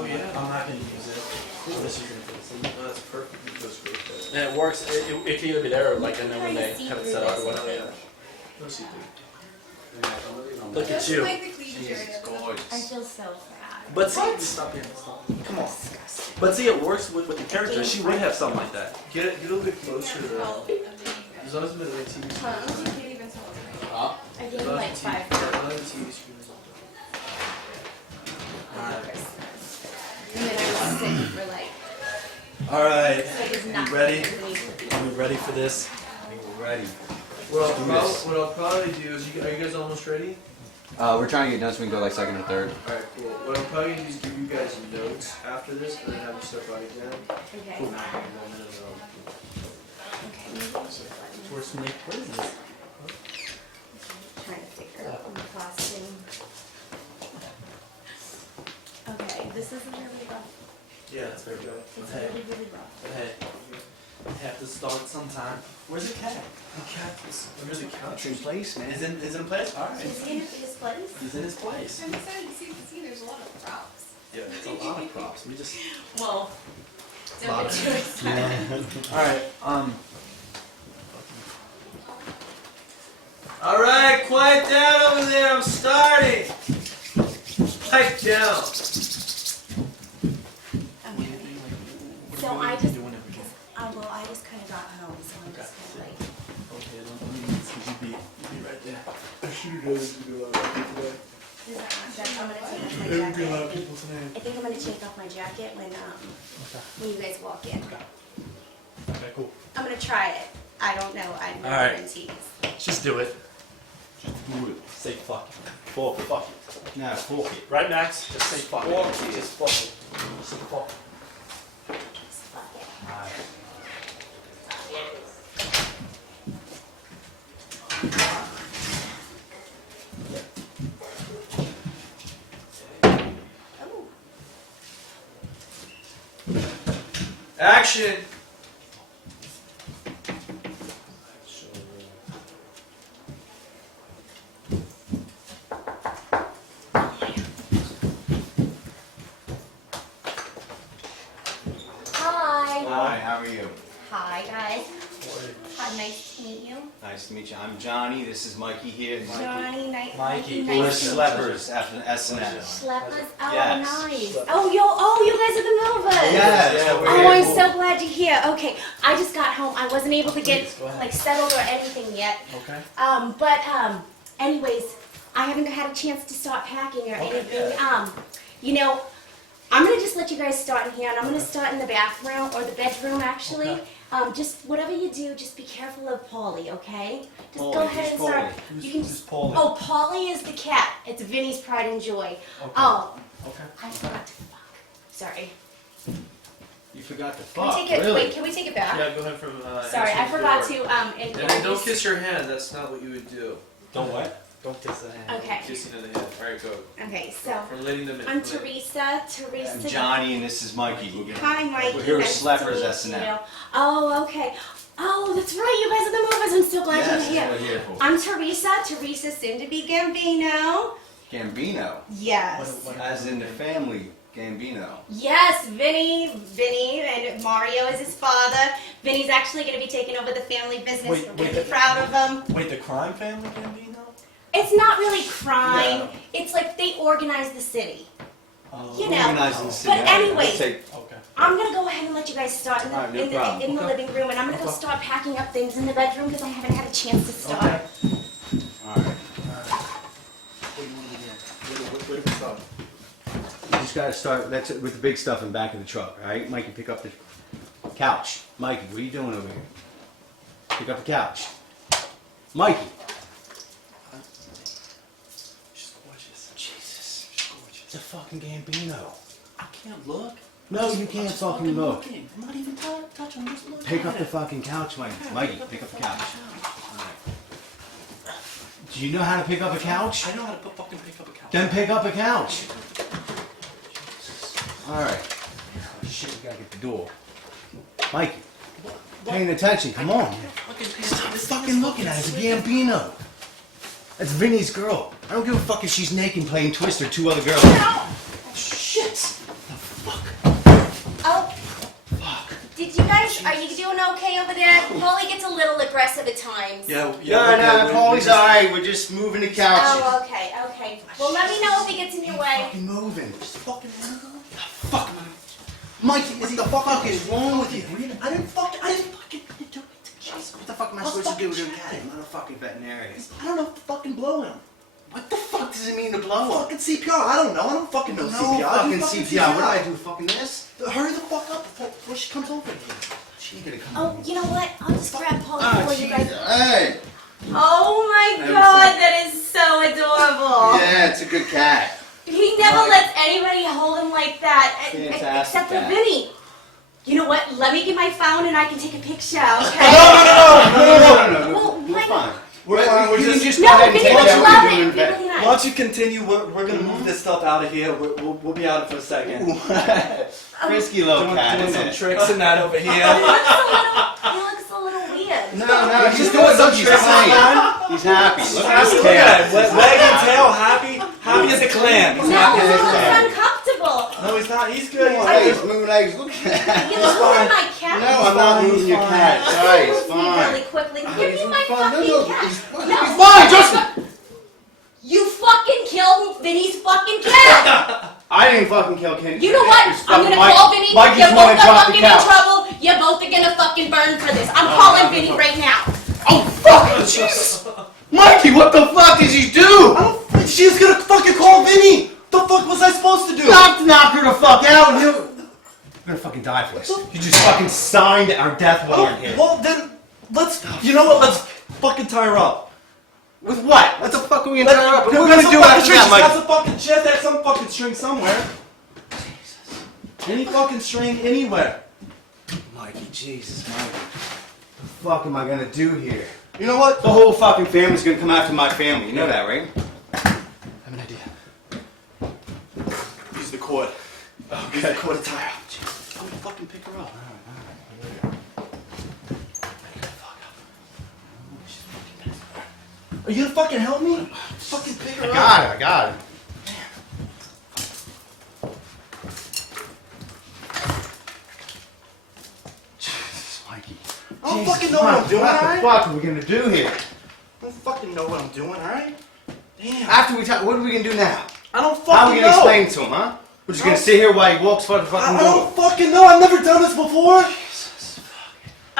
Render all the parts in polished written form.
Oh yeah. I'm not gonna use it. I'm just using it for the scene. Oh, that's perfect. It goes great there. And it works. It can either be there or like I know when they have it set up or whatever. No see-through. Look at you. Like the cleavage area. Jesus, gorgeous. I feel so bad. But see, stop here. Stop. Come on. But see, it works with the character. She would have something like that. Get a little bit closer to Well, There's always been a TV screen. I can't even tell it's right. Huh? I gave him like 5 Yeah, for not a TV screen or something. Christmas. And then I was sick for like, All right. it was You not ready? for me. Are we ready for this? We're ready. Well, do this. what I'll probably do is, are you guys almost ready? We're trying to get done so we can go like second or third. Alright, cool. What I'm probably going to do is give you guys notes after this, and then have you start writing down. Okay. Cool. Okay, maybe I should have gotten Where's Snake? What is this? trying to figure out the costume. Okay, this isn't really rough. Yeah, that's very good. It's Hey. really, really rough. Hey, we have to start sometime. Where's the cat? The cat is really couch. in place, man. Is in place? All right. Is he in his place? He's in his place. I'm excited to see there's a lot of props. Yeah, It's a lot of props. We just. Well, don't Lot get of- too excited. All right. Alright, quiet down over there, I'm starting! Pipe down! Okay. So I just, doing it. well, I just kind of got home, so I'm just kind of like, Okay, let me you be right there. I should have done this to do a lot of people today. I'm gonna take off my There would be a lot of jacket. people today. I think I'm gonna take off my jacket when you guys walk in. Okay, cool. I'm gonna try it. I don't know. I have no All right. guarantees. Just do it. Do it. Say fuck it. Fuck it. Fuck it. Nah, fork it. Right, Max? Just say fuck it. Fuck it. Just fuck it. Just say fuck it. Just fuck it. Oh. Action! Hi. Hi, how are you? Hi, guys. Hi, nice to meet you. Nice to meet you. I'm Johnny. This is Mikey here. Johnny, Mikey. We're nice to meet you. Schleppers after S&M. Schleppers. Oh, Yes. nice. Oh, you guys are the movers. Yeah, we're Oh, I'm here. so glad to hear. Okay, I just got home. I wasn't able to get Please, go ahead. like settled or anything yet. Okay. Anyways, I haven't had a chance to start packing or Okay, anything. yeah. You know, I'm gonna just let you guys start in here, and I'm gonna start in the bathroom or the bedroom actually. Okay. Just whatever you do, just be careful of Polly, okay? Just go Polly, ahead who's and start. Polly? You can Who's Polly? Oh, Polly is the cat. It's Vinny's pride and joy. Okay. Oh, Okay. I forgot to fuck. Sorry. You forgot to Can we fuck, take it? really? Wait, can we take it back? Yeah, go ahead from. Sorry, I forgot to. to And then don't introduce- kiss your hand, that's not what you would do. Don't what? Don't kiss the hand. Okay. Kissing of the hand. Alright, go. Okay, so We're letting them in. I'm We're letting- Teresa. I'm Johnny and this is Mikey. We're gonna- Hi, Mikey. We're here with Nice to Schleppers meet S&M. you. Oh, okay. Oh, that's right. You guys are the movers. I'm so glad Yes, you're that's here. what we're here for. I'm Teresa. Teresa soon to be Gambino. Gambino. Yes. As in the family Gambino. Yes, Vinny, and Mario is his father. Vinny's actually going to be taking over the family business. Wait, We're wait, really proud of him. Wait, the crime family Gambino? It's not really crime. It's like they organize the city. You know. Organizing the city. But anyways, Okay. I'm gonna go ahead and let you guys start in the, Alright, no in the, problem. in the living room, and I'm gonna go start packing up things in the bedroom because I haven't had a chance to start. Okay. Alright. Where do we stop? You just gotta start, that's it, with the big stuff in the back of the truck, alright? Mikey, pick up the couch. Mikey, what are you doing over here? Pick up the couch. Mikey. She's gorgeous. Jesus. She's gorgeous. It's a fucking Gambino. I can't look. No, you can't just fucking look. looking. I'm not even touching. I'm just looking. Pick at up the it. fucking couch, Mikey. Yeah, Mikey, pick up the couch. Do you know how to pick up a couch? I know how to fucking pick up a couch. Then pick up a couch. Alright. Oh, shit, we gotta get the door. Mikey, paying attention, come on. Stop fucking looking at it, it's a Gambino. That's Vinny's girl. I don't give a fuck if she's naked playing Twister, two other girls. Shit! Are you doing okay over there? Paulie gets a little aggressive at times. Yeah. No, Paulie's alright. We're just moving the couches. Oh, okay, okay. Well, let me know if he gets in your way. Fucking moving. Just fucking move. Fuck, man. Mikey, what the fuck is wrong with you? I didn't fucking do it. Jesus, what the fuck am I supposed to do with a cat? I'm not a fucking veterinarian. I don't know if to fucking blow him. What the fuck does it mean to blow him? Fucking CPR. I don't know. I don't fucking know No CPR. fucking CPR. What do I do? Fucking this? Hurry the fuck up before she comes over here. She ain't gonna come. Oh, you know what? I'll just grab Paulie for you guys. Hey. Oh my god, that is so adorable. Yeah, it's a good cat. He never lets anybody hold him like that, Fantastic except for cat. Vinny. You know what? Let me get my phone and I can take a picture, okay? No. Well, We're why fine. We're fine. We're You can just. No, go ahead and Vinny take would whatever love you're doing it. in bed. Really Why nice. don't you continue? We're gonna move this stuff out of here. We'll be out for a second. Frisky little cat, Doing isn't some it? tricks and that over He here. looks a little weird. No, He's he's doing doing some something. He's tricks, happy. man. He's happy. Look at his Look at tail. it. Wagging tail, happy as a clam. He's No, happy he as a looks clam. uncomfortable. No, he's not. He's good. He's Legs, good. moving legs. Look at that. You're moving my cat. No, I'm not moving your cat. It's alright, it's Move me really fine. quickly. Give me my fine. fucking No, cat. he's fine. No. He's fine, Justin. You fucking killed Vinny's fucking cat. I didn't fucking kill Kenny. You know what? It's I'm fucking gonna call Vinny. Mikey's You're the one both that dropped the fucking in couch. trouble. You both are gonna fucking burn for this. I'm calling Vinny right now. Oh, fuck! Jesus! Mikey, what the fuck did you do? She's gonna fucking call Vinny. The fuck was I supposed to do? Knock her the fuck out and you're gonna fucking die for this. You just fucking signed our death warrant here. Well, then let's. You know what? Let's fucking tie her up. With what? What the fuck are we gonna tie her up? What are we Grab gonna some do fucking after string. that, She's Mikey? got some fucking. She has to have some fucking string somewhere. Any fucking string anywhere. Mikey, Jesus, Mikey. What the fuck am I gonna do here? You know what? The whole fucking family's gonna come after my family. You know that, right? I have an idea. Use the cord. Use the cord to tie her up. I'm gonna fucking pick her up. Are you gonna fucking help me? Fucking pick her up. I got it. Jesus, Mikey. I don't Jesus, fucking know what I'm Mikey, doing, What alright? the fuck are we gonna do here? I don't fucking know what I'm doing, alright? Damn. After we talk, what are we gonna do now? I don't How are we fucking gonna know. explain to him, huh? We're just gonna sit here while he walks for the fucking I door. don't fucking know. I've never done this before.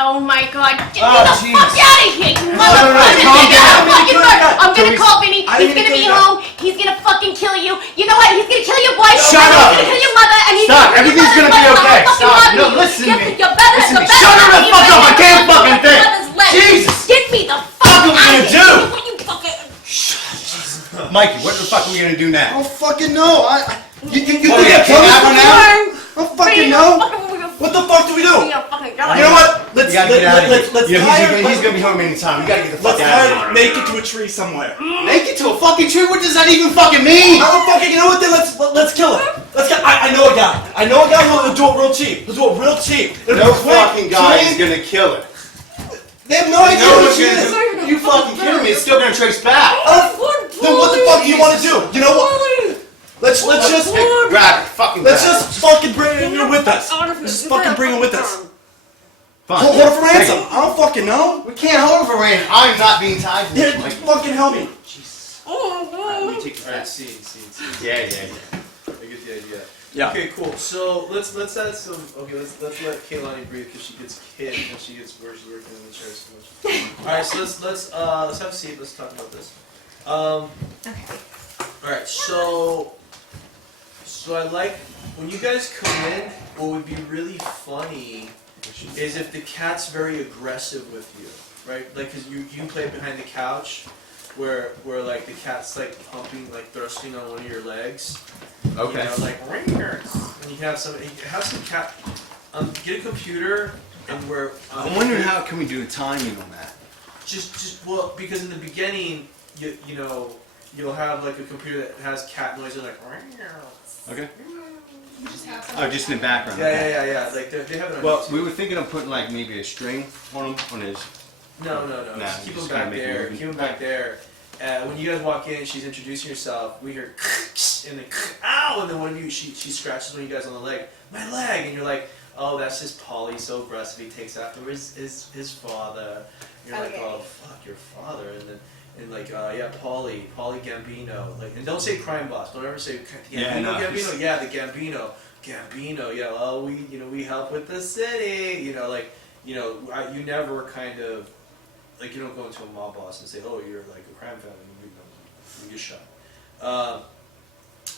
Oh my god, get Oh, me the jeez. fuck out of here, you no, motherfucker! calm You're down. gonna fucking burn. I'm Can gonna we- call Vinny. I He's didn't gonna be kill you. home. He's gonna fucking kill you. You know what? He's gonna kill your wife. Shut and up. He's gonna kill your mother. And he's Stop. gonna kill your Everything's mother's gonna be wife. okay. I don't fucking Stop. want No, you. listen to me. You better. Listen you to me. better Shut not the even fuck up. I let can't him fucking your think. mother's leg. Jesus. Get me the fuck Fuck are we out gonna of do? here. What you fucking... Mikey, what the fuck are we gonna do I now? don't fucking know. You think What, I we kill this kidnap her before? now? I don't fucking know. What the fuck do we do? You know what? Let's You gotta get out of here. let's You know, tie her. he's gonna be home anytime. We gotta get the fuck Let's out of tie here. her. Make it to a tree somewhere. Make it to a fucking tree? What does that even fucking mean? I don't fucking. You know what? Then let's kill her. Let's get. I know a guy. I know a guy who'll do it real cheap. He'll do it real cheap. It'll No be quick, fucking guy is clean. gonna kill her. They have no idea No who one's she gonna is. do. You fucking kidding me? It's still gonna trace back. Then what the fuck do you want to do? You know what? Let's just Hey, grab it. Fucking let's grab it. just fucking bring her with us. Let's just fucking bring her with us. Fine. Hold her for Take ransom. it. I don't fucking know. We can't hold her for ransom. I'm not being tied to Here, this, Mikey. fucking help me. Let me take the Alright, fast. scene. Yeah. I get the idea. Yeah. Okay, cool. So let's add some. Okay, let's let Kaylani breathe because she gets hit and she gets where she's working in the chair so much. All right, so let's have a seat. Let's talk about this. Okay. All right, so I like when you guys come in. What would be really funny is if the cat's very aggressive with you, right? Like, cause you can play behind the couch, where like the cat's like pumping, like thrusting on one of your legs. Okay. You know, like, and you can have some cat. Get a computer and where. I'm wondering how can we do the timing on that? Just well, because in the beginning, you know, you'll have like a computer that has cat noise and like. Okay. Oh, just in the background. okay. Yeah. Like they have it on Well, YouTube. we were thinking of putting like maybe a string on him on his. No. Nah, Just keep just him back kinda make there. it Keep him back there. When you guys walk in, she's introducing herself. We hear and then ow, and then one of you she scratches one of you guys on the leg. My leg, and you're like, oh, that's just Paulie, so aggressive, he takes after his father. You're like, Okay. oh, fuck, your father. And like, yeah, Paulie Gambino. Like, and don't say crime boss. Don't ever say Gambino, Yeah, no. Gambino. Yeah, the Gambino. Yeah, well, we help with the city. You never kind of, like, you don't go into a mob boss and say, oh, you're like a crime family. You get shot.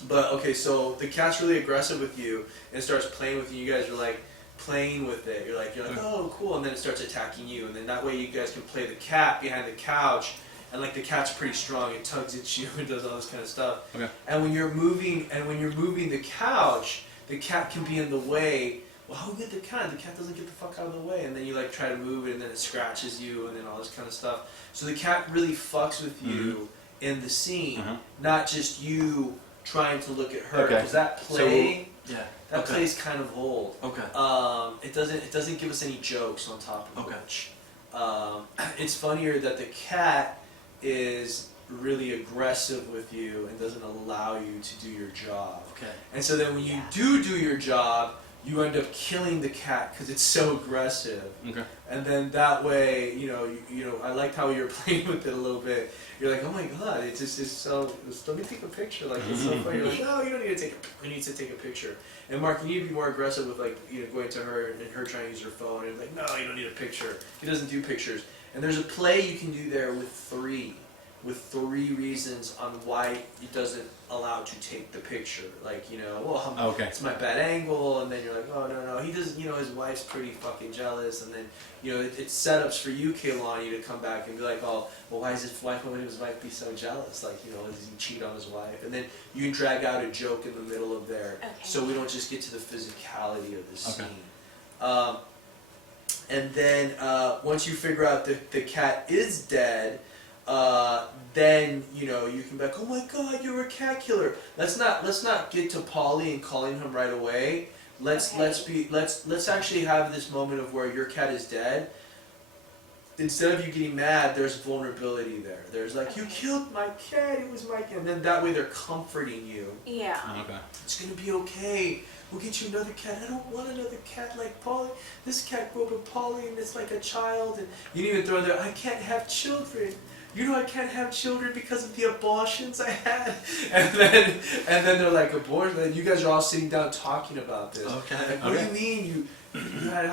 But okay, so the cat's really aggressive with you and starts playing with you. You guys are like playing with it. You're like, oh, cool, and then it starts attacking you, and then that way you guys can play the cat behind the couch, and like the cat's pretty strong. It tugs at you and does all this kind of stuff. Okay. And when you're moving the couch, the cat can be in the way. Well, how good the cat? The cat doesn't get the fuck out of the way, and then you like try to move it, and then it scratches you, and then all this kind of stuff. So the cat really fucks with you in the scene, not just you trying to look at her, Okay. because that play, Yeah. that play's kind of old. Okay. It doesn't give us any jokes on top of Okay. which. It's funnier that the cat is really aggressive with you and doesn't allow you to do your job. Okay. And so then when you do your job, you end up killing the cat because it's so aggressive. Okay. And then that way, I liked how you were playing with it a little bit. You're like, oh my god, it's so. Let me take a picture. Like it's so funny. You're like, no, you don't need to take. You need to take a picture. And Mark, you need to be more aggressive with like going to her and her trying to use her phone and like, no, you don't need a picture. He doesn't do pictures. And there's a play you can do there with three reasons on why he doesn't allow to take the picture. Like, Okay. it's my bad angle, and then you're like, oh, no, he doesn't, his wife's pretty fucking jealous, and then, it's setups for you, Kehlani, to come back and be like, oh, well, why would his wife be so jealous? Like, does he cheat on his wife? And then you can drag out a joke in the middle of there, Okay. so we don't just get to the physicality of the Okay. scene. And then once you figure out that the cat is dead, then you can be like, oh my god, you're a cat killer. Let's not get to Paulie and calling him right away. Let's actually have this moment of where your cat is dead. Instead of you getting mad, there's vulnerability there. There's like, you killed my cat, it was my cat. And then that way they're comforting you. Yeah. Okay. It's gonna be okay. We'll get you another cat. I don't want another cat like Polly. This cat grew up with Polly and it's like a child. And you need to throw in there, I can't have children. I can't have children because of the abortions I had. And then they're like, abortion? And you guys are all sitting down talking about this. Okay. Like, what do you mean you had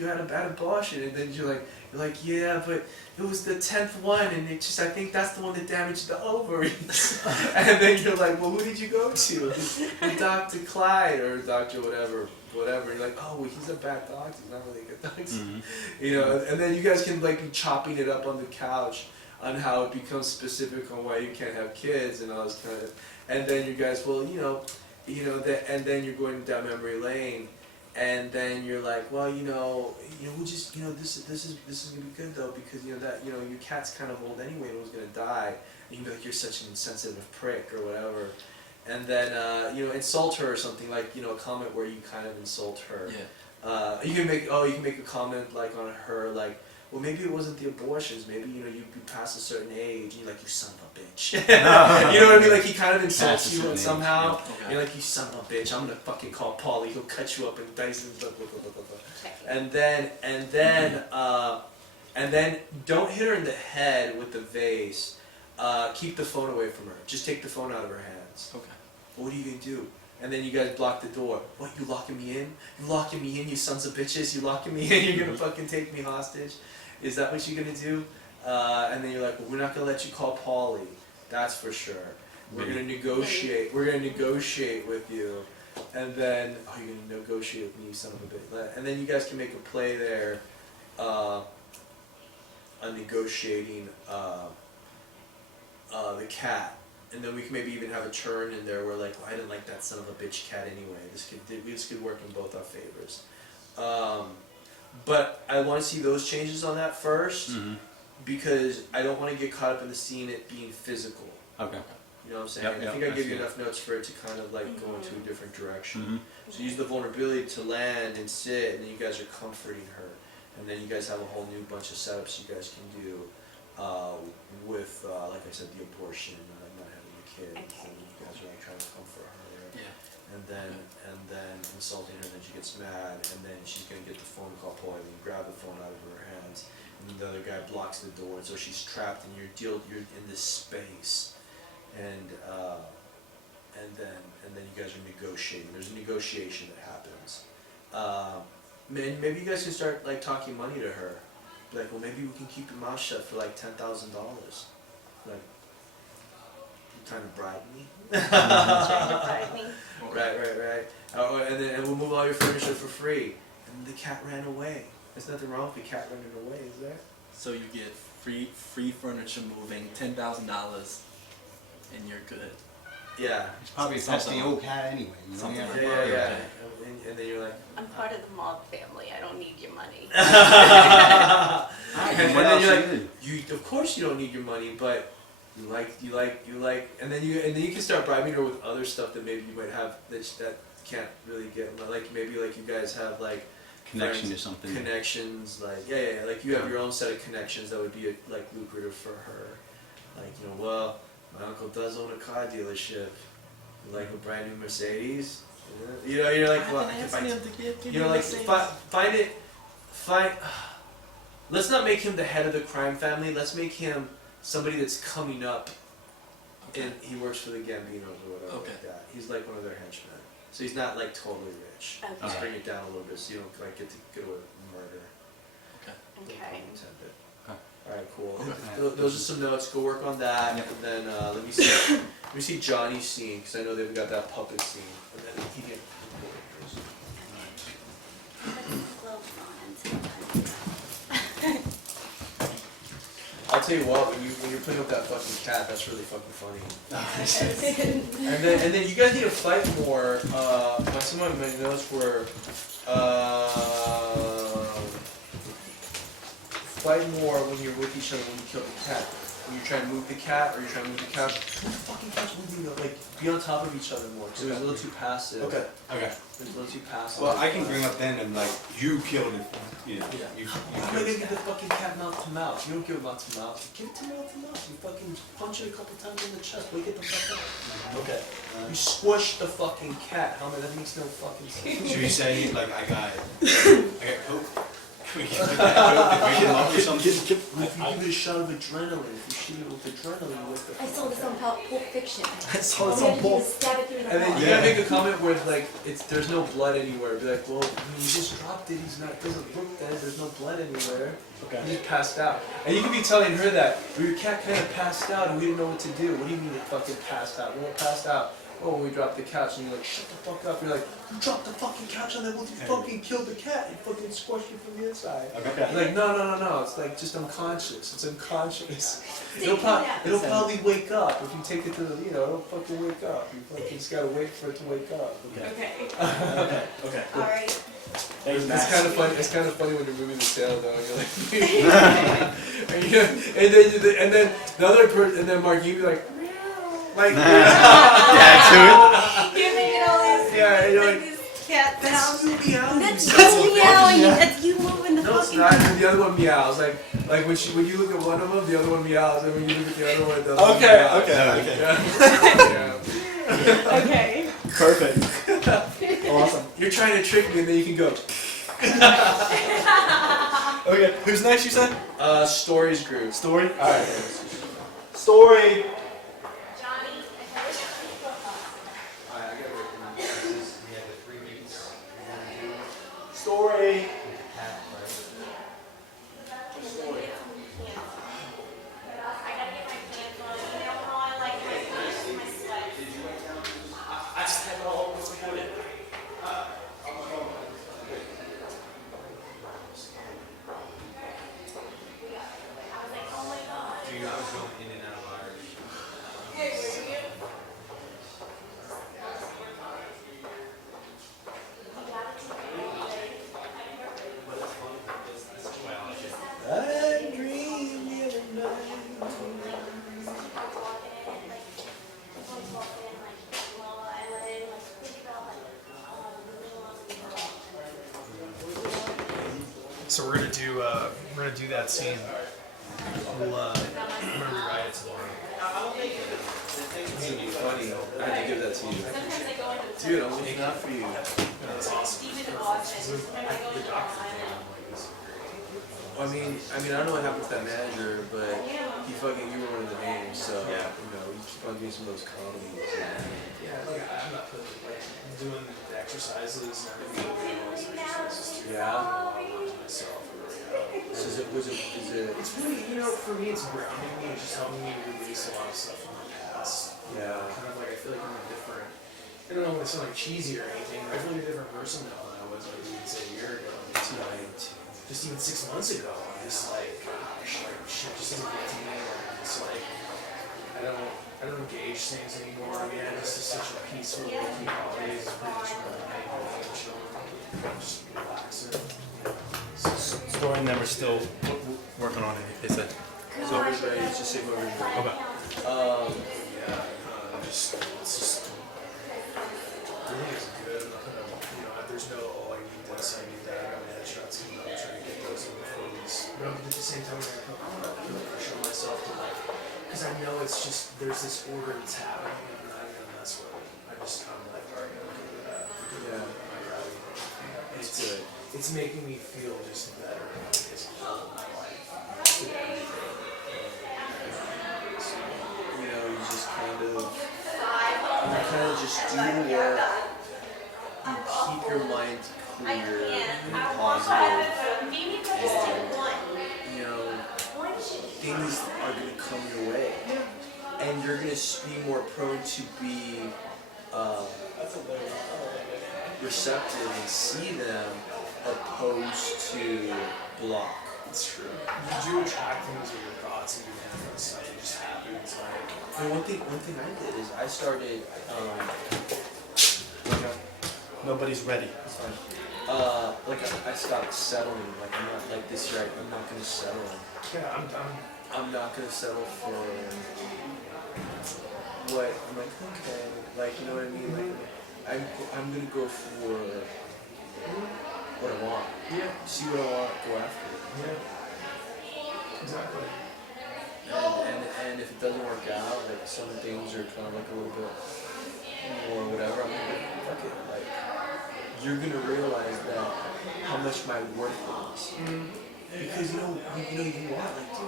you had a bad abortion? And then you're like, yeah, but it was the 10th one, and I think that's the one that damaged the ovaries. And then you're like, well, who did you go to? Dr. Clyde or Dr. whatever. You're like, oh, well, he's a bad doctor. He's not really a good doctor. And then you guys can like be chopping it up on the couch on how it becomes specific on why you can't have kids and all this kind of. And then you guys, well, and then you're going down memory lane. And then you're like, well, we'll just, this is gonna be good though, because your cat's kind of old anyway and it was gonna die. And you can be like, you're such an insensitive prick or whatever. And then insult her or something, like a comment where you kind of insult her. Yeah. You can make a comment like on her, like, well, maybe it wasn't the abortions. Maybe you'd be past a certain age, and you're like, you son of a bitch. You know what I mean? Like he kind of insults you somehow. Okay. You're like, you son of a bitch. I'm gonna fucking call Paulie. He'll cut you up in dice and blah blah blah blah blah. And then don't hit her in the head with the vase. Keep the phone away from her. Just take the phone out of her hands. Okay. What are you gonna do? And then you guys block the door. What, you locking me in? You locking me in, you sons of bitches? You locking me in? You're gonna fucking take me hostage? Is that what you're gonna do? And then you're like, well, we're not gonna let you call Paulie. That's for sure. We're gonna negotiate. We're gonna negotiate with you. And then, you're gonna negotiate with me, you son of a bitch. And then you guys can make a play there, on negotiating the cat. And then we can maybe even have a turn in there where like, well, I didn't like that son of a bitch cat anyway. This could work in both our favors. But I want to see those changes on that first, because I don't want to get caught up in the scene it being physical. Okay. You know what I'm saying? Yep, I think yep, I gave I you see enough notes for it to kind of like go into a different direction. So use the vulnerability to land and sit, and then you guys are comforting her. And then you guys have a whole new bunch of setups you guys can do with, like I said, the abortion, not having a kid. Okay. And you guys are like trying to comfort her. Yeah. and then insulting her, and then she gets mad, and then she's gonna get the phone call pulling, and you grab the phone out of her hands, and the other guy blocks the door, and so she's trapped, and you're in this space, and then you guys are negotiating. There's a negotiation that happens. Maybe you guys can start like talking money to her. Like, well, maybe we can keep your mouth shut for like $10,000. Like, you trying to bribe me? Trying to bribe me. Right. And we'll move all your furniture for free. And the cat ran away. There's nothing wrong with the cat running away, is there? So you get free furniture moving, $10,000, and you're good. Yeah. It's probably a pesky old cat anyway. You know? Something like Yeah. And then you're like, I'm part of the mob family. I don't need your money. and What then else you're you like, need? of course you don't need your money, but you like, and then you can start bribing her with other stuff that maybe you might have that can't really get, like maybe like you guys have like Connection friends, to something. connections, like like you have your own set of connections that would be like lucrative for her, like well, my uncle does own a car dealership, you like a brand new Mercedes, you're like, well, I can find find. Let's not make him the head of the crime family. Let's make him somebody that's coming up, and he works for the Gambinos or whatever like that. He's like one of their henchmen, so he's not like totally rich. Okay. Just bring it down a little bit so you don't like get away with murder. Okay. Okay. All right, cool. Okay. Those are some notes. Go work on that, and then let me see Johnny's scene because I know they've got that puppet scene, and then he can. I'll tell you what, when you're putting up that fucking cat, that's really fucking funny. and then you guys need to fight more. Some of my notes were fight more when you're with each other when you kill the cat. When you're trying to move the cat or you're trying to move the couch, move the fucking couch, like be on top of each other more. Because it was a little too passive. Okay. It was a little too passive. Well, I can bring up then and like you killed it. You know, Yeah. you How am I gonna give the fucking cat mouth to mouth? You don't give it mouth to mouth. Give it to mouth to mouth. You fucking punch it a couple times in the chest. Wake it the fuck up. Okay. You squish the fucking cat. How many? That makes no fucking sense. should we say like I got coke? Can we get like that coke and wake him up or something? If you give it a shot of adrenaline, if you shoot it with adrenaline, you wake the I fuck saw this on Pulp Fiction. I saw All this you on have to do Paul. is stab it through the And then wall. you gotta make a comment where like there's no blood anywhere. Be like, well, you just dropped it. He's not doesn't look dead. There's no blood anywhere. Okay. He just passed out. And you could be telling her that, well, your cat kind of passed out and we didn't know what to do. What do you mean it fucking passed out? Well, it passed out. Oh, when we dropped the couch, and you're like, shut the fuck up. You're like, you dropped the fucking couch on that. Well, you fucking killed the cat. You fucking squashed it from the inside. Okay. You're like, no. It's like just unconscious. It's unconscious. It'll Yeah. probably wake up if you take it to the, it'll fucking wake up. You fucking just gotta wait for it to wake up. Okay. Okay. Alright. Thanks, It's Max. kind of funny. It's kind of funny when you're moving the tail though, and you're like, and then the other person, and then Mark, you'd be like, like, You're making all these, Yeah, you're like, these cat that's sounds. you meowing. That's you you son of a meowing. bitch." That's you moving the No, it's fucking. not. And the other one meows. Like when you look at one of them, the other one meows, and when you look at the other one, the other one meows. Okay. Yeah. Okay. Perfect. Awesome. You're trying to trick me, and then you can go. Okay. Who's next? You said Stories group. Story. All right. Story. Johnny. Alright, I gotta write them. We have the 3 weeks. Story. Dude, I was going in and out of Irish. I dreamed the other night. So we're gonna do that scene. I'm gonna rewrite it tomorrow. This is funny. I had to give that to you. Dude, I'm looking out for you. That's awesome. The doctor thing, I'm like, this is great. I don't know what happened with that manager, but you were one of the names, so, Yeah. you keep on doing some of those comedies. Yeah, like I'm not putting like doing the exercises and everything. All those exercises too. Yeah. Myself. So is it, It's really, for me, it's grounding me. It's just helping me release a lot of stuff from the past. Yeah. Kind of like I feel like I'm a different. I don't know if it's like cheesy or anything, but I feel like a different person now than I was like even say a year ago. Just even 6 months ago, I'm just like, gosh, like shit just doesn't get to me. Like, it's like I don't engage things anymore. I mean, it's just such a peaceful weekend holidays. It's really just really chill, just relaxing. Story and them are still working on it, they said. so it's ready, it's just say over. Okay. It's just everything is good. Nothing, there's no I need this, I need that. I got my headshots and I'm trying to get those in before these. But at the same time, I'm gonna pressure myself to because I know it's just there's this order that's happening and I'm not gonna mess with it. I'm like, all right, I'm gonna do that. Yeah. It's good. It's making me feel just better. It's a whole life. You just kind of just do the work. You keep your mind clear and positive. Things are going to come your way. And you're going to be more prone to be receptive and see them opposed to block. It's true. You do attract things with your thoughts and you manifest stuff. It just happens. Like, And one thing I did is I started. Nobody's ready. It's fine. I stopped settling. Like I'm not like this year. I'm not gonna settle. yeah, I'm not gonna settle for what I'm like. Okay, like you know what I mean. Like I'm gonna go for what I want. yeah, See what I want. Go after it. yeah. Exactly. And if it doesn't work out, like some things are kind of like a little bit or whatever. I'm like, fuck it. Like you're gonna realize that how much my worth is. Because you are like, dude, like you are like you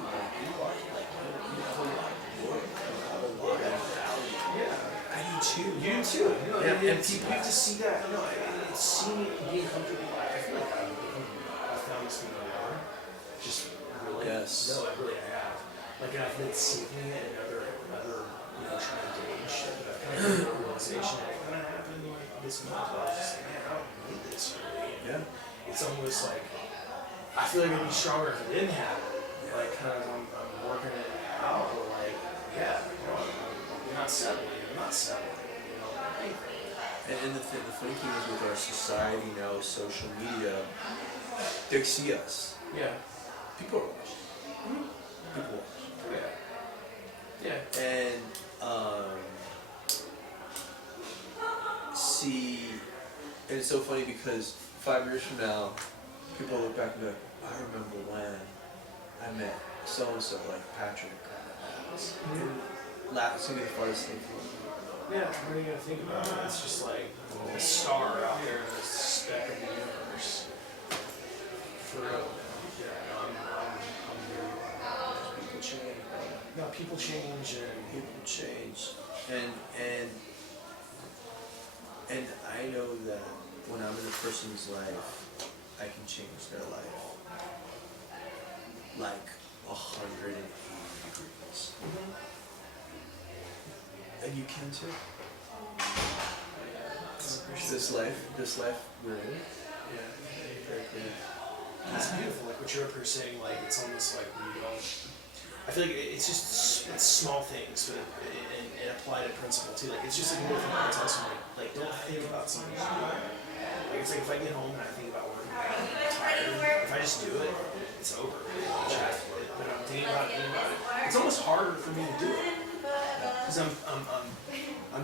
have a lot of worth, you have a lot of value. Yeah. I do too. You do too. Yeah, and people have to see that. It's seeing it being comfortable. I feel like I've found this thing more. Just really. Yes. No, I have. Like I've been seeking it and other trying to gauge. But I've kind of come to the realization that it kind of happened like this month. I was just like, man, I don't need this really. Yeah. It's almost like I feel like it'd be stronger if it didn't happen. Like kind of I'm working it out. Or like you're not settling. You're not settling. And the funny thing is with our society now, social media, they see us. Yeah. People are watching. People watch. Yeah. Yeah. And and it's so funny because 5 years from now, people look back and be like, I remember when I met so and so, like Patrick. It's gonna be the farthest thing for me. Yeah, what are you gonna think about it? It's just like a star out there in this speck of the universe. For real. Yeah, I'm very People change. no, people change and People change. And I know that when I'm in a person's life, I can change their life. Like 180 degrees. And you can too. This life we're in. yeah. Very clear. It's beautiful, like what you're up here saying, like it's almost like we don't. I feel like it's just it's small things, but and applied to principle too. Like it's just like a little thing I tell somebody, like don't think about something you're doing. Like it's like if I get home and I think about working, I'm tired. If I just do it, it's over. But I'm thinking about it. It's almost harder for me to do it because I'm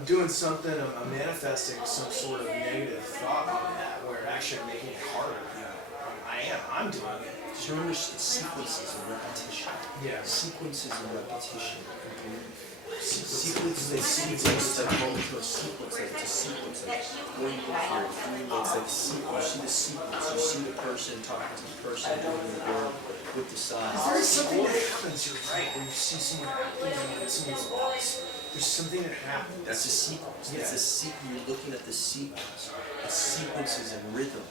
doing something. I'm manifesting some sort of negative thought on that, where actually I'm making it harder. I'm doing it. Just remember sequences and repetition. Yeah. Sequences and repetition and belief. Sequence, it's like going to a sequence, like it's a sequence, like when you look here, it's like you see the sequence, you see the person talking to the person doing the work with the sign. There's something that happens, you're right, when you see someone and someone's lost. There's something that happens. That's a sequence. Yeah. It's a sequence. You're looking at the sequence. It sequences in rhythm.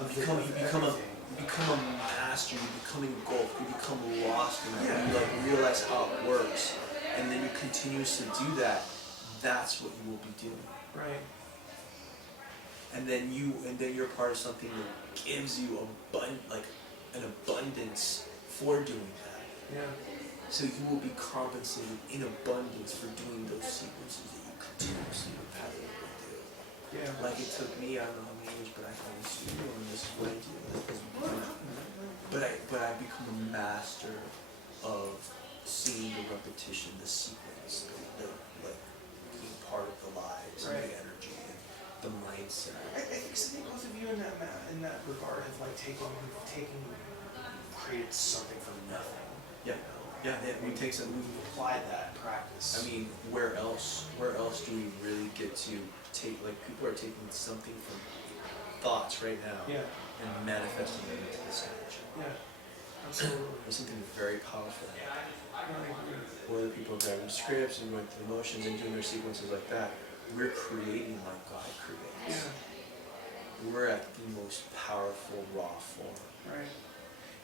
You become a master. You become engulfed. You become lost in it. You like realize how it works, and then you continuously do that. That's what you will be doing. Right. And then you're part of something that gives you an abundance for doing that. Yeah. So you will be compensated in abundance for doing those sequences that you continuously repetitively do. Yeah. Like it took me, I don't know how many years, but I found this studio and this is what I do. But I become a master of seeing the repetition, the sequence, the like being part of the lives and the energy and the mindset. I think both of you in that regard have like created something from nothing. Yeah. Yeah, we've Applied that practice. I mean, where else do we really get to take, like, people are taking something from thoughts right now Yeah. and manifesting them into the stage. Yeah. Absolutely. There's something very powerful. No, I agree. Whether people are driving scripts and going through emotions and doing their sequences like that, we're creating like God creates. Yeah. We're at the most powerful raw form. Right.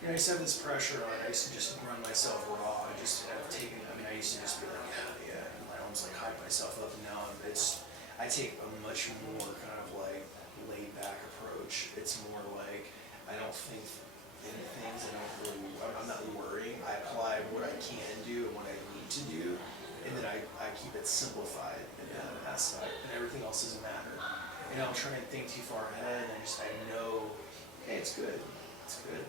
You know, I used to have this pressure on. I used to just run myself raw. I used to just be like, yeah, and I almost like hype myself up. And now I take a much more kind of like laid back approach. It's more like I don't think in things. I'm not worrying. I apply what I can do and what I need to do, and then I keep it simplified in that aspect, and everything else doesn't matter. You know, I'm trying to think too far ahead, and I know, hey, it's good. It's good.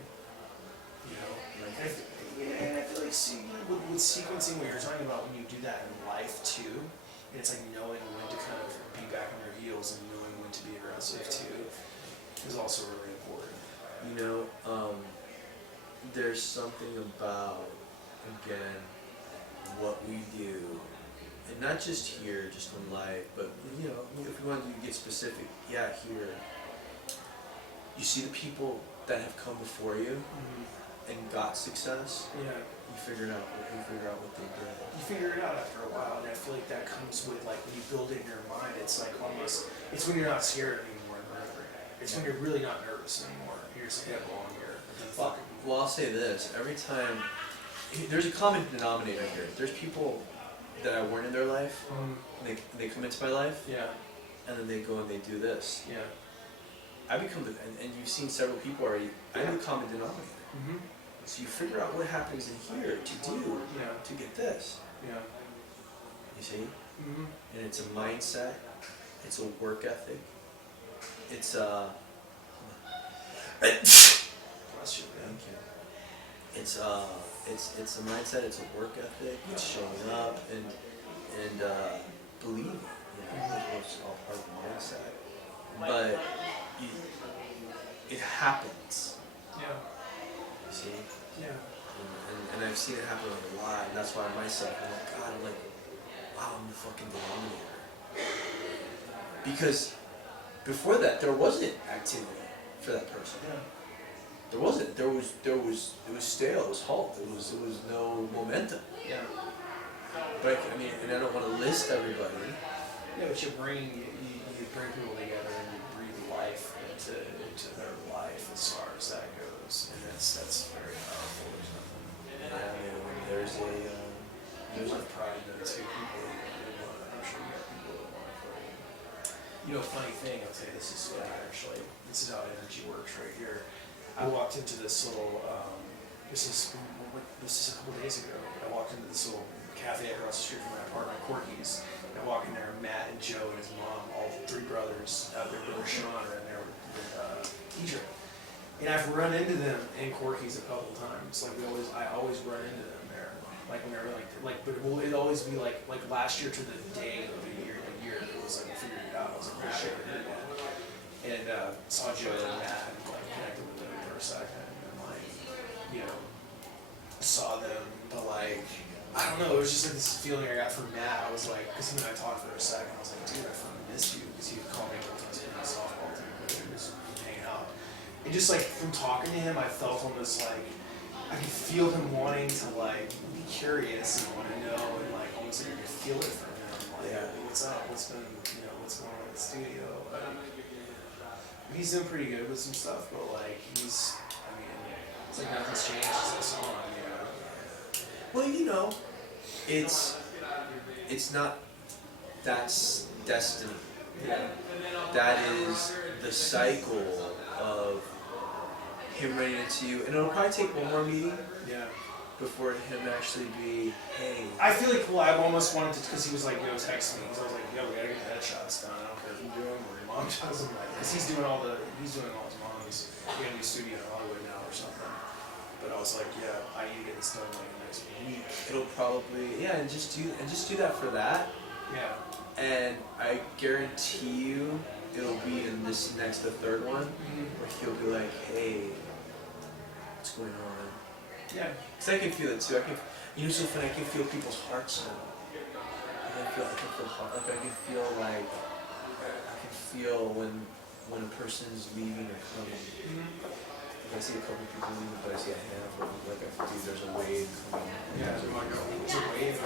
You know, and I feel like with sequencing, what you're talking about when you do that in life too, and it's like knowing when to kind of be back on your heels and knowing when to be aggressive too, is also really important. You know, there's something about, again, what we do, and not just here, just in life, but, you know, if we want to get specific, yeah, here, you see the people that have come before you and got success, Yeah. you figure out what they did. You figure it out after a while, and I feel like that comes with like when you build it in your mind. It's like almost, it's when you're not scared anymore. It's when you're really not nervous anymore. You're just like, yeah, well, I'm here. Well, I'll say this, every time, there's a common denominator here. There's people that I weren't in their life, and they come into my life, Yeah. and then they go and they do this. Yeah. I become and you've seen several people already, I'm the common denominator. Mm-hmm. So you figure out what happens in here to do, Yeah. to get this, Yeah. you see? Mm-hmm. And it's a mindset, it's a work ethic, it's a... Bless you, man. Thank you. It's a mindset, it's a work ethic, it's showing up and believing, you know, it's all part of the mindset. But it happens, Yeah. you see? Yeah. And I've seen it happen a lot, and that's why myself, I'm like, God, I'm like, wow, I'm the fucking denominator. Because before that, there wasn't activity for that person. Yeah. There wasn't. It was stale. It was halt. It was no momentum. Yeah. But I mean, and I don't want to list everybody. Yeah, but you bring people together and you breathe life into their life as far as that goes, and that's very powerful. There's nothing. Yeah, I mean, there's There's a lot of pride in that too. People, I'm sure you got people that want to play. You know, funny thing, I'll tell you, this is how energy works right here. I walked into this little, this is a couple days ago. I walked into this little cafe across the street from my apartment, Corky's. I walk in there, Matt and Joe and his mom, all three brothers, their brother Sean are in there with Idra. And I've run into them in Corky's a couple times. Like I always run into them there. Like when they're but it'd always be like last year to the day of the year, it was like I figured it out. I was like, oh shit, we're doing it. And saw Joe and Matt and like connected with them for a second, and like, you know, saw them, but like, I don't know. It was just like this feeling I got from Matt. I was like, because him and I talked for a second. I was like, dude, I fucking miss you, because he would call me a couple times in my softball team, but we was hanging out. And just like from talking to him, I felt almost like I could feel him wanting to like be curious and want to know, and like almost like I could feel it from him. Like, Yeah. hey, what's up? What's been, what's going on in the studio? He's doing pretty good with some stuff, but like it's like nothing's changed since the song. Well, it's not that's destiny. That is the cycle of him running into you, and it'll probably take one more meeting Yeah. before him actually be, hey. I feel like, well, I almost wanted to, because he was like, text me, because I was like, we gotta get the headshots done. I don't care if you do them or your mom does them, because he's doing all his mom's. He got a new studio in Hollywood now or something. But I was like, yeah, I need to get this done like next week. It'll probably, and just do that for that, Yeah. and I guarantee you it'll be in the third one, where he'll be like, hey, what's going on? Yeah. Cause I can feel it too. It's so funny. I can feel people's hearts now. I can feel when a person's leaving or coming. Like I see a couple people leaving, but I see a handful. Like I feel there's a wave coming. Yeah, there's a wave.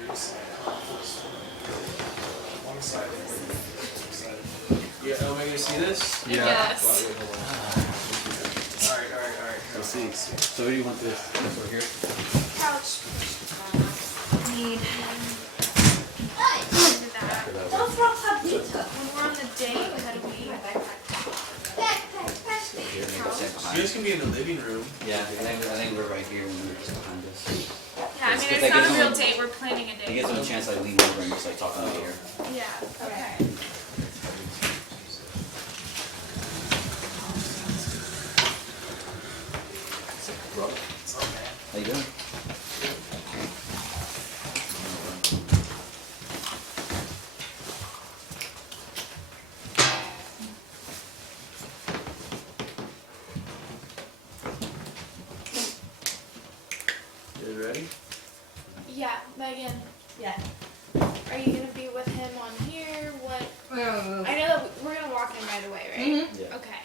You're just like, one side of the wave. Yeah. Am I gonna see this? Yes. Wow, wait, hold on. All right. We'll see. So what do you want this over here? Couch. Need. That. Don't throw Pablito. When we're on the date, how do we? You guys can be in the living room. Yeah, I think we're right here when we're just behind us. Yeah, I mean, It's it's like not a it's real only- date, we're planning a It date. gives them a chance to like lean over and just like talk to me here. Yeah, okay. Bro, how you doing? You guys ready? Yeah, Megan, Yeah. are you gonna be with him on here? What? I know that we're gonna walk in right away, right? Mm-hmm. Yeah. Okay.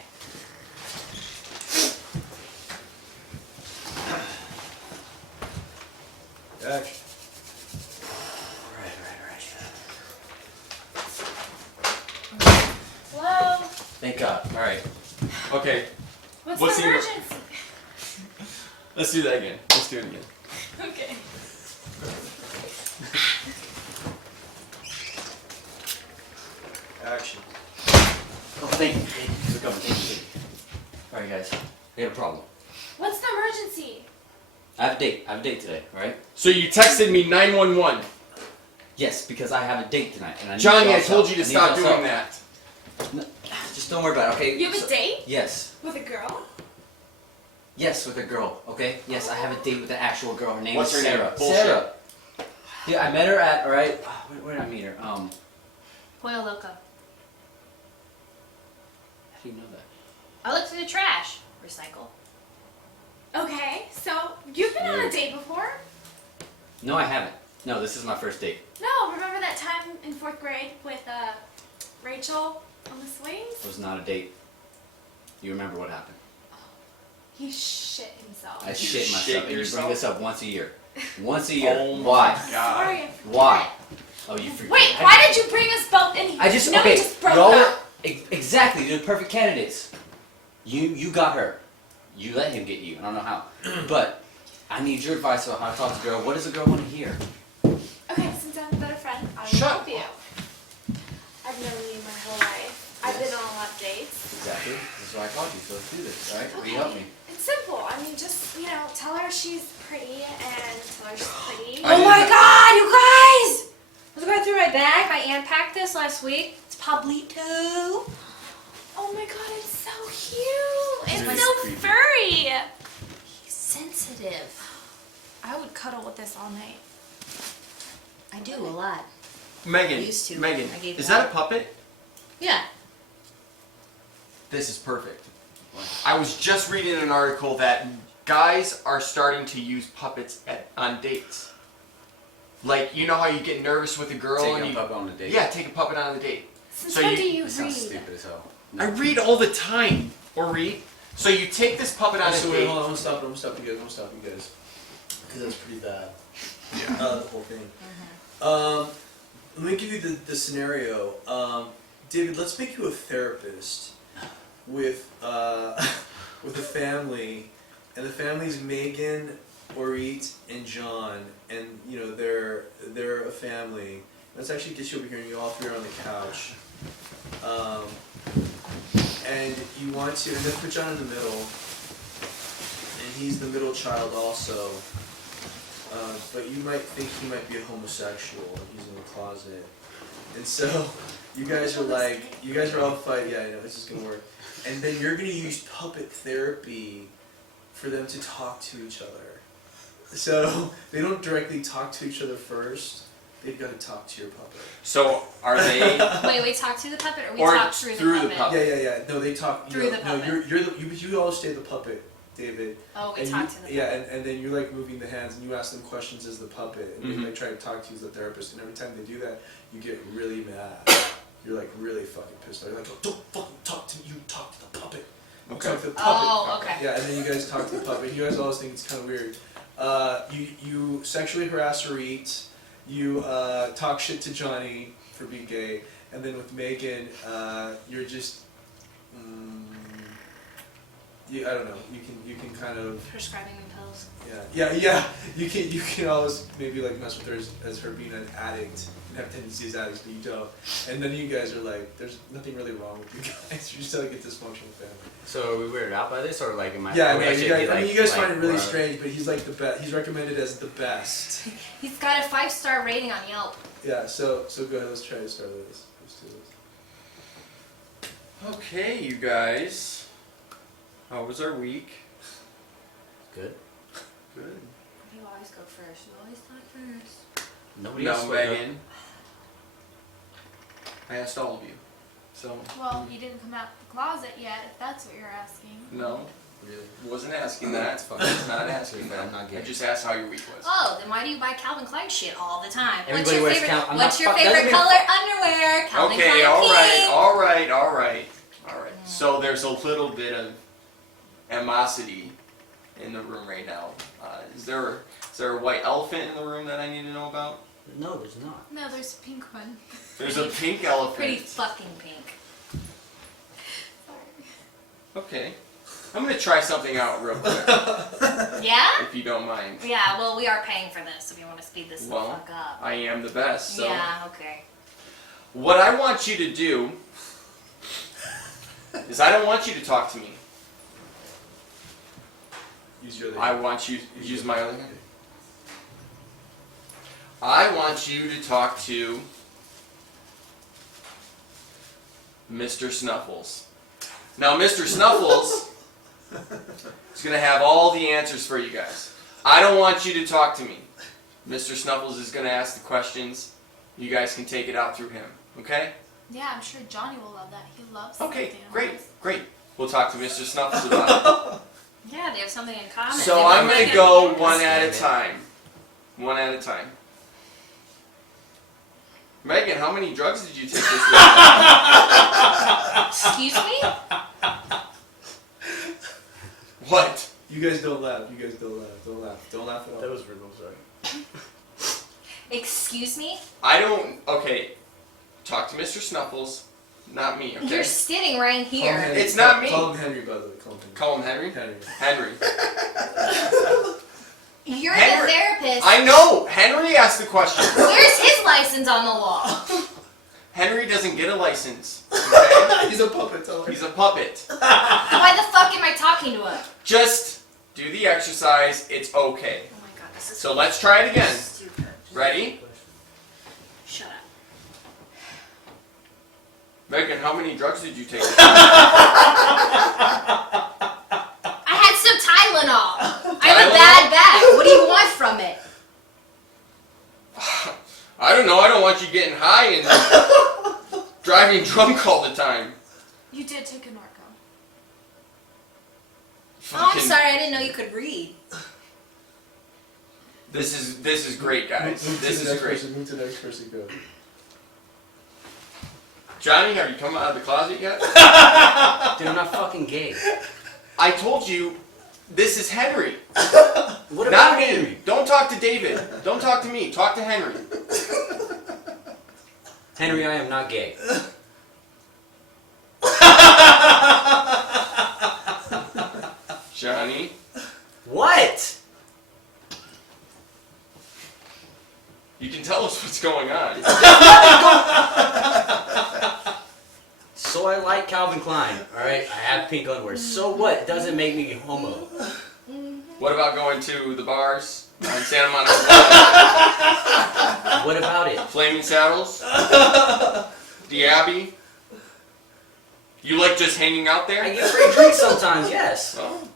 Action. Hello? Thank God. All right. Okay, What's What's the the- emergency? let's do that again. Let's do it again. Okay. Action. Oh, thank you. Thank you for coming. Thank you. All right, guys. We have a problem. What's the emergency? I have a date. I have a date today. All right. So you texted me 911. Yes, because I have a date tonight, and I need Johnny, I y'all's told help. you to I need stop y'all's doing help. that. Just don't worry about it, okay? You have a So- date? Yes. With a girl? Yes, with a girl, okay? Yes, I have a date with an actual girl. Her name What's is her name? Sarah. Bullshit. Sarah. Yeah, I met her at, alright? Where did I meet her? How Pollo Loco. do you know that? I looked through the trash. Recycle. Okay, so you've been on a date before? No, I haven't. No, this is my first date. No, remember that time in 4th grade with Rachel on the swings? It was not a date. You remember what happened? He shit himself. I shit myself, shit and you yourself? bring this up once a year. Once a year. Oh my Why? God. Sorry, I forget. Why? Oh, you forget. Wait, why did you bring us both in? I just, no, okay, we just broke y'all up. exactly, you're the perfect candidates. You got her. You let him get you. I don't know how. But I need your advice on how to talk to a girl. What does a girl want to hear? Okay, since I'm a better friend, I will Shut help you. I've known you my whole life. I've been on a lot of dates. Exactly. This is why I called you, so let's do this, alright? Will you help me? It's simple. I mean, just, tell her she's pretty and tell her she's pretty. I Oh did my that. God, you guys! I was going through my bag. My aunt packed this last week. It's Pablito. Oh my god, it's so cute. It's Really so creepy. furry. He's sensitive. I would cuddle with this all night. I do a lot. Megan, Used to. Megan, I gave is it that a up. puppet? Yeah. This is perfect. I was just reading an article that guys are starting to use puppets on dates. Like, you know how you get nervous with a girl and Taking a you... puppet on a date. Yeah, take a puppet on a date. Since So when you- do you That sounds read? stupid as hell. I read all the time. Or read. So you take this puppet on a So wait, date. hold on, I'm gonna stop you guys. Because that's pretty bad. Yeah. The whole thing. Let me give you the scenario. David, let's make you a therapist with with a family, and the family's Megan, Orit, and John, and you know they're a family. Let's actually get you over here, and you all three are on the couch. And you want to, and then put John in the middle, and he's the middle child also. But you might think he might be a homosexual, and he's in the closet. And so, you guys are all fighting, yeah, I know, this is gonna work. And then you're gonna use puppet therapy for them to talk to each other. So, they don't directly talk to each other first, they've gotta talk to your puppet. So are they... Wait, talk to the puppet or we Or talk through through the the puppet? puppet. Yeah. No, they talk. Through the No, puppet. you always stay the puppet, David. Oh, we And talk you, to the puppet. yeah, and then you're like moving the hands, and you ask them questions as the puppet, and Mhm. they try to talk to you as the therapist. And every time they do that, you get really mad. You're like really fucking pissed off. You're like, oh, don't fucking talk to me. You talk to the puppet. You Okay. talk to the puppet. Oh, okay. Yeah, and then you guys talk to the puppet. You guys always think it's kind of weird. You sexually harass or eat. You talk shit to Johnny for being gay, and then with Megan, you're just. I don't know. You can kind of. Prescribing me pills. Yeah. You can always maybe like mess with her as her being an addict and have tendencies as addicts, but you don't. And then you guys are like, there's nothing really wrong with you guys. You're just like a dysfunctional family. So are we weirded out by this, or like am I? Yeah, are we I mean, actually you guys, like, you guys like, find it really we're- strange, but he's like the best. He's recommended as the best. He's got a 5-star rating on Yelp. Yeah. So go ahead. Let's try to start with this. Let's do this. Okay, you guys. How was our week? Good. Good. You always go first. You always talk first. Nobody No, else spoke up. Megan. I asked all of you. So, Well, you didn't come out the closet yet, if that's what you're asking. no. Really? Wasn't asking That's that. fucking Not asking that. I'm not I gay. just asked how your week was. Oh, then why do you buy Calvin Klein shit all the time? Everybody wears I'm What's not your fuck- favorite doesn't mean- color underwear? Calvin Okay, Klein all right. pink. So there's a little bit of animosity in the room right now. Is there a white elephant in the room that I need to know about? No, there's not. No, there's a pink one. There's a pink elephant. Pretty fucking pink. Okay. I'm gonna try something out real quick, Yeah? if you don't mind. Yeah, well, we are paying for this, so we want to speed this the Well, fuck up. I am the best, so. Yeah, okay. What I want you to do is I don't want you to talk to me. Use your other I hand. want you to use my other hand. I want you to talk to Mr. Snuffles. Now, Mr. Snuffles is going to have all the answers for you guys. I don't want you to talk to me. Mr. Snuffles is going to ask the questions. You guys can take it out through him. Okay? Yeah, I'm sure Johnny will love that. He loves Okay, stuffed great, animals. great. We'll talk to Mr. Snuffles about it. Yeah, they have something in common. So They I'm both going like to go animals. one at a time. One at a time. Megan, how many drugs did you take this week? Excuse me? What? You guys don't laugh. Don't laugh at all. That was rude. I'm sorry. Excuse me? I don't. Okay. Talk to Mr. Snuffles, not me, okay? You're sitting right Call him here. Henry. It's not me. Call him Henry, by the way. Call him Henry? Henry. Henry. You're Henry- the therapist. I know! Henry asked the question. Where's his license on the wall? Henry doesn't get a license, okay? He's a puppet. Tell her. He's a puppet. Why the fuck am I talking to him? Just do the exercise, it's okay. Oh my god, this is So let's try it again. stupid. Ready? Shut up. Megan, how many drugs did you take? I had some Tylenol. I have a bad back. What do you want from it? I don't know, I don't want you getting high and driving drunk all the time. You did take a Norco. Oh, I'm Fucking- sorry. I didn't know you could read. This is great, guys. This is great. Move to the next person. Go. Johnny, have you come out of the closet yet? Dude, I'm not fucking gay. I told you, this is Henry. What Not about me. Henry? Don't talk to David. Don't talk to me. Talk to Henry. Henry, I am not gay. Johnny. What? You can tell us what's going on. So I like Calvin Klein, alright? I have pink underwear. So what? It doesn't make me homo. What about going to the bars on Santa Monica? What about it? Flaming Saddles? The Abbey? You like just hanging out there? I get free drinks sometimes, yes. Oh.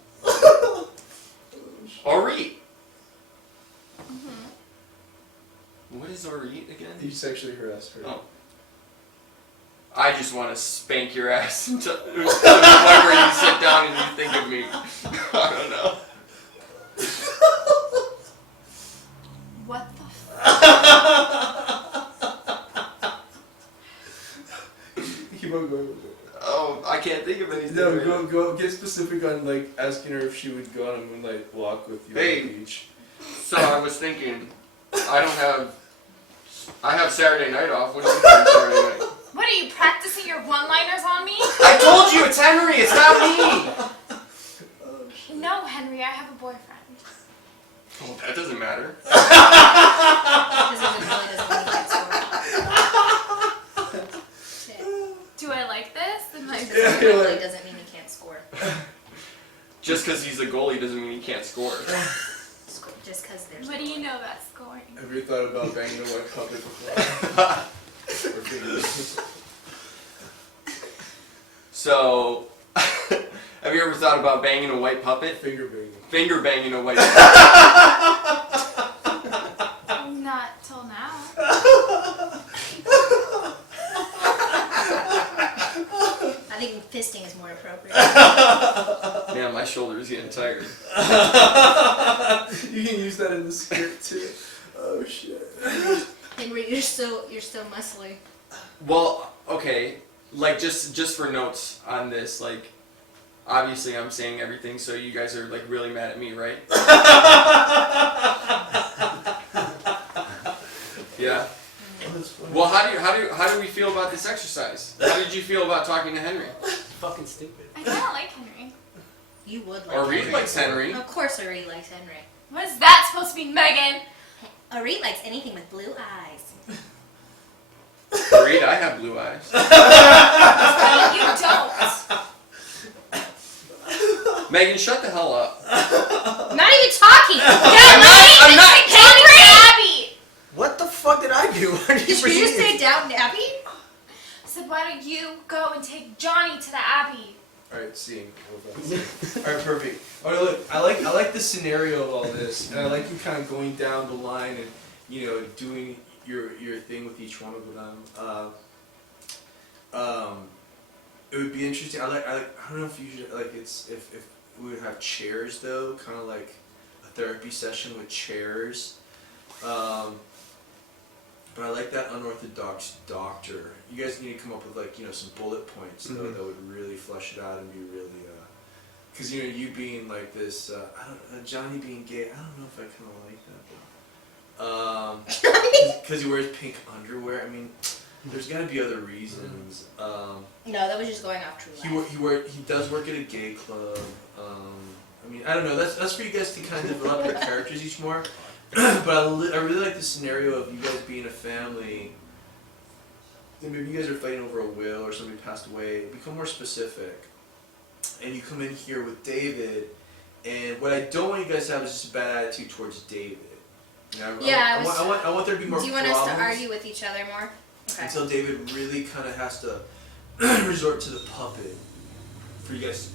Ori. What is Ori again? You sexually harassed her. Oh. I just want to spank your ass to the point where you sit down and you think of me. I don't know. What the Keep on going. Oh, I can't think of anything. No, right go. Get specific on like asking her if she would go on a moonlight walk with you Hey. on the beach. now. So I was thinking, I have Saturday night off. What do you think Saturday night? What are you practicing your one-liners on me? I told you it's Henry. It's not me. No, Henry, I have a boyfriend. Well, that doesn't matter. Do I like this? Then my Really doesn't mean he can't score. Just because he's a goalie doesn't mean he can't score. Just because there's. What do you know about scoring? Have you thought about banging a white puppet before? Or fingering? So, have you ever thought about banging a white puppet? Finger banging. Finger banging a white puppet. Not till now. I think fisting is more appropriate. Man, my shoulder's getting tired. You can use that in the script too. Oh shit. Henry, you're so muscly. Well, okay, like just for notes on this, like obviously I'm saying everything, so you guys are like really mad at me, right? Yeah. Well, how do we feel about this exercise? How did you feel about talking to Henry? Fucking stupid. I kind of like Henry. You would like. Or Reed Henry. likes Henry. Of course, Ari likes Henry. What is that supposed to be, Megan? Ari likes anything with blue eyes. Reed, I have blue eyes. You don't. Megan, shut the hell up. I'm not even talking. I'm not. Henry! Abby! What the fuck did I do? Why Did you just say Downton Abbey? I said, why don't you go and take Johnny to the Abbey? Alright, seeing. Alright, perfect. Alright, look, I like the scenario of all this, and I like you kind of going down the line and, you know, doing your thing with each one of them. It would be interesting. I don't know if you should, like, if we would have chairs though, kind of like a therapy session with chairs. But I like that unorthodox doctor. You guys need to come up with like, you know, some bullet points though that would really flesh it out and be really, because you know, you being like this, Johnny being gay, I don't know if I kind of like that though. Because he wears pink underwear. I mean, there's got to be other reasons. No, that was just going off True Life. He does work at a gay club. I mean, I don't know. That's for you guys to kind of develop your characters each more. But I really like the scenario of you guys being a family. And maybe you guys are fighting over a will or somebody passed away. Become more specific. And you come in here with David. And what I don't want you guys to have is just a bad attitude towards David. You know, Yeah, I want there to be more Do you want problems. us to argue with each other more? Okay. Until David really kind of has to resort to the puppet for you guys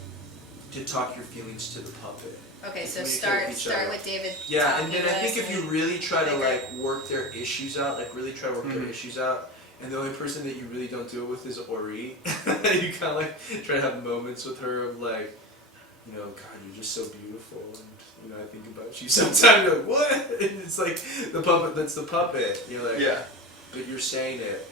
to talk your feelings to the puppet. Okay, so Communicate start with each other. with David. Yeah, and talking then I to think us if you and- really try to figure- like work their issues out, like really try to work their issues out, and the only person that you really don't do it with is Ori. You kind of like try to have moments with her of like, you know, God, you're just so beautiful, and you know, I think about you sometimes. You're like, what? And it's like the puppet. That's the puppet. You're like, Yeah. but you're saying it.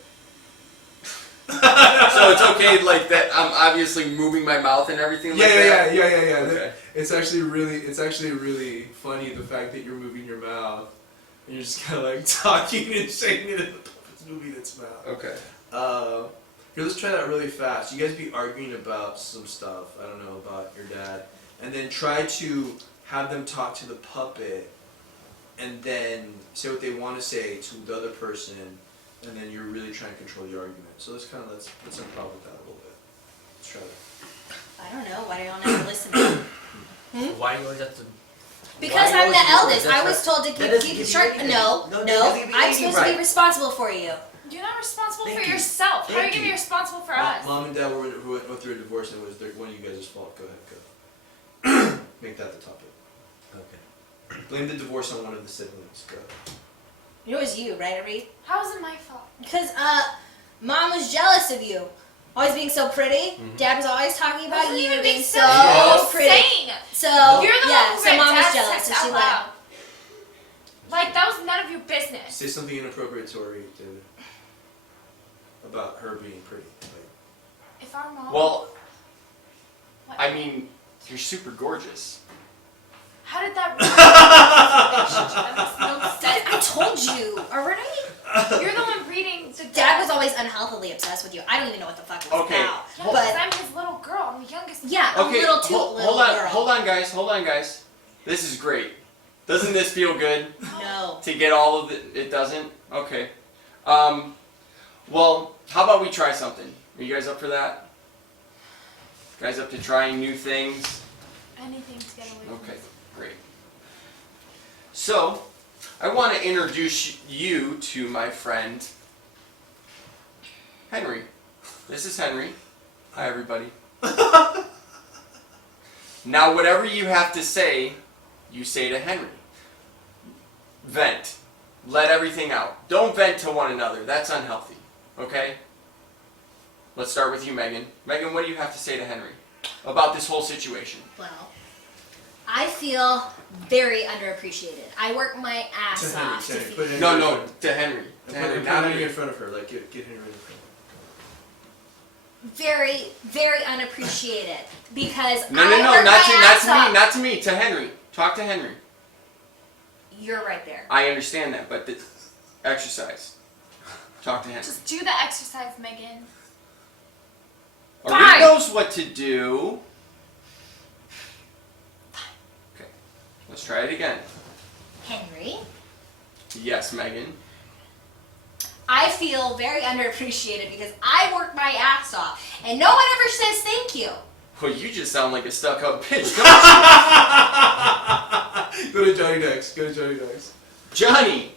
So it's okay, like that. I'm obviously moving my mouth and everything like that. Yeah. Okay. It's actually really funny the fact that you're moving your mouth and you're just kind of like talking and shaking it, and the puppet's moving its mouth. Okay. Here, let's try that really fast. You guys be arguing about some stuff. I don't know about your dad, and then try to have them talk to the puppet, and then say what they want to say to the other person, and then you're really trying to control the argument. So let's improv with that a little bit. Let's try that. I don't know. Why do y'all never listen to me? Why do you always have to? Because Why I'm you the always- eldest. that's I was right. told to That doesn't keep give you sharp. anything. No, No, that no. doesn't give you I'm any supposed to right. be responsible for you. You're not responsible Thank for you. yourself. How are you Thank gonna be you. responsible for us? Mom and Dad went through a divorce, and it was one of you guys' fault. Go ahead, go. Make that the topic. Okay. Blame the divorce on one of the siblings. Go. It was you, right, Ari? How is it my fault? Because Mom was jealous of you. Always being so pretty. Dad was always talking about Wasn't you even being being so silly. pretty. Insane. So You're the yeah, one who so read Mom was Dad's jealous, text so she out left. loud. Like that was none of your business. Say something inappropriate to her, David. About her being pretty. Like, If our mom. Well, What? I mean, you're super gorgeous. How did that ruin our relationship? That makes no sense. I told you already. You're the one reading the. Dad was always unhealthily obsessed with you. I don't even know what the fuck it was Okay. about. Yeah, But because I'm his little girl. I'm the youngest. yeah, Okay, a little too hold little on, girl. hold on, guys. This is great. Doesn't this feel good No. to get all of it? It doesn't. Okay. Well, how about we try something? Are you guys up for that? Guys up to trying new things? Anything to get away from Okay, this. great. So, I want to introduce you to my friend, Henry. This is Henry. Hi, everybody. Now, whatever you have to say, you say to Henry. Vent. Let everything out. Don't vent to one another. That's unhealthy. Okay? Let's start with you, Megan. Megan, what do you have to say to Henry about this whole situation? Well, I feel very underappreciated. I work my ass off to Henry, feed put Henry No, in no, front. to Henry. Put To Henry, Henry not in me. front of her. Like, get Henry in front. very, very unappreciated because No, I no, no, work not my to ass me, off. not to me, to Henry. Talk to Henry. You're right there. I understand that, but the exercise. Talk to Henry. Just do the exercise, Megan. Ari Fine. knows what to do. Okay, let's try it again. Henry, Yes, Megan. I feel very underappreciated because I work my ass off and no one ever says thank you. Well, you just sound like a stuck-up bitch. Go to Johnny next. Johnny!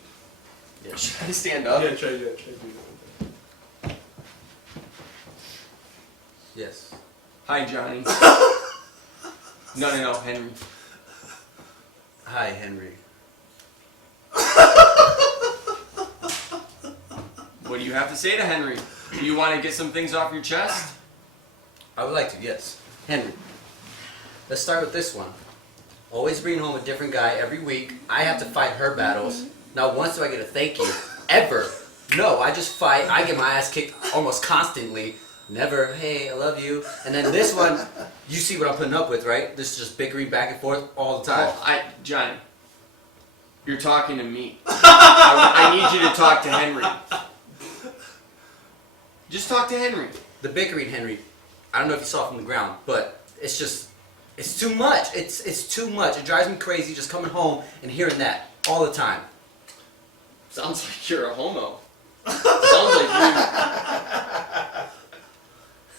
Yeah. Should I stand up? Yeah, try to do that. Yes. Hi, Johnny. No, Henry. Hi, Henry. What do you have to say to Henry? Do you want to get some things off your chest? I would like to, yes. Henry. Let's start with this one. Always bring home a different guy every week. I have to fight her battles. Not once do I get a thank you. Ever. No, I just fight. I get my ass kicked almost constantly. Never, hey, I love you. And then this one, you see what I'm putting up with, right? This is just bickering back and forth all the time. Johnny, you're talking to me. I need you to talk to Henry. Just talk to Henry. The bickering, Henry, I don't know if you saw it from the ground, but it's just, it's too much. It's too much. It drives me crazy just coming home and hearing that all the time. Sounds like you're a homo. Sounds like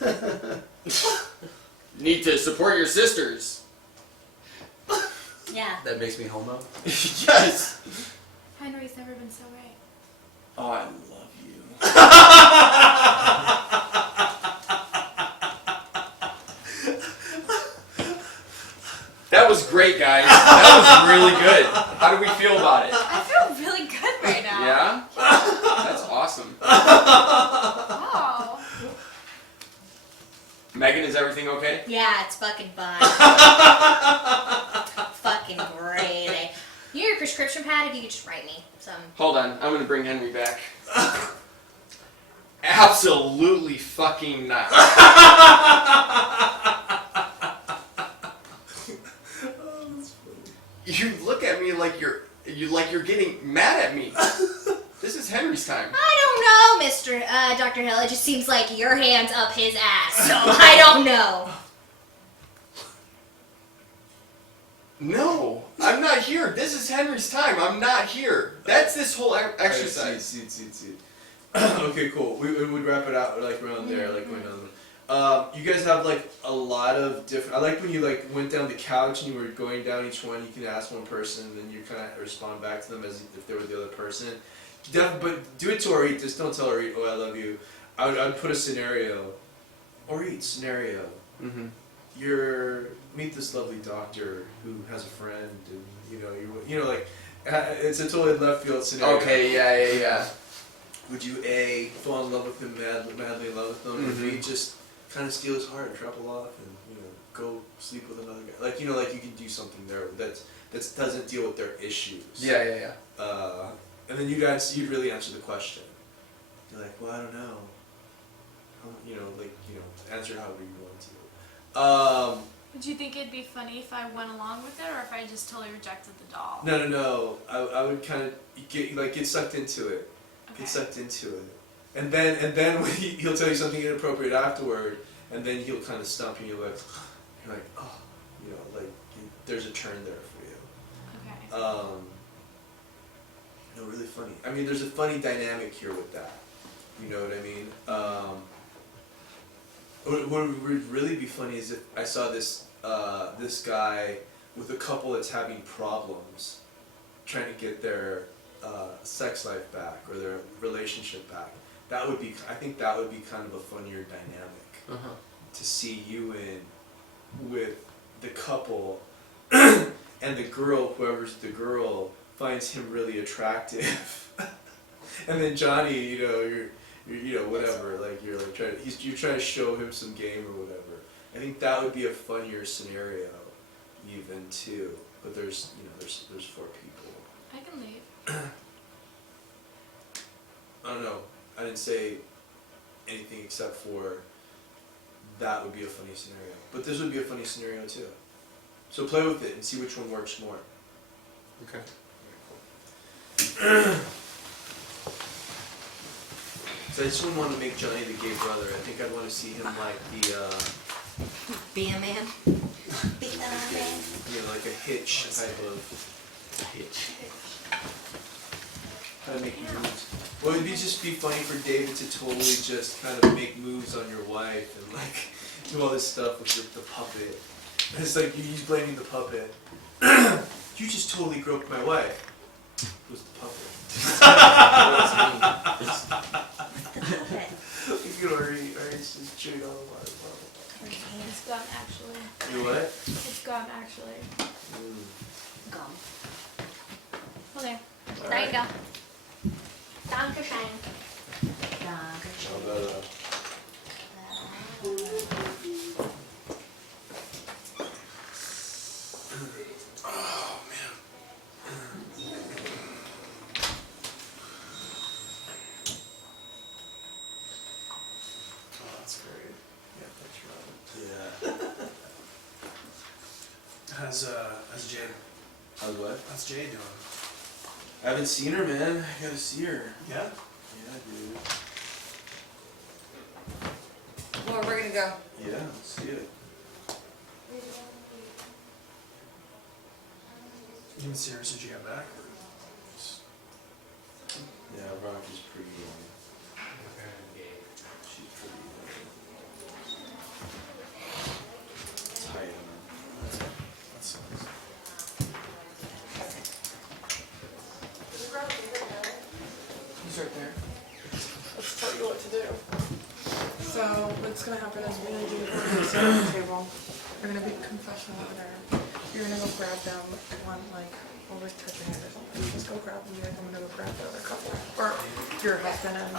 you need to support your sisters. Yeah. That makes me homo. Yes. Henry's never been so right. Oh, I love you. That was great, guys. That was really good. How do we feel about it? I feel really good right now. Yeah? That's awesome. Wow. Megan, is everything okay? Yeah, it's fucking fine. Fucking great. You know your prescription pad? If you could just write me some. Hold on, I'm gonna bring Henry back. Absolutely fucking not. You look at me like you're getting mad at me. This is Henry's time. I don't know, Dr. Hill. It just seems like your hand's up his ass, so I don't know. No, I'm not here. This is Henry's time. I'm not here. That's this whole exercise. See. Okay, cool. We would wrap it out like around there, like going on. You guys have like a lot of different. I like when you like went down the couch and you were going down each one. You can ask one person, and then you kind of respond back to them as if they were the other person. But do it to Orit. Just don't tell Orit, "Oh, I love you." I'd put a scenario. Orit, scenario. Mm-hmm. You're meet this lovely doctor who has a friend, and you know like it's a totally left field scenario. Okay, yeah. Would you A, fall in love with him, madly in love with him, or B, just kind of steal his heart and travel off and go sleep with another guy? Like like you can do something there that doesn't deal with their issues. Yeah. And then you'd really answer the question. You're like, well, I don't know. Answer however you want to. Would you think it'd be funny if I went along with it, or if I just totally rejected the doll? No. I would kind of get sucked into it. Okay. Get sucked into it, and then when he'll tell you something inappropriate afterward, and then he'll kind of stump you. You're like, oh, there's a turn there for you. Okay. Really funny. I mean, there's a funny dynamic here with that. You know what I mean? What would really be funny is if I saw this guy with a couple that's having problems, trying to get their sex life back or their relationship back. I think that would be kind of a funnier dynamic to see you in with the couple and the girl, whoever's the girl, finds him really attractive, and then Johnny, you're whatever, like you're trying to show him some game or whatever. I think that would be a funnier scenario, even too. But there's 4 people. I can leave. I don't know. I didn't say anything except for that would be a funny scenario. But this would be a funny scenario too. So play with it and see which one works more. Okay. So I just wouldn't want to make Johnny the gay brother. I think I'd want to see him like Be a man. Be a man. like a Hitch type of Hitch. How to make moves. Well, it'd just be funny for David to totally just kind of make moves on your wife and like do all this stuff with the puppet. And it's like he's blaming the puppet. You just totally groped my wife. It was the puppet. You can already just chewing on the water bottle. It's gone, actually. You what? It's gone, actually. Gum. Okay. All There you right. go. Dankeschön. How about, That's great. yeah. How's Jade? How's what? How's Jade doing? I haven't seen her, man. I gotta see her. Yeah? Yeah, dude. Well, we're gonna go. Yeah, let's see it. You been serious since you got back? Yeah, Rocky's pretty she's pretty tight on her. That sucks. He's right there. Let's tell you what to do. So what's gonna happen is we're gonna do it on the table. We're gonna be confessional order. you're gonna go grab them, one like over touch your hand or something. Just go grab them. You're like, I'm gonna go grab the other couple, or your husband and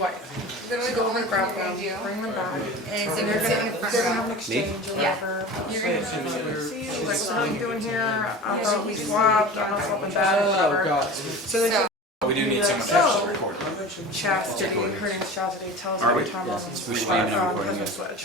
wife. So go over and grab them, bring them back, and they're gonna have an exchange or whatever. You're gonna see like what are you doing here? We swapped. I'm not swapping back. Whatever. So they. We do need someone to actually record. Chastity, her name's Chastity, tells Are her we? every time Yes. on We should be in a recording, husband yes. switch.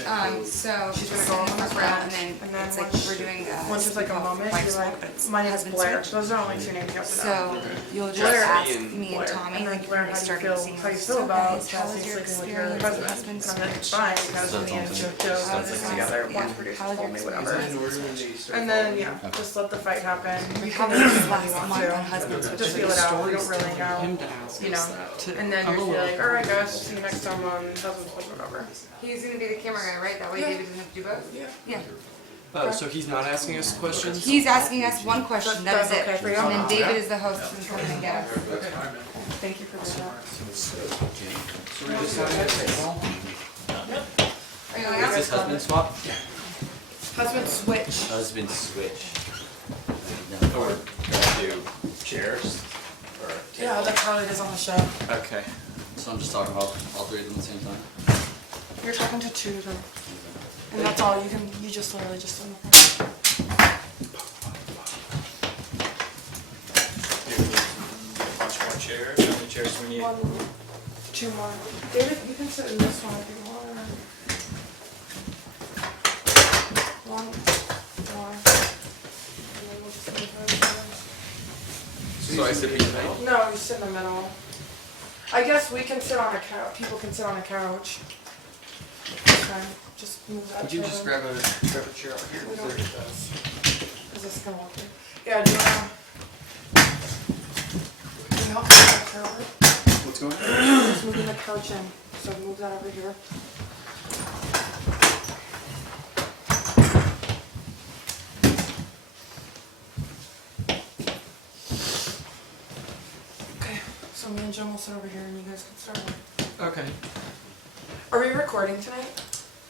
So She's gonna go on the ground, and then it's like once- we're doing once there's like a moment, wife you're swap, like, but it's my name's husband Blair. switch. Those are only two names you have to know. So you'll just Blair ask and me and Blair. Tommy, And then like Blair, when we how do you started feel? seeing How do you this. feel about Okay, how was Chastity your sleeping with your experience husband? with And I'm like, it's fine because me and JoJo How did was this it? together. Yeah. Once producers How was told me your whatever. experience? And then yeah, just let the fight happen. We You have can this do what last you want month on to. husbands. Just feel it out. You don't really know. You know. And then you're just like, alright guys, see you next time on Husband's Switch, whatever. He's gonna be the camera guy, right? That way Yeah. David doesn't have to do both? Yeah. Yeah. Oh, so he's not asking us questions? He's asking us one question, that is That's it. okay for you? And then David is the host and coming and get us. Thank you for doing Are you Is like, this husband swap? that. Husband Switch. Husband switch. Or do chairs? Or Yeah, that's how it is on the show. okay. So I'm just talking about all three of them at the same time? You're talking to two of them. And that's all. You just literally just sit in the front. Much more chairs. How many chairs do we need? One, two more. David, you can sit in this one if you want. One more. And then we'll just move over. So I sit in the middle? No, you sit in the middle. I guess we can sit on a couch. People can sit on a couch. Okay, just move that. Would you chair just then. grab a chair over here? We don't need this. Is this gonna work? Yeah, do you wanna? Can you help me move that chair over? What's going on? Just moving the couch in. So move that over here. Okay, so me and Jim will sit over here and you guys can start work. Okay. Are we recording tonight?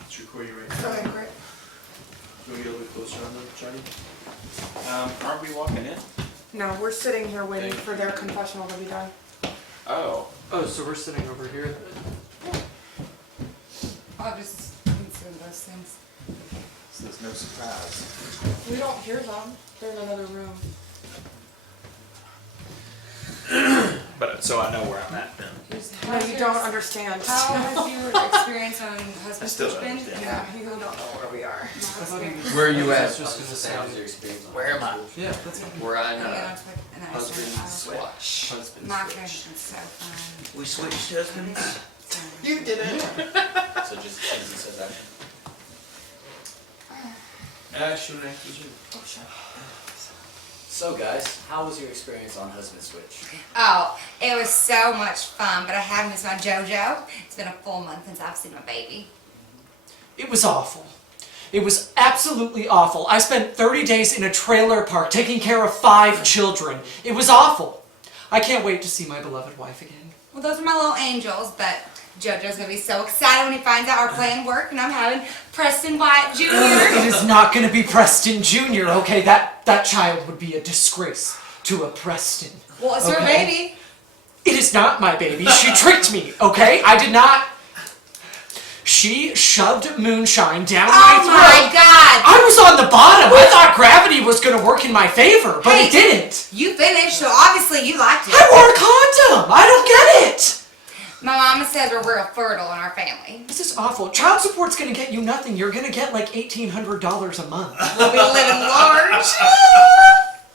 Let's record you right now. Okay, great. Can we get a little bit closer on them, Johnny? Aren't we walking in? No, we're sitting here waiting for their confessional to be done. Oh. Oh, so we're sitting over here? I'll just consider those things. So there's no surprise. We don't hear them. They're in another room. But so I know where I'm at then. No, you don't understand. How has your experience on husband still switch don't been? understand. Yeah, you don't know where we are. Where are you I at? was just gonna say, how's your experience on Where am I? Yeah, that's it. We're on And then I was like, and then I husband started, swatch. Husband my switch. parents was so fun. We switched husbands? You did it. So just says that. Ash, you wanna act as you? Oh, shit. So guys, how was your experience on husband switch? Oh, it was so much fun, but I have missed my JoJo. It's been a full month since I've seen my baby. It was awful. It was absolutely awful. I spent 30 days in a trailer park taking care of 5 children. It was awful. I can't wait to see my beloved wife again. Well, those are my little angels, but JoJo's gonna be so excited when he finds out our plan worked and I'm having Preston Wyatt Jr. It is not going to be Preston Jr., okay? That child would be a disgrace to a Preston. Well, it's her Okay. baby. It is not my baby. She tricked me, okay? I did not... She shoved moonshine down my Oh throat. my God! I was on the bottom. I thought gravity was going to work in my favor, but Hey, it didn't. You finished, so obviously you liked it. I wore a condom. I don't get it. My mama says we're real fertile in our family. This is awful. Child support's going to get you nothing. You're going to get like $1,800 a month. We'll be living large.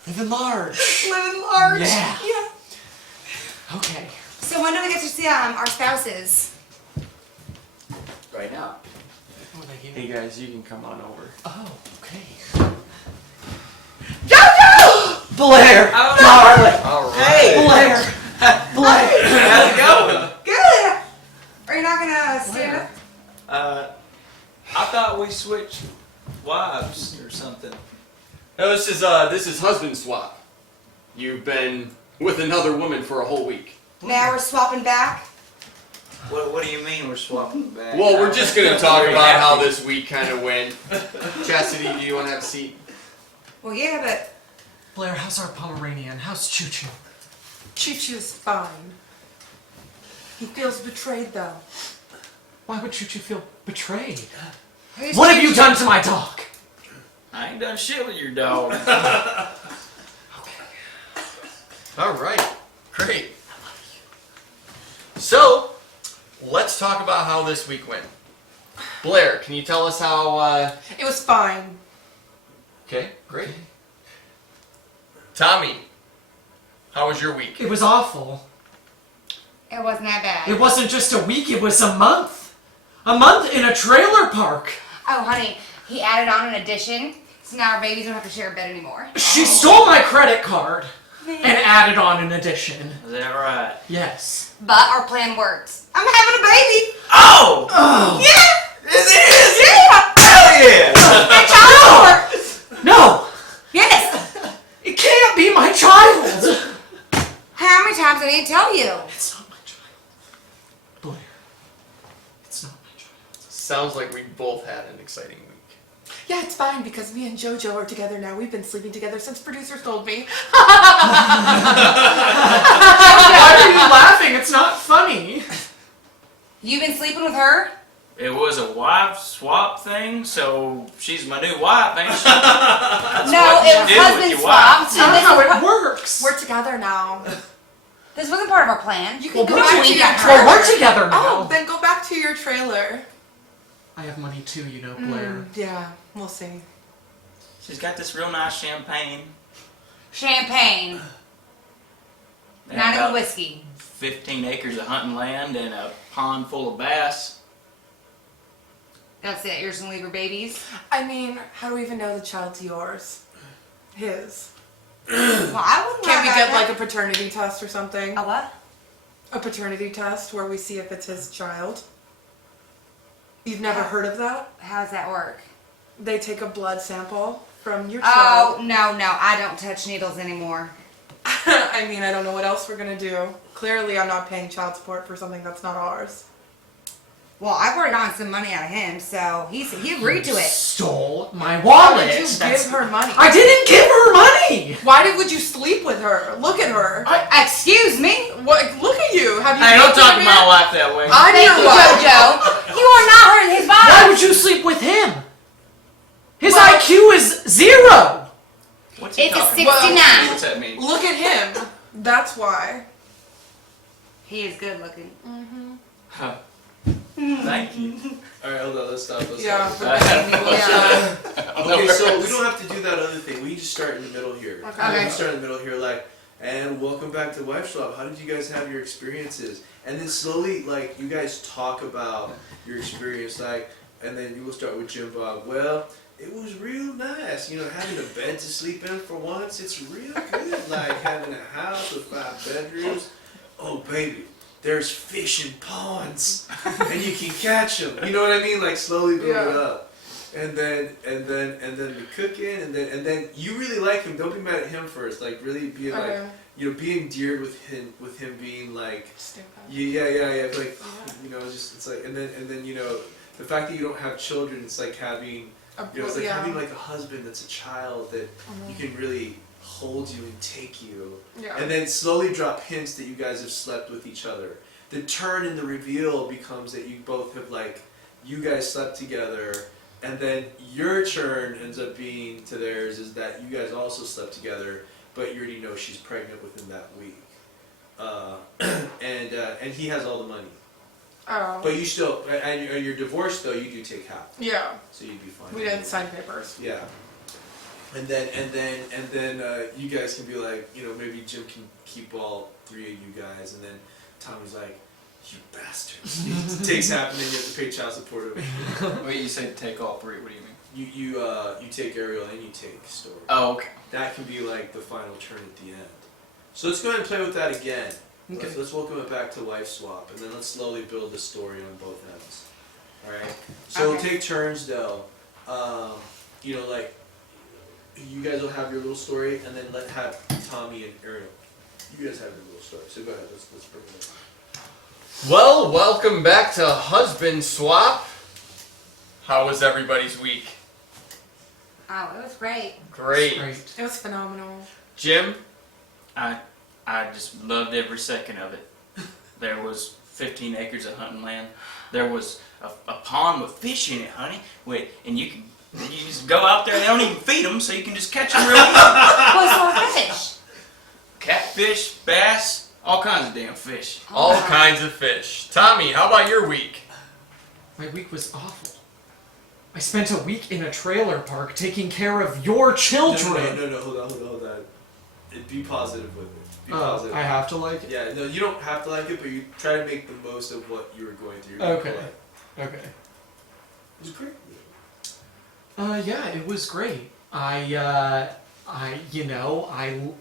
Living large. Living large. Yeah. Yeah. Okay. So when do we get to see our spouses? Right now. Oh, they gave Hey me- guys, you can come on over. Oh, okay. JoJo! Blair! Darling! All Blair! Blair! How's it going? Good. Are you not gonna stand up? I thought we switched wives or something. No, this is husband swap. You've been with another woman for a whole week. Now we're swapping back. What do you mean we're swapping back? Well, we're just gonna talk about how this week kind of went. Chastity, do you want to have a seat? Well, yeah, but Blair, how's our Pomeranian? How's Choo Choo? Choo Choo's fine. He feels betrayed though. Why would Choo Choo feel betrayed? who's What have Choo you Choo? done to my dog? I ain't done shit with your dog. All right, great. So, let's talk about how this week went. Blair, can you tell us how? It was fine. Okay, great. Tommy, how was your week? It was awful. It wasn't that bad. It wasn't just a week, it was a month. A month in a trailer park. Oh, honey, he added on an addition, so now our babies don't have to share a bed anymore. She stole my credit card and added on an addition. Is that right? Yes. But our plan works. I'm having a baby. Oh! Oh! Yeah! It is! Yeah! Hell yeah! My child support! No! Yes! It can't be my child! How many times do I need to tell you? It's not my child. Blair. It's not my child. Sounds like we both had an exciting week. Yeah, it's fine because me and JoJo are together now. We've been sleeping together since producers told me. Why are you laughing? It's not funny. You've been sleeping with her? It was a wife swap thing, so she's my new wife, ain't she? That's No, what it you was do with husband your swap. wife. That's not how it works. We're together now. This wasn't part of our plan. You can go we're back to together. your Well, trailer. we're together now. Oh, then go back to your trailer. I have money too, you know, Blair. Yeah, we'll see. She's got this real nice champagne. Champagne. and Not about even whiskey. 15 acres of hunting land and a pond full of bass. That's it. You're just gonna leave your babies? I mean, how do we even know the child's yours? His. Well, I wouldn't Can't we lie get about like a paternity test or something? that. A what? A paternity test where we see if it's his child. You've never heard of that? How does that work? They take a blood sample from your Oh, child. no. I don't touch needles anymore. I mean, I don't know what else we're gonna do. Clearly, I'm not paying child support for something that's not ours. Well, I've already gotten some money out of him, so he agreed to it. Stole my Why wallet. did you That's- give her money? I didn't give her money. Why would you sleep with her? Look at her. Excuse me? What? Look at you. Have you? Hey, don't slept talk with to my her? wife that way. I'm Thank your you, wife. JoJo. You are not hurting his body. Why would you sleep with him? His Well- IQ is 0. What's he It's a talking 69. about? What's that mean? Look at him. That's why. He is good looking. Huh. Thank you. Alright, hold on, let's stop. Yeah. Stop. Yeah. Okay, so we don't have to do that other thing. We can just start in the middle here. Okay. We can start in the middle here, like, and welcome back to Wife Swap. How did you guys have your experiences? And then slowly, like, you guys talk about your experience, like, and then you will start with Jim Bob. Well, it was real nice, you know, having a bed to sleep in for once. It's real good, like having a house with 5 bedrooms. Oh, baby. There's fish in ponds, and you can catch them. You know what I mean? Like slowly build it up, and then the cooking, and then you really like him. Don't be mad at him first. Like really be like, you know, be endeared with him being like, yeah. Like you know, it's like, and then you know, the fact that you don't have children, it's like having, you know, it's like having like a husband that's a child that you can really hold you and take you, and then slowly drop hints that you guys have slept with each other. The turn in the reveal becomes that you both have like, you guys slept together, and then your turn ends up being to theirs is that you guys also slept together, but you already know she's pregnant within that week, and he has all the money. Oh. But you still, and you're divorced though. You do take half. Yeah. So you'd be fine. We didn't sign papers. Yeah. And then you guys can be like, you know, maybe Jim can keep all 3 of you guys, and then Tommy's like, you bastards. He takes half, and then you have to pay child support over here. Wait, you said take all 3. What do you mean? You take Ariel and you take Story. Oh, okay. That can be like the final turn at the end. So let's go ahead and play with that again. Okay. Let's welcome it back to Wife Swap, and then let's slowly build the story on both ends. All right. So Okay. take turns though. You know, like you guys will have your little story, and then have Tommy and Ariel. You guys have your little story. So go ahead. Let's bring it up. Well, welcome back to Husband Swap. How was everybody's week? Oh, it was great. Great. It was phenomenal. Jim, I just loved every second of it. There was 15 acres of hunting land. There was a pond with fish in it, honey. And you just go out there. They don't even feed them, so you can just catch them real easy. What sort of fish? Catfish, bass, all kinds of damn fish. All kinds of fish. Tommy, how about your week? My week was awful. I spent a week in a trailer park taking care of your children. No, hold on. Be positive with it. Be positive. I have to like it? Yeah, no, you don't have to like it, but you try to make the most of what you were going through. Okay. It was great. Yeah, it was great. I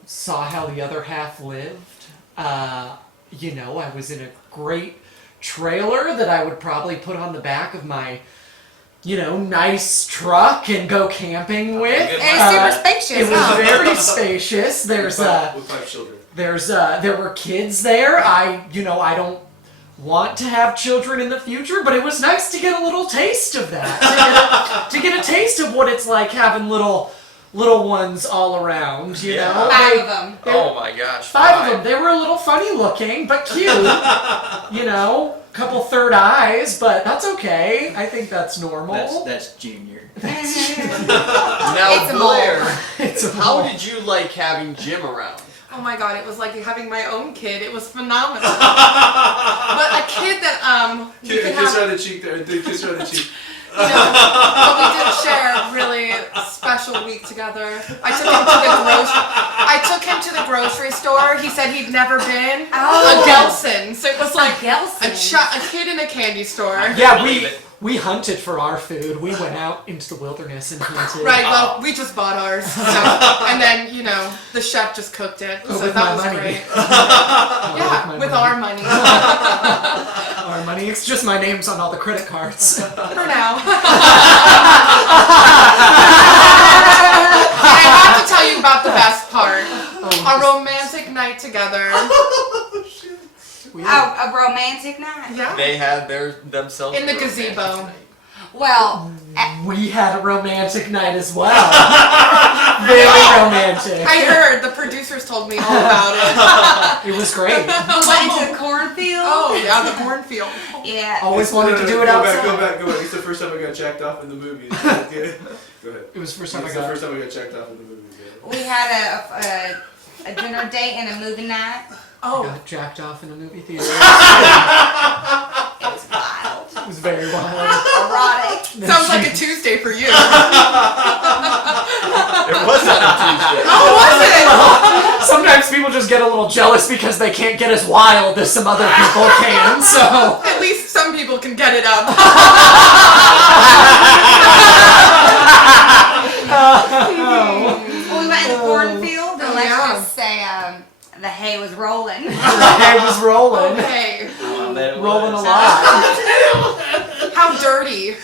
saw how the other half lived. I was in a great trailer that I would probably put on the back of my, nice truck and go camping with. And it's super spacious, It was very spacious. With 5 children. There were kids there. I don't want to have children in the future, but it was nice to get a little taste of that. to get a taste of what it's like having little ones all around, know? 5 of them. Oh my gosh. 5 of them. They were a little funny looking, but cute. Couple third eyes, but that's okay. I think that's normal. That's Junior. Now, It's a Blair, how did you like having Jim around? Oh my god, it was like having my own kid. It was phenomenal. But a kid that Kiss her on the cheek there. Kiss her on the cheek. But we did share a really special week together. I took him to the grocery store. He said he'd never been. Oh. A Gelson's. So it was like Gelson's. a kid in a candy store. Yeah, we hunted for our food. We went out into the wilderness and hunted. Right, well, we just bought ours. So, and then, the chef just cooked it. So with that my was money. great. Yeah, with our money. Our money. It's just my name's on all the credit cards. For now. I have to tell you about the best part. A romantic night together. A romantic night. Yeah. They had themselves In the a romantic gazebo. night. Well, we had a romantic night as well. Very romantic. I heard. The producers told me all about it. It was great. we went into the cornfield. Oh, yeah, the cornfield. Yeah. Always wanted to do it outside. Go back. It's the first time I got jacked off in the movies. Go ahead. It was the first time It's the first time I got jacked off in the movies. Yeah. We had a dinner date and a movie night. Oh. Got jacked off in a movie theater. It was wild. It was very wild. Erotic. Sounds like a Tuesday for you. It was on a Tuesday. Oh, was it? Sometimes people just get a little jealous because they can't get as wild as some other people can, so. At least some people can get it up. We went in the cornfield, and let's yeah. just say the hay was rolling. The hay was rolling. Okay. Rolling a lot. How dirty.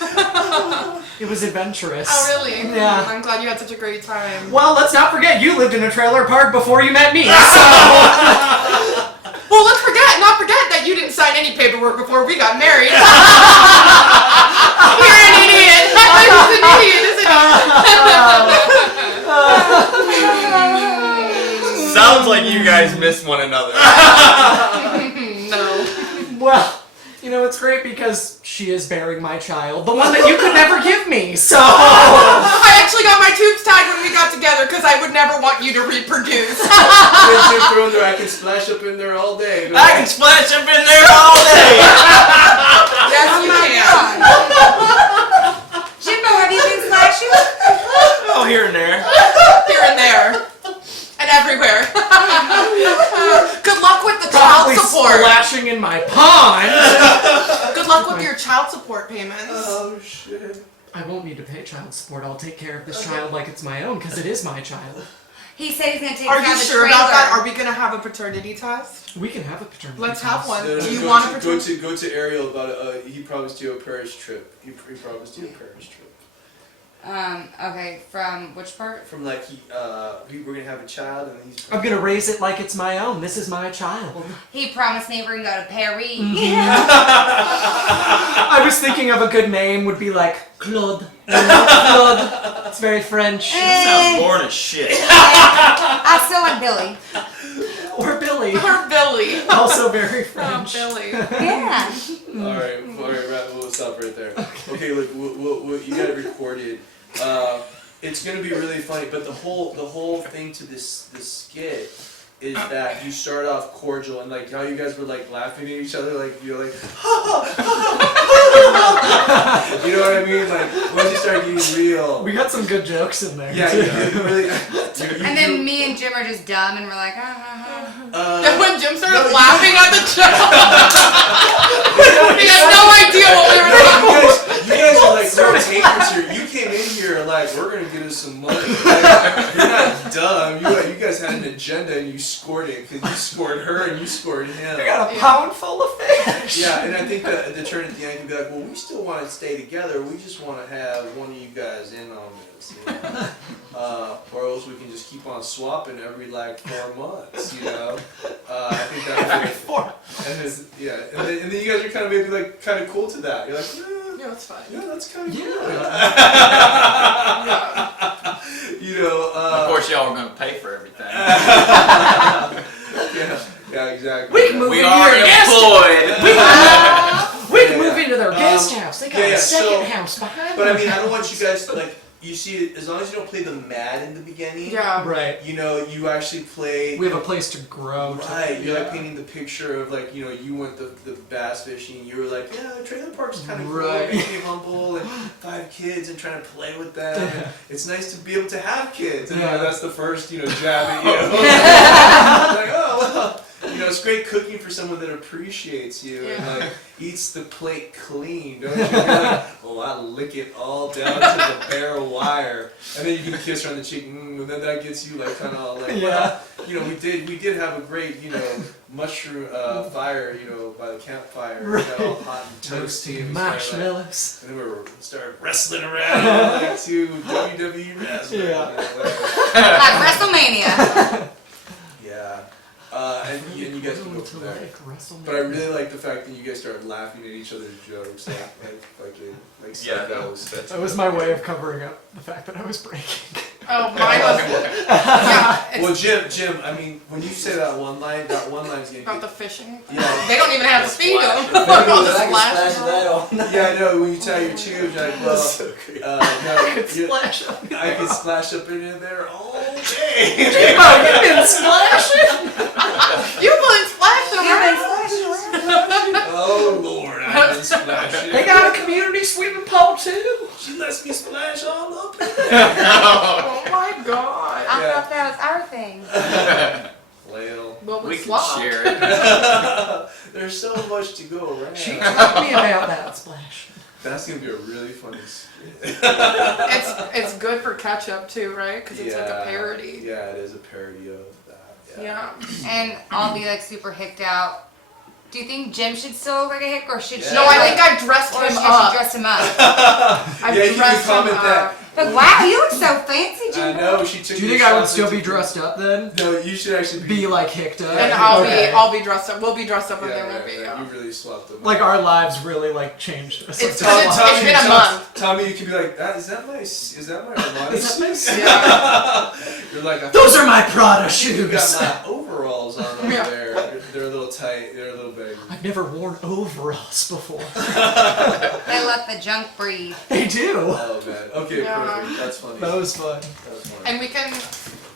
It was adventurous. Oh, really? Yeah. I'm glad you had such a great time. Well, let's not forget, you lived in a trailer park before you met me, so. Well, let's not forget that you didn't sign any paperwork before we got married. You're an idiot. He's an idiot, isn't he? Sounds like you guys miss one another. No. Well, it's great because she is bearing my child, the one that you could never give me, so. I actually got my tubes tied when we got together because I would never want you to reproduce. Throw in there, I can splash up in there all day. I can splash up in there all day. Yes, you can. Jimbo, have you been slashing? Oh, here and there. Here and there. And everywhere. Good luck with the child Probably support. splashing in my pond. Good luck with your child support payments. Oh, shit. I won't need to pay child support. I'll take care of this child like it's my own, because it is my child. He said he's gonna take Are care you of the sure about that? trailer. Are we gonna have a paternity test? We can have a paternity Let's test. have one. No, Do you go want a to, paternity? go to Ariel about he promised you a Paris trip. He promised you a Paris trip. Okay, from which part? From like we're gonna have a child and he's. I'm gonna raise it like it's my own. This is my child. He promised me we're gonna go to Paris. I was thinking of a good name would be like Claude. It's very French. Sounds boring as shit. I still like Billy. Or Billy. Or Billy. Also very Oh, French. Billy. Yeah. All right, we'll stop right there. Okay, look, you got it recorded. It's gonna be really funny, but the whole thing to this skit is that you start off cordial and like how you guys were like laughing at each other, like you're like, you know what I mean? Like once you start getting real. We got some good jokes in there. Yeah, too. you really. And then me and Jim are just dumb and we're like, Then when Jim started laughing at the joke, he had no idea what we were talking about. You guys are like real takers here. You came in here like we're gonna get us some money. Like, you're not dumb. You guys had an agenda and you scored it because you scored her and you scored him. I got a pound full of fish. Yeah, and I think the turn at the end can be like, well, we still want to stay together. We just want to have one of you guys in on this, you know? Or else we can just keep on swapping every like 4 months, you know. I think that would be 4. and then you guys are kind of maybe like kind of cool to that. You're like, Yeah, that's fine. yeah, that's kind of Yeah. cool. You know. Of course, y'all are gonna pay for everything. Yeah, exactly. We can move We into are their guest employed. We can move into their guest house. They got a second house behind But them. I mean, I don't want you guys to like. You see, as long as you don't play the mad in the beginning. Yeah. Right. You know, you actually play. We have a place to grow. Right, you're like Yeah. painting the picture of like, you know, you went the bass fishing, you were like, yeah, the trailer park's kind of Right. cool, makes me humble, and 5 kids and trying to play with them. And it's nice to be able to have kids. And Yeah. that's the first, you know, jab at you. Like, oh, well, you know, it's great cooking for someone that appreciates you and like eats the plate clean, don't you? You're like, oh, I lick it all down to the bare wire. And then you can kiss her on the cheek, and then that gets you like kind of like, well, you know, we did have a great, you know, mushroom fire, you know, by the campfire. We got all hot and toasty. And we started, Marshmallows. and then we started wrestling around like to WWE wrestling. Yeah. You know, like WrestleMania. yeah. And you guys can go from there. But I really like the fact that you guys started laughing at each other's jokes, like psychos. That was my way of covering up the fact that I was breaking. Oh, mine was. Yeah. Well, Jim, I mean, when you say that one line's gonna About get. the fishing? Yeah. They don't even have to feed them. No, They'll no, just I can splash splash them. Yeah, I know. When you tie your tubes, you're like, well, no, I can splash up into there all day. You've been splashing. You've been splashing around. Oh Lord, I've been splashing. They got a community swimming pool too. She lets me splash all up in there. Oh my god. I thought that was our thing. Flail. Well, We can swap. share it. There's so much to go around. She taught me about that splash. That's gonna be a really funny skit. It's good for catch up too, right? Because it's like a parody. Yeah, it is a parody of that. Yeah. And I'll be like super hicked out. Do you think Jim should still look like a hick, or should she? No, I think I dressed or him should up. she dress him up? I Yeah, you can dressed him comment that. up. But wow, you look so fancy, I Jim. know she took. Do you your think I would shots still into- be dressed up then? No, you should actually Be like hicked up. And Okay. I'll be dressed up. We'll be dressed up in Yeah, the movie. yeah, Yeah. you really swapped them. Like our lives really like changed. It's Like, Tommy, it's been a month. Tommy, you can be like, is that my Armani Is that my suit? Yeah. You're like, Those are my Prada you got shoes. my overalls on over Yeah. there. They're a little tight. They're a little big. I've never worn overalls before. They let the junk breathe. They do. Oh man. Okay, Yeah. perfect. That's funny. That was fun. That was funny. And we can,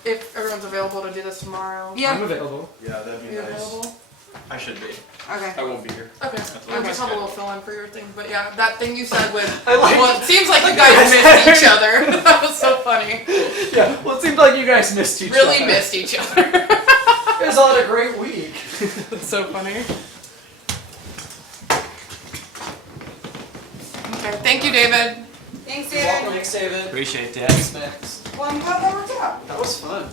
if everyone's available to do this tomorrow. Yeah. I'm available. Yeah, that'd be You nice. available? I should be. Okay. I won't be here. Okay. That's I'll what just my have a little schedule. fill in for your thing. But yeah, that thing you said with, I like- well, it seems like you guys missed each other. That was so funny. Yeah. Well, it seemed like you guys missed each other. Really missed each other. It was all a great week. It's so funny. Okay, thank you, David. Thanks, You're welcome. David. Thanks, David. Appreciate that. Thanks, Max. Well, I'm glad that worked out. That was fun.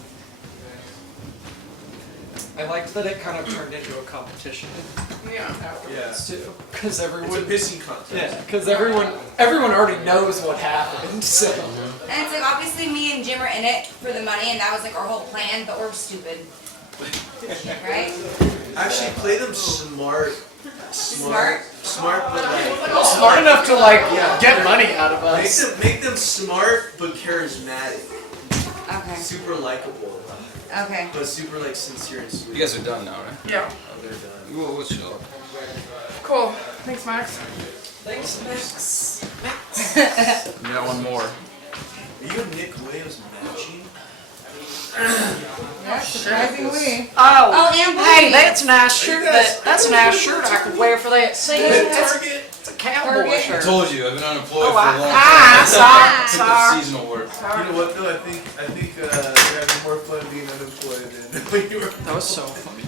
I liked that it kind of turned into a competition Yeah. afterwards too, because It's a everyone, pissing contest. yeah, because everyone already knows what happened. So And it's like obviously me and Jim are in it for the money, and that was like our whole plan, but we're stupid. Right? Actually, play them smart, but like Smart enough to like Yeah. get money out of us. make them smart but charismatic, Okay. super likable, Okay. but super like sincere and sweet. You guys are done now, right? Yeah. Oh, they're done. We'll chill. Cool. Thanks, Max. Thanks, Max. We got one more. Are you and Nick Williams matching? Yeah, surprisingly. Oh, Oh, and hey, Booty. that's a nice shirt. That's a nice shirt I could wear for that scene. It's a cowboy Target. I shirt. told you, I've been unemployed Oh, for a long time. sorry. Picked up seasonal work. You know what though? I think you're having more fun being unemployed than when you were. That was so funny.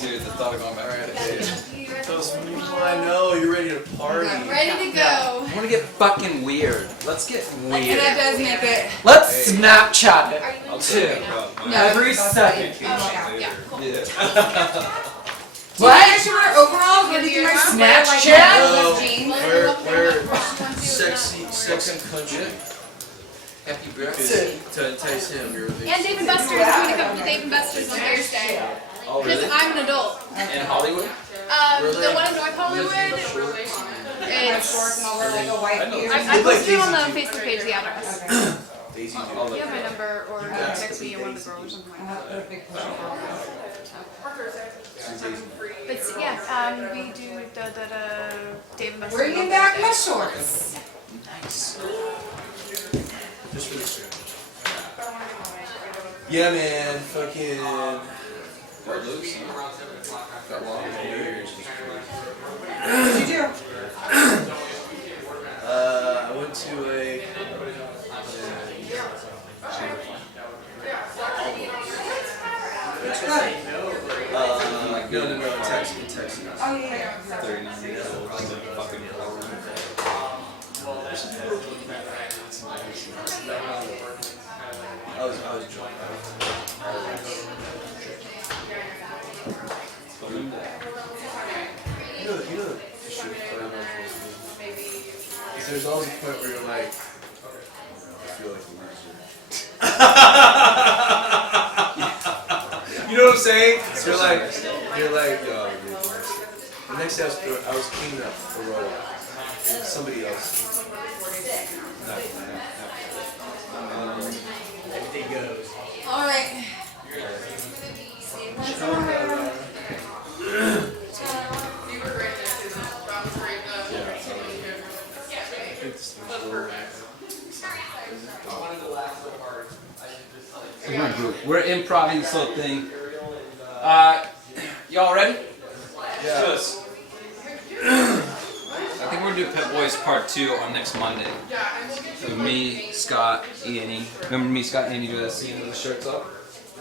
Dude, the thought of going back right at Those people I know, you're ready to party. Ready to go. I want to get fucking weird. Let's get And weird. that does make it. Let's Snapchat it. I'll Too. No, Every it's second. Yeah. Yeah. What? I should wear overalls or do you wear Snapchat? like jeans? We're sexy country. Happy Because birthday. to entice him, you're a big. And Dave and Buster's. I'm gonna come to Dave and Buster's on Thursday. Oh, Because really? I'm an adult. In Hollywood? The one in North Hollywood. And of course, and I'll wear like a white beard. I posted on the Facebook page the address. Daisy You have my number, or you can text me or one of the girls or something like that. But yeah, we do the Dave and Buster's. Bringing back my shorts. Just for the stream. Yeah, man. Fucking. Got loose. Got long. What'd you do? I went to a. No, Texas. Oh, yeah. 39 years old. Fucking I was drunk. You know the shit because there's always a point where you're like, I feel like a loser. You know what I'm saying? You're like, yo, dude. The next day I was cleaning up throw up. Somebody else. Everything goes. All right. We're improvising this little thing. Y'all ready? Yeah. Just. I think we're gonna do Pet Boys Part 2 on next Monday. With me, Scott, Annie. Remember me, Scott, Annie do that scene with the shirts up?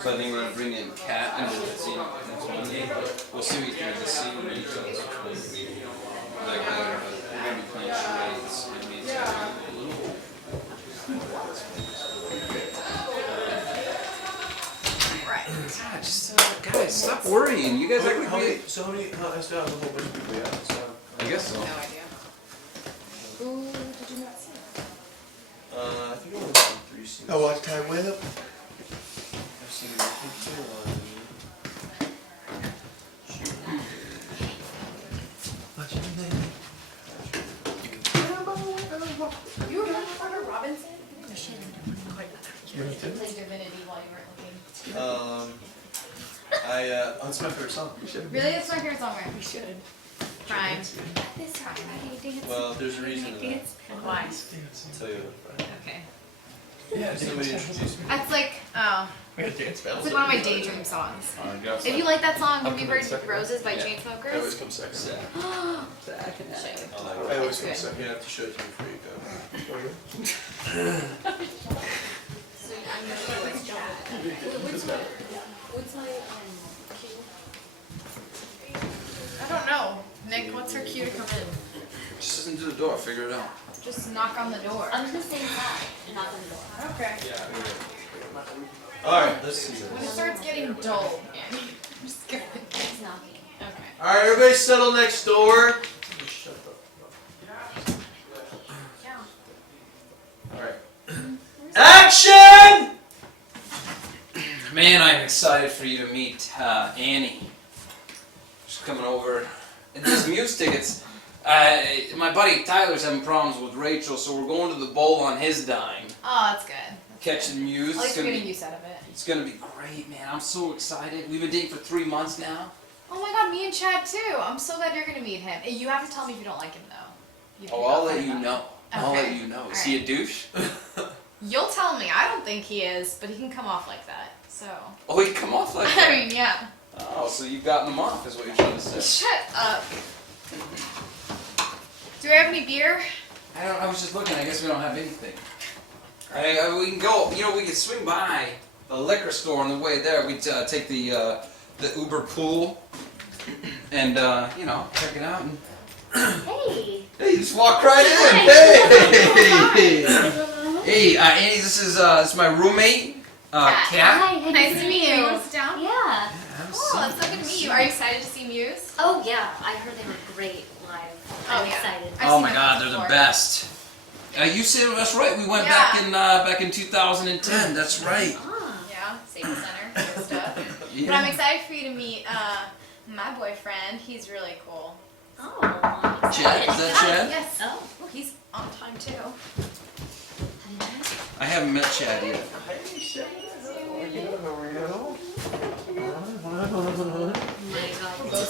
So I think we're gonna bring in Kat and do that scene next Monday. We'll see what you think of the scene when you tell us which one we like better, but we're gonna be playing charades. And me and Scott are gonna do a little. God, just, guys, stop worrying. You guys act like How many? So how many? I still have a whole bunch of people. Yeah. So. I guess so. No idea. Who did you not see? I think I went through 3 scenes. I watched Time Whip. I've seen I think 2 You remember Carter Robinson? You played Divinity while you weren't looking. That's my favorite song. Really? That's my favorite song. We should. Prime. This time. Well, there's a reason to that. Why? I'll tell you about it. Okay. Somebody introduced me. That's like, it's like one of my daydream songs. If you like that song, have you heard Roses by I always Chainsmokers? come second. Shit. I always come second. You have to show it to me before you go. I don't know. Nick, what's her cue to come in? Just listen to the door, figure it out. Just knock on the door. I'm the same side and knock on the door. Okay. Alright, let's see When it this. starts getting dull, Annie, I'm just gonna keep knocking. Okay. Alright, everybody settle next door. Alright. Action! Man, Man, I'm excited for you to meet Annie. She's coming over. And these Muse tickets, my buddy Tyler's having problems with Rachel, so we're going to the bowl on his dime. Oh, that's good. Catching Muse. At least we're getting use out of it. It's gonna be great, man. I'm so excited. We've been dating for 3 months now. Oh my god, me and Chad too. I'm so glad you're gonna meet him. You have to tell me if you don't like him though. I'll let you know. I'll let you know. Is he a Alright. douche? You'll tell me. I don't think he is, but he can come off like that. So. Oh, he come off like that? I mean, yeah. Oh, so you've gotten him off, is what you're trying to say. Shut up. Do we have any beer? I was just looking. I guess we don't have anything. We can go. You know, we can swing by the liquor store on the way there. We take the Uber pool and you know, check it out. And Hey. hey, you just walk right in. Hey. Hey, Annie, this is my roommate, Kat. Hi, Nice to meet you. You want to sit down? Yeah. Cool, it's so good to meet you. Are you excited to see Muse? Oh yeah, I heard they were great live. I'm excited. Oh my God, they're the best. You said that's right. We went back in 2010. That's right. Yeah, Staples Center, good stuff. Yeah. But I'm excited for you to meet my boyfriend. He's really cool. Oh. Chad, is that Chad? Yes. Oh, he's on time too. I haven't met Chad yet.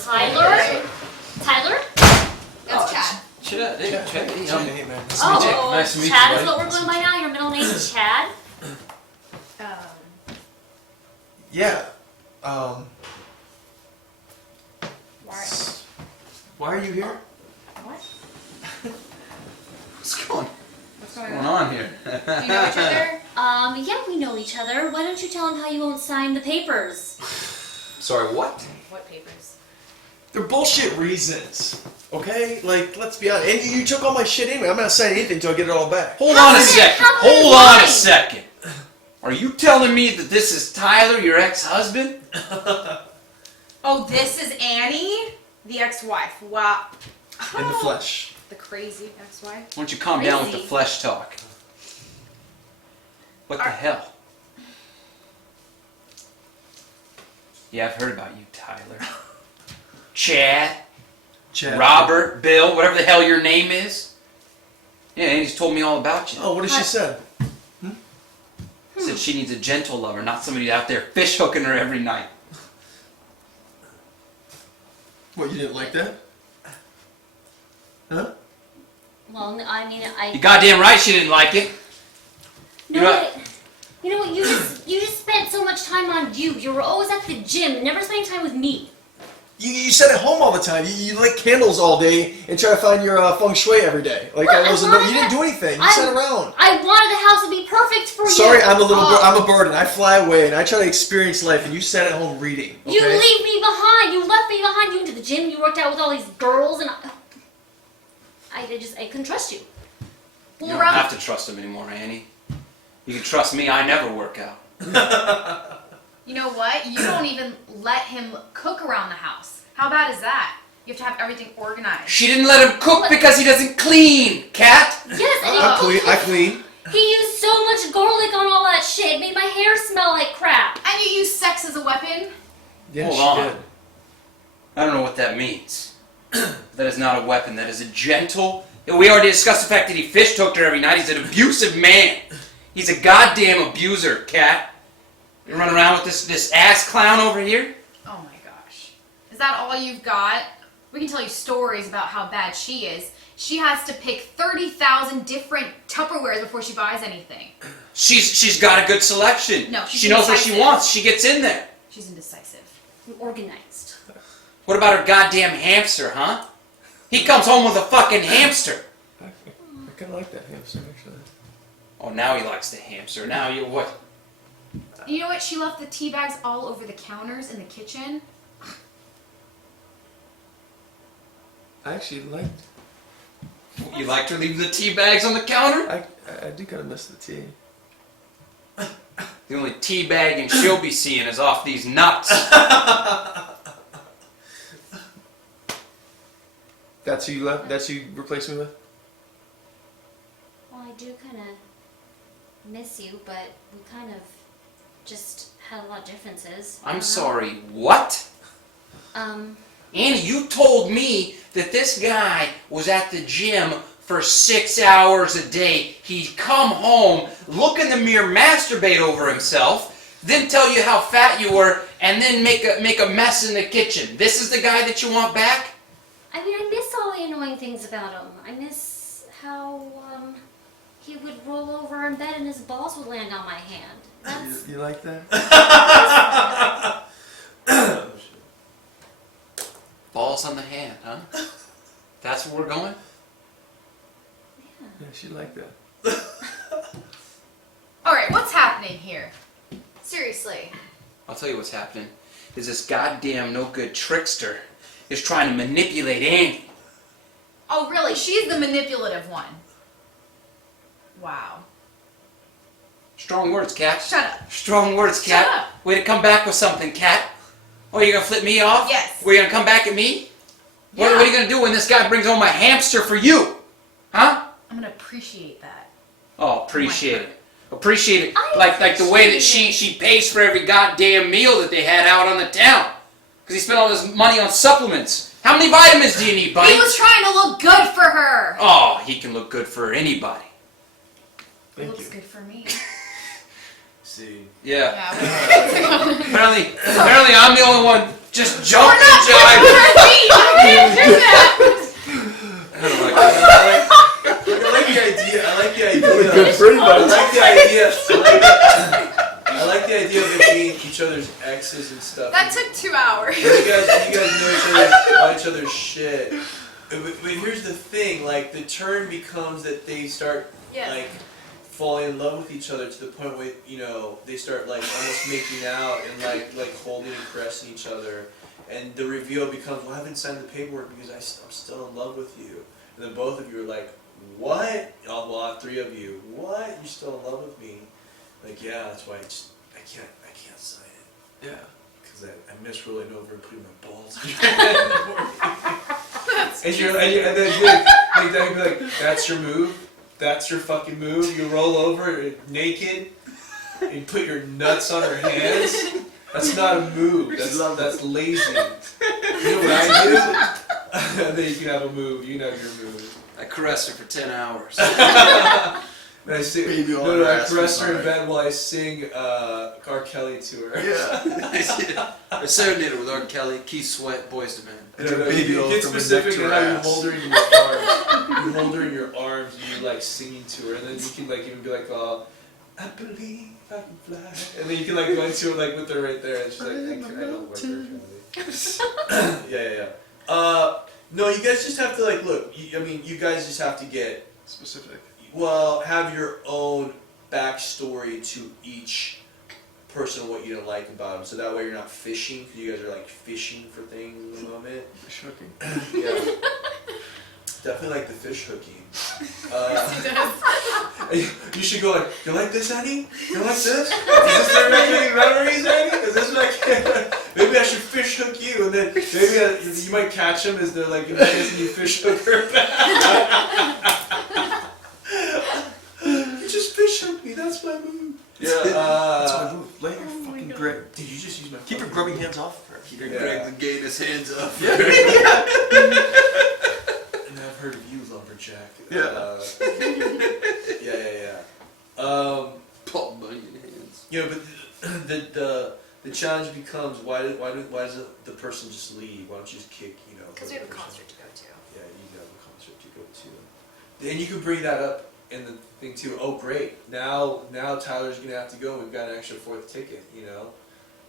Tyler? Tyler? That's Chad. Chad, hey, Chad. Hey, man. Oh, Nice to meet you, Chad is buddy. what we're going by now. Your middle name is Chad. Yeah. Why are you here? What? What's going What's on here? Do you know each other? Yeah, we know each other. Why don't you tell him how you won't sign the papers? Sorry, what? What papers? They're bullshit reasons. Okay? Like, let's be honest. And you took all my shit anyway. I'm not signing anything until I get it all back. Hold on a second. Hold on a second. Are you telling me that this is Tyler, your ex-husband? Oh, this is Annie, the ex-wife. Wow. In the flesh. The crazy ex-wife. Why don't you calm down with the flesh talk? What the hell? Yeah, I've heard about you, Tyler. Chad, Robert, Bill, whatever the hell your name is. Yeah, Andy's told me all about you. Oh, what did she say? Said she needs a gentle lover, not somebody out there fish hooking her every night. What, you didn't like that? Huh? Well, I mean, You goddamn right she didn't like it. No, you know what? You just spent so much time on you. You were always at the gym, never spending time with me. You sit at home all the time. You light candles all day and try to find your feng shui every day. Like Well, I wasn't. You didn't do anything. You sat around. I wanted the house to be perfect for you. Sorry, I'm a burden. I fly away and I try to experience life, and you sat at home reading. Okay? You leave me behind. You left me behind. You went to the gym. You worked out with all these girls, and I couldn't trust you. You don't have to trust him anymore, Annie. You can trust me. I never work out. You know what? You don't even let him cook around the house. How bad is that? You have to have everything organized. She didn't let him cook because he doesn't clean, Kat. Yes, and I clean. He used so much garlic on all that shit. It made my hair smell like crap. And you use sex as a weapon? Yeah, Hold on. I don't know what that means. That is not a weapon. That is a gentle. We already discussed the fact that he fish hooked her every night. He's an abusive man. He's a goddamn abuser, Kat. You run around with this ass clown over here? Oh my gosh. Is that all you've got? We can tell you stories about how bad she is. She has to pick 30,000 different Tupperwares before she buys anything. She's got a good selection. No, she's she knows what she indecisive. wants. She gets in there. She's indecisive. Organized. What about her goddamn hamster, huh? He comes home with a fucking hamster. I kind of like that hamster, actually. Oh, now he likes the hamster. Now you what? You know what? She left the tea bags all over the counters in the kitchen. I actually liked. You liked her leaving the tea bags on the counter? I do kind of miss the tea. The only tea bagging she'll be seeing is off these nuts. That's who you left? That's who you replaced me with? Well, I do kind of miss you, but we kind of just had a lot of differences. I'm sorry, what? Annie, you told me that this guy was at the gym for 6 hours a day. He'd come home, look in the mirror, masturbate over himself, then tell you how fat you were, and then make a mess in the kitchen. This is the guy that you want back? I mean, I miss all the annoying things about him. I miss how he would roll over in bed and his balls would land on my hand. That's You like that? Balls on the hand, huh? That's where we're going? Yeah, she liked that. Alright, what's happening here? Seriously. I'll tell you what's happening. Is this goddamn no good trickster is trying to manipulate Annie. Oh, really? She's the manipulative one. Wow. Strong words, Cat. Shut up. Strong words, Cat. Shut up. Way to come back with something, Cat. Oh, you gonna flip me off? Yes. Were you gonna come back at me? What Yeah. are you gonna do when this guy brings home a hamster for you? Huh? I'm gonna appreciate that. Oh, appreciate it. Appreciate it. Like the way that she pays for every goddamn meal that they had out on the town. Because he spent all this money on supplements. How many vitamins do you need, buddy? He was trying to look good for her. Oh, he can look good for anybody. It looks good for me. See. Yeah. Yeah. apparently I'm the only one just jumping We're not jive. I can't do that. I don't like I like the idea. I like the idea. Good for anybody. I like the idea. I like the idea of it being each other's exes and stuff. That took 2 hours. You guys know each other's shit. But here's the thing, like the turn becomes that they start Yes. like falling in love with each other to the point where they start like almost making out and like holding and caressing each other, and the reveal becomes, well, I haven't signed the paperwork because I'm still in love with you, and then both of you are like, what? All three of you, what? You're still in love with me? Like, yeah, that's why I can't sign it. Yeah, because I miss rolling over and putting my balls in your head. and then you'd be like, that's your move? That's your fucking move? You roll over naked and put your nuts on her hands? That's not a move. That's lazy. You know what I do? And then you can have a move. You can have your move. I caressed her for 10 hours. And I sing, I caress her in bed while I sing R. Kelly to her. Yeah. I serenaded her with R. Kelly, Keith Sweat, Boyz II Men. Get specific in how you hold her in your arms. You hold her in your arms and you're like singing to her, and then you can like even be like, I believe I can fly. And then you can like go into it like with her right there, and she's like, I don't work her. Yeah. No, you guys just have to like look. You guys just have to get specific. Well, have your own backstory to each person, what you don't like about them, so that way you're not fishing, because you guys are like fishing for things in the moment. Fish hooking. Yeah. Definitely like the fish hooking. You should go like, you like this, Annie? You like this? Does this bring back any memories, Annie? Is this like, maybe I should fish hook you, and then maybe you might catch them as they're like, you fish hook her back. You just fish hook me, that's my move. Yeah, that's my move. Lay your fucking grip. Did you just use my Keep your grubbing hands off of her. Keep your Greg the Gayness hands up. Yeah. And I've heard of you, lumberjack. Yeah. Yeah. Paul Bunyan hands. But the challenge becomes, why doesn't the person just leave? Why don't you just kick, Because we have a concert to go to. Yeah, you have a concert to go to. And you can bring that up in the thing too. Oh, great! Now Tyler's gonna have to go. We've got an extra 4th ticket, And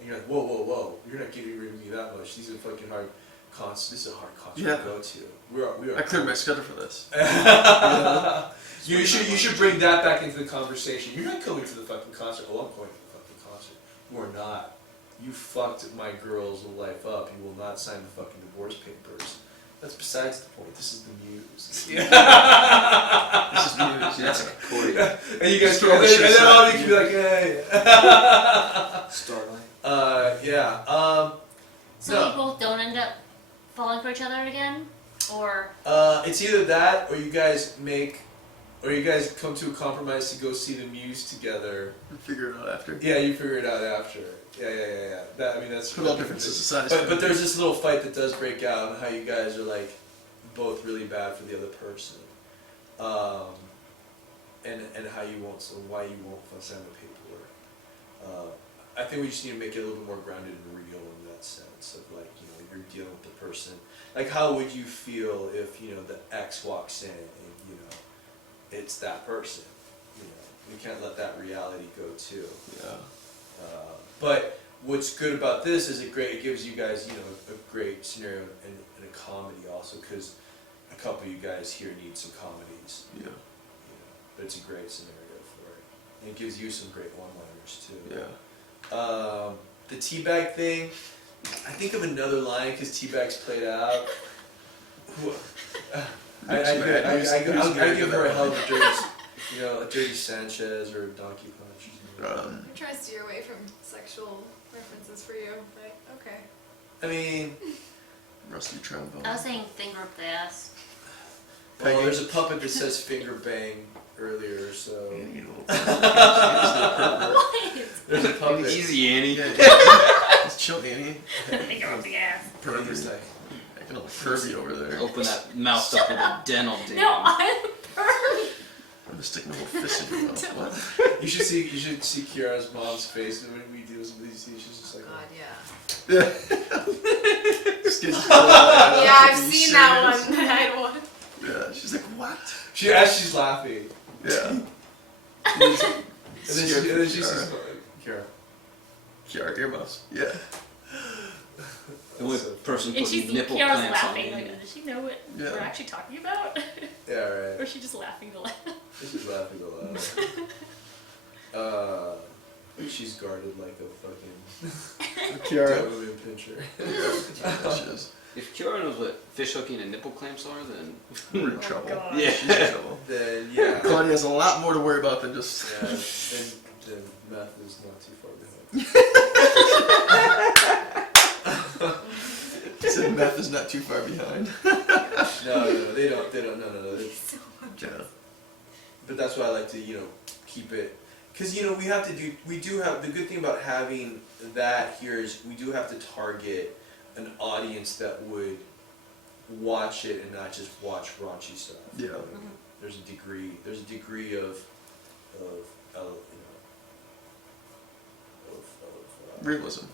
you're like, whoa! You're not giving rid of me that much. These are fucking hard concert. This is a hard concert to go to. We are. I cleared my schedule for this. You should bring that back into the conversation. You're not coming to the fucking concert. Oh, I'm going to the fucking concert. You are not. You fucked my girl's life up. You will not sign the fucking divorce papers. That's besides the point. This is the news. Yeah. This is news. That's a good point. And you guys, and then all of you can be like, hey. Starlight. Yeah. So No. you both don't end up falling for each other again? Or It's either that or you guys make or you guys come to a compromise to go see the Muse together. And figure it out after. Yeah, you figure it out after. Yeah. That, I mean, that's. Put all differences aside. But there's this little fight that does break out on how you guys are like both really bad for the other person, and how you won't, so why you won't sign the paperwork. I think we just need to make it a little bit more grounded and real in that sense of like, you know, you're dealing with the person. Like, how would you feel if, you know, the ex walks in and, you know, it's that person? You know, we can't let that reality go too. Yeah. But what's good about this is it gives you guys, you know, a great scenario and a comedy also, because a couple of you guys here need some comedies. Yeah. You know, but it's a great scenario for it. And it gives you some great one-liners too. Yeah. The teabag thing, I think of another line because teabag's played out. I give her a hell of a dirty, you know, a dirty Sanchez or a Donkey Punch. I'm trying to steer away from sexual references for you, but okay. I mean, Rusty trombone. I was saying finger up the ass. well, there's a puppet that says finger bang earlier, so. You know, What? There's a puppet. Easy, Annie. Just chill, Annie. Finger up the ass. Pervy. Acting all pervy over there. Open that mouth up with a dental dam. No, I'm pervy. I'm just sticking a little fist in your mouth. What? You should see Kiara's mom's face when we do some of these scenes. She's just like, God, yeah. Just gets Yeah, I've seen that one. I had one. Yeah, she's like, what? as she's laughing. Yeah. And then she says, Kiara. Kiara earmuffs. Yeah. The only person And putting she's nipple Kiara's clamps on laughing. me. Like, does she know what Yeah. we're actually talking about? Yeah, right. Or is she just laughing to laugh? She's laughing a lot. She's guarded like a fucking Kiara. Doberman pinscher. Yeah, she is. If Kiara knows what fish hooking and nipple clamps are, then We're in trouble. yeah. She's in trouble. Then yeah. Claudia has a lot more to worry about than just. Yeah, then meth is not too far behind. He said meth is not too far behind. No, they don't. No. Yeah. But that's why I like to, you know, keep it, because you know we do have the good thing about having that here is we do have to target an audience that would watch it and not just watch raunchy stuff. Yeah. You know, there's a degree of Realism.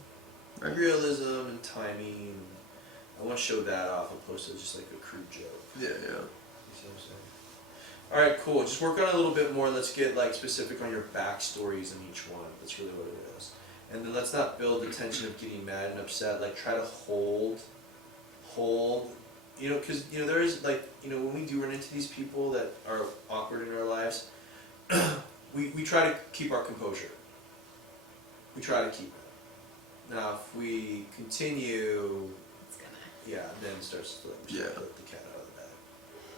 Right? realism and timing. And I want to show that off opposed to just like a crude joke. Yeah, yeah. You see what I'm saying? All right, cool. Just work on it a little bit more. Let's get like specific on your backstories in each one. That's really what it is. And then let's not build the tension of getting mad and upset. Like try to hold. You know, because you know there is like when we do run into these people that are awkward in our lives, we try to keep our composure. We try to keep it. Now, if we continue, then it starts to let the cat out of the bag.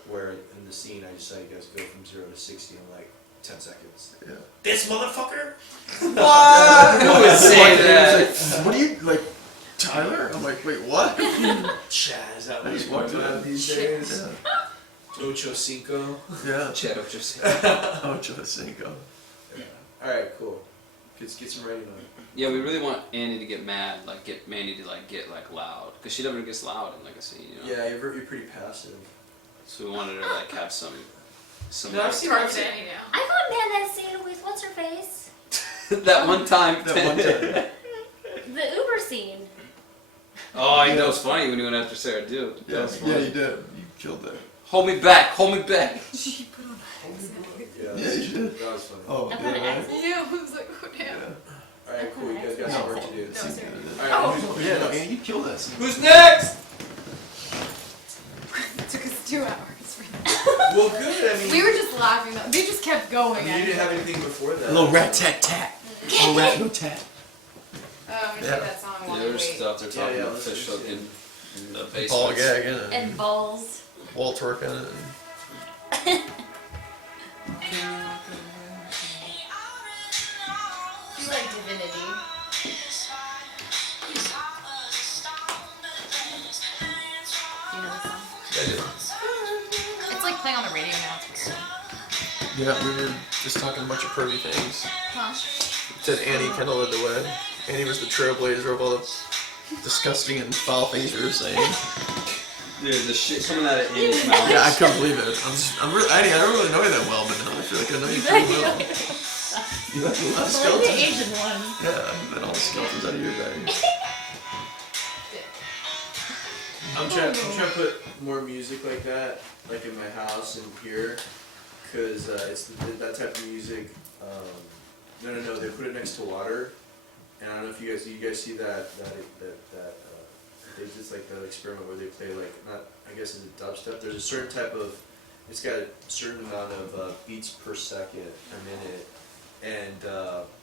Where in the scene, I just saw you guys go from 0 to 60 in like 10 seconds. Yeah. This motherfucker! What? Who would say that? What are you like, Tyler? I'm like, wait, what? Chad, is that I what just he's walked working on in. these days? Ocho Cinco. Yeah. Chad Ocho Cinco. Yeah. Alright, cool. Get some writing on it. Yeah, we really want Annie to get mad, like get Mandy to like get like loud, because she never gets loud in like a scene, you know. Yeah, you're pretty passive. So we wanted her to like have some. No, I've seen Target Annie now. I got mad that scene with what's her face? that one time. The Uber scene. Oh, I know it's funny when you went after Sarah Duke. Yeah, yeah, you did. You killed that. Hold me back. Hold me back. She put on an accent. Yeah, you did. That was funny. Oh, I did put an I? accent? Yeah, I was like, oh damn. Alright, cool. You guys got some work to do. No, sorry. Alright, Oh. Yeah, no, Annie, you killed that. who's next? It took us 2 hours. Well, good. I mean, We were just laughing. They just kept going. I mean, you didn't have anything before that. A little rat tat tat. A little rat no tat. Oh, we did that song while Yeah, we we're wait. stuff. They're talking Yeah, about let's fish just hooking in the basement. Paul gagging And balls. Wall twerking and You like Divinity. You know the song? I do. It's like playing on the radio now. It's weird. Yeah, we were just talking a bunch of pervy things. Huh? Said Annie kind of led the way. Annie was the trailblazer of all the disgusting and foul things we were saying. Dude, the shit coming out of Annie's mouth. Yeah, I couldn't believe it. I'm really, Annie, I don't really know you that well, but now I feel like I know you pretty well. You have a lot of skeletons. the Asian one. Yeah, and all the skeletons out of your bag. I'm trying to put more music like that, like in my house and here, cause it's that type of music. No, they put it next to water, and I don't know if you guys see that there's just like that experiment where they play like I guess is it dubstep. There's a certain type of, it's got a certain amount of beats per second a minute, and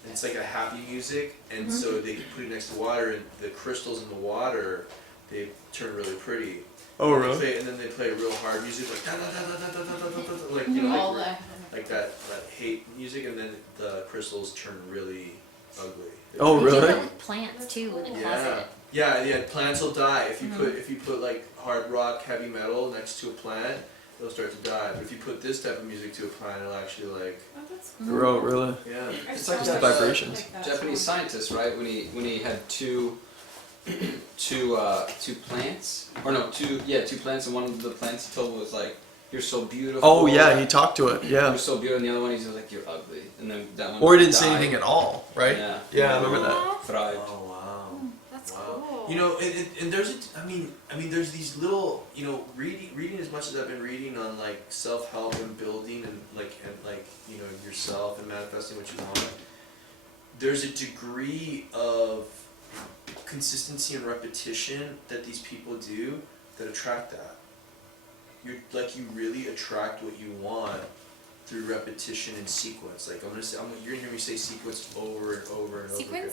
it's like a happy music, and so they put it next to water, and the crystals in the water, they turn really pretty. Oh, really? And then they play real hard music, like da da da da da da da da da, like you know, like that hate music, and then the crystals turn really ugly. Oh, They do really? it with plants too in the closet. Yeah. Plants will die if you put like hard rock, heavy metal next to a plant. They'll start to die. But if you put this type of music to a plant, it'll actually like. Oh, really? Yeah. It's like the vibrations. Japanese scientist, right? When he had two plants, or no, two plants, and one of the plants he told was like, "You're so beautiful." Oh, yeah, he talked to it, yeah. You're so beautiful, and the other one he's like, "You're ugly," and then that one. Or he didn't say died. anything at all, right? Yeah. Yeah, I remember that. Thrived. Oh wow. That's wow. cool. You know, and there's I mean there's these little, you know, reading as much as I've been reading on like self-help and building and like you know yourself and manifesting what you want. There's a degree of consistency and repetition that these people do that attract that. You really attract what you want through repetition and sequence. Like you're gonna hear me say sequence over and over and over again.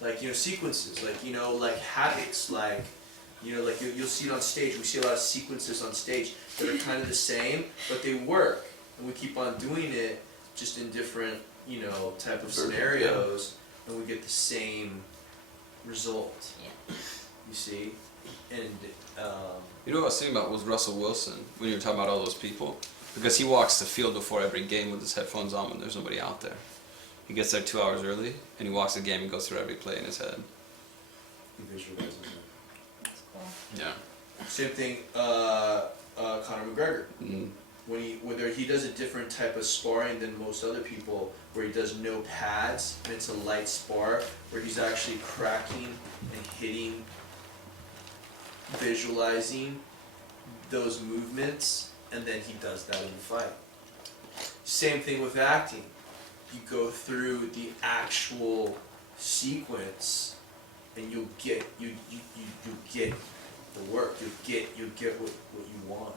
Like, you know, sequences, like, you know, like habits, like, you know, like you'll see it on stage. We see a lot of sequences on stage that are kind of the same, but they work, and we keep on doing it just in different, you know, type of scenarios, and we get the same result. Yeah. You see, and you know what I was thinking about was Russell Wilson when you were talking about all those people, because he walks the field before every game with his headphones on when there's nobody out there. He gets there 2 hours early, and he walks the game and goes through every play in his head. he visualizes it. That's cool. Yeah. Same thing, Conor McGregor. Mm. Whether he does a different type of sparring than most other people, where he does no pads and it's a light spar, where he's actually cracking and hitting, visualizing those movements, and then he does that in the fight. Same thing with acting. You go through the actual sequence, and you'll get the work. You'll get what you want.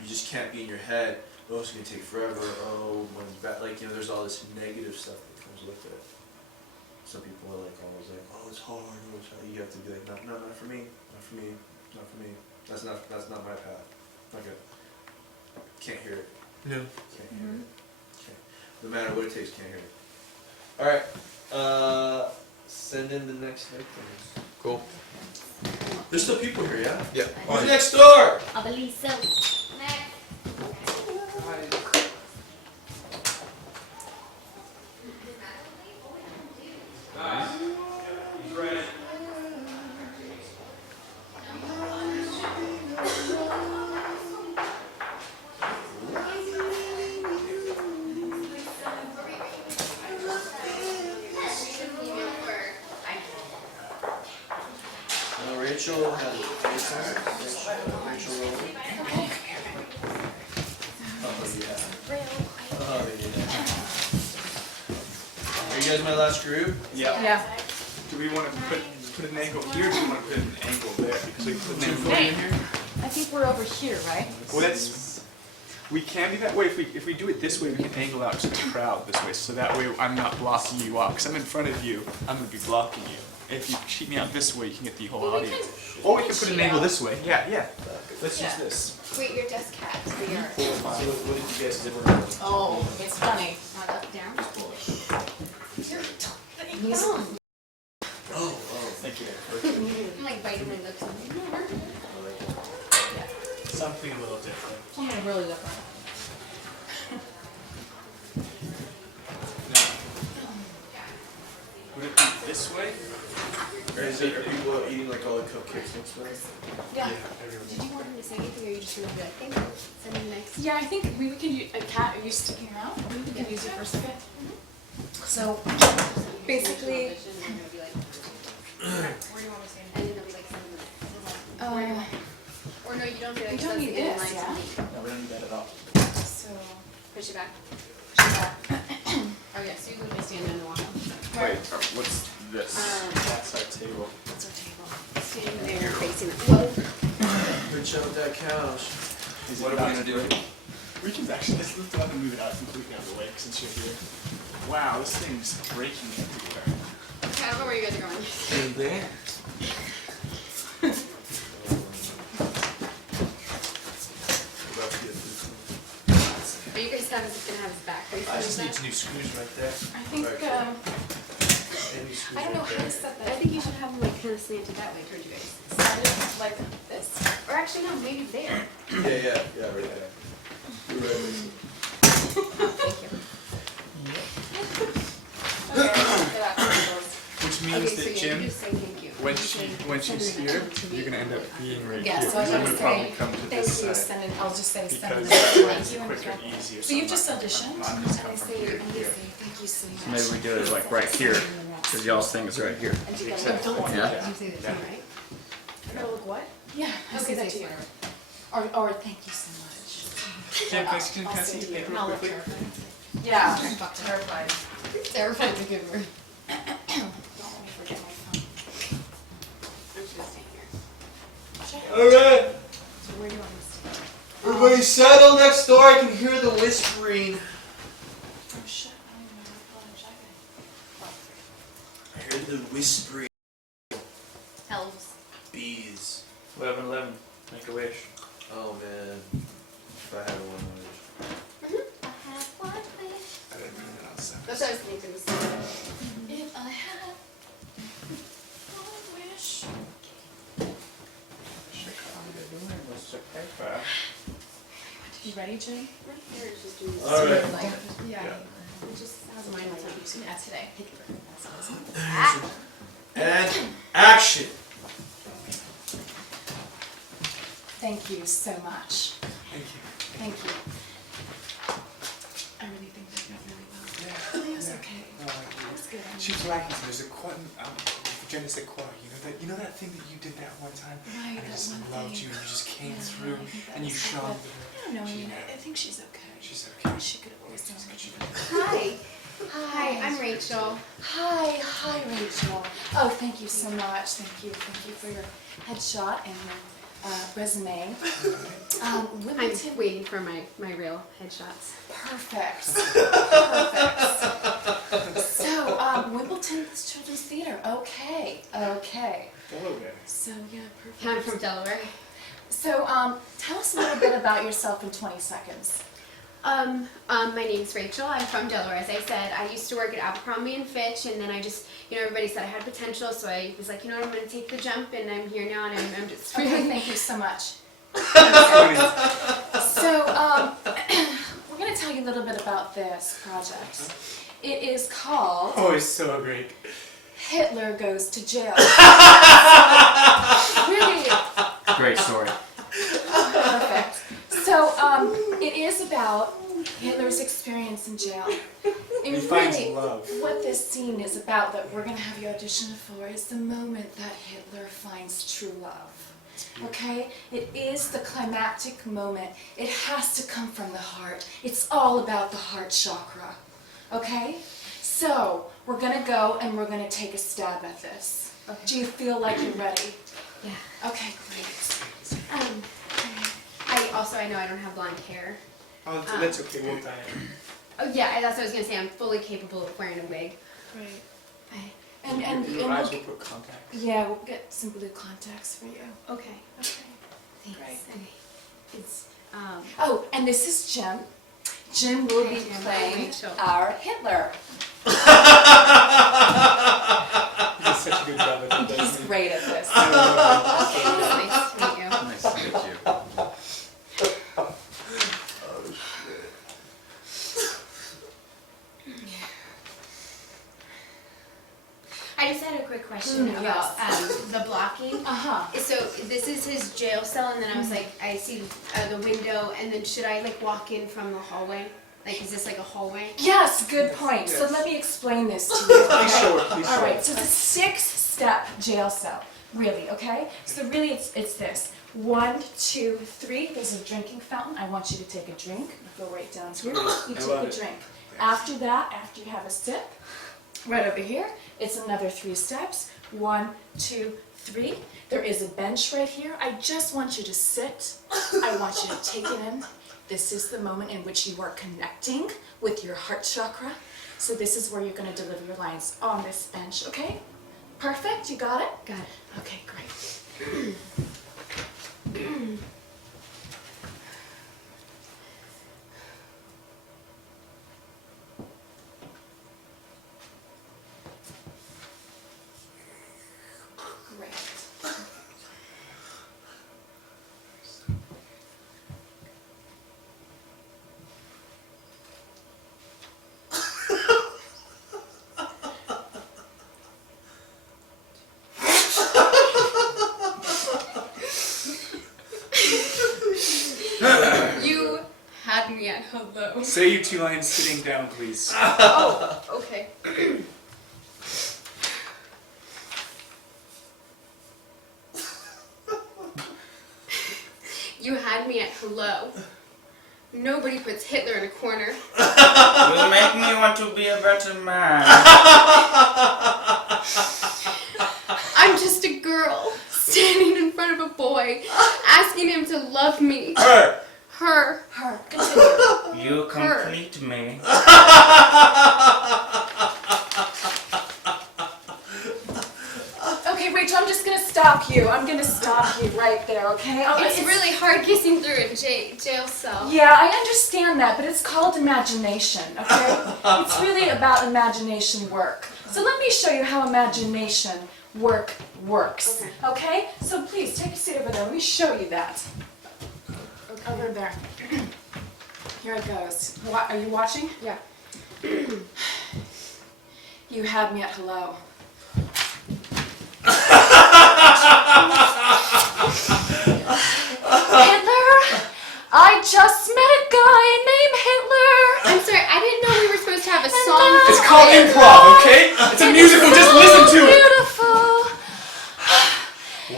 You just can't be in your head, oh, it's gonna take forever, oh, one's bad. Like, you know, there's all this negative stuff that comes with it. Some people are like always like, oh, it's hard, oh, it's hard. You have to be like, no, not for me, not for me, not for me. That's not my path. Not good. Can't hear it. No. Can't hear it. No matter what it takes, can't hear it. Alright, send in the next victims. Cool. There's still people here, yeah? Yeah. Who's next door? I believe so. Rachel has Rachel Roll. Oh yeah. Are you guys my last group? Yeah. Yeah. Do we want to put an angle here, or do we want to put an angle there? Because we can put an angle Hey, in here. I think we're over here, right? Well, we can do that way. If we do it this way, we can angle out to the crowd this way, so that way I'm not blocking you out. Because I'm in front of you, I'm going to be blocking you. If you cheat me out this way, you can get the whole audience. Or we can put an angle this way. Yeah. Let's use this. Wait, your desk hat. So what did you guys do? Oh, it's funny. Not up, down. Oh. Thank you. I'm like biting my lips. Something a little different. Something really different. way? Or is it, are people eating like all the cupcakes next way? Yeah. Did you want him to say anything, or you just gonna be like, thank you, send him next? Yeah, I think we can use, Kat, are you sticking around? We can use you for a second. So, basically, Where do you want me to say? And then they'll be like, send him next. Or no, you don't do that. you 'cause don't that's need the end this, line yeah? to me. No, we don't need that at all. So, Push it back. push it back. Oh yeah, so you can stand in the water. Wait, what's this? That's our table. That's our table. Stand there facing it. Whoa. Good job with that couch. What are we gonna do? We can actually, let's lift it up and move it out completely out of the way since you're here. Wow, this thing's breaking everywhere. Okay, I don't know where you guys are going. In there. Are you guys gonna have his back? Are you I just doing need that? new screws right there. I think, Right there. And new screws I don't know right how there. to set that. I think you should have him like kind of slanted that way towards you guys. Set it like this. Or actually, no, maybe there. Yeah, right there. You're right, Lacey. Thank you. Which means Okay, so that yeah, Jim, you just say thank you. when she's here, you're gonna end up being right Yeah, here. so I'm I'm gonna gonna probably say, come to thank this you, side. send it, I'll just say, send Because it. it's quicker and easier. So you've just auditioned, I'm and just I come from say, here and to you here. say, thank you so much. Maybe we do it like right here, because y'all's thing is right here. And you go, Except- "Don't yeah. You say that too, right? I gotta look what? Yeah, I Okay, say that say to you. it. Or thank you so much. Jim, I'll can I say see to your you, paper and I'll look quickly? terrified. Yeah, terrified. Terrifying's a good word. Don't let me forget my phone. I'm just gonna stand here. Alright, So where do you want me to stand? everybody settle next door. I can hear the whispering. Oh shit, I don't even know how to pull out a jacket. I hear the whispering. Elves. Bees. 11-11. Make a wish. Oh man. If I had one wish. I have one wish. I didn't mean that on sound. That's what I was thinking. If I had one wish. You ready, Jim? Here, it's just doing this. Alright. Yeah. It just has a mind like that. Yeah, today. And action. Thank you so much. Thank you. Thank you. I really think that went really well. It was okay. It was good. She was lacking. There's a quite, je ne sais quoi. You know that thing that you did that one time. Right, and I that just one loved thing. you. And you just came Yeah, through, I think that and you was showed good. her. I don't know, I mean, I think she's okay. She's okay. She could have always done much better. Hi. Hi, I'm Rachel. Hi, Rachel. Oh, thank you so much. Thank you for your headshot and your resume. I'm Wimbledon. waiting for my real headshots. Perfect. So, Wimbledon Children's Theater. Okay. Delaware. So, yeah, perfect. I'm from Delaware. So, tell us a little bit about yourself in 20 seconds. My name's Rachel. I'm from Delaware, as I said. I used to work at Abercrombie and Fitch, and then I just, everybody said I had potential, so I was like, I'm going to take the jump, and I'm here now, and I'm just Okay, thank you so much. So, we're going to tell you a little bit about this project. It is called Oh, it's so great. Hitler Goes to Jail. Really Great story. perfect. So, it is about Hitler's experience in jail. And He finds really, love. what this scene is about that we're going to have you audition for is the moment that Hitler finds true love. Okay? It is the climactic moment. It has to come from the heart. It's all about the heart chakra. Okay? So, we're going to go and we're going to take a stab at this. Okay. Do you feel like you're ready? Yeah. Okay, great. I know I don't have blonde hair. Oh, that's okay. We'll dye it. Oh yeah, that's what I was gonna say. I'm fully capable of wearing a wig. Right. And Your we'll eyes will put contacts. yeah, we'll get some blue contacts for you. Okay. Okay. Thanks. Great. Okay. It's Oh, and this is Jim. Jim will be Hi, Jim. playing Rachel. our Hitler. He does such a good job at it, He's doesn't he? great at this. okay. Nice to meet you. Nice to meet you. I just had a So this is his jail cell, and then I was like, I see the window, and then should I like walk in from the hallway? Like, is this like a hallway? Yes, good point. So let me explain this to you. Okay? Please show it, please show All right, it. so it's a 6-step jail cell, really, okay? So really it's this. 1, 2, 3, there's a drinking fountain. I want you to take a drink. Go right down here. You take a drink. After that, after you have a sip, right over here, it's another 3 steps. 1, 2, 3. There is a bench right here. I just want you to sit. I want you to take it in. This is the moment in which you are connecting with your heart chakra. So this is where you're going to deliver your lines on this bench, okay? Perfect, you got it? Got it. Okay, great. You had me at hello. Say your 2 lines sitting down, please. Oh, okay. You had me at hello. Nobody puts Hitler in a corner. You make me want to be a better man. I'm just a girl standing in front of a boy, asking him to love me. Her. Her. Her. Continue. You complete me. Okay, Rachel, I'm just gonna stop you. I'm gonna stop you right there, okay? It's really hard kissing through a jail cell. Yeah, I understand that, but it's called imagination, okay? It's really about imagination work. So let me show you how imagination work works, okay? So please, take a seat over there. Let me show you that. Over there. Here it goes. Are you watching? Yeah. You had me at hello. Hitler, I just met a guy named Hitler. I'm sorry, I didn't know we were supposed to have a song. It's called improv, okay? It's a musical, just listen to it. Beautiful.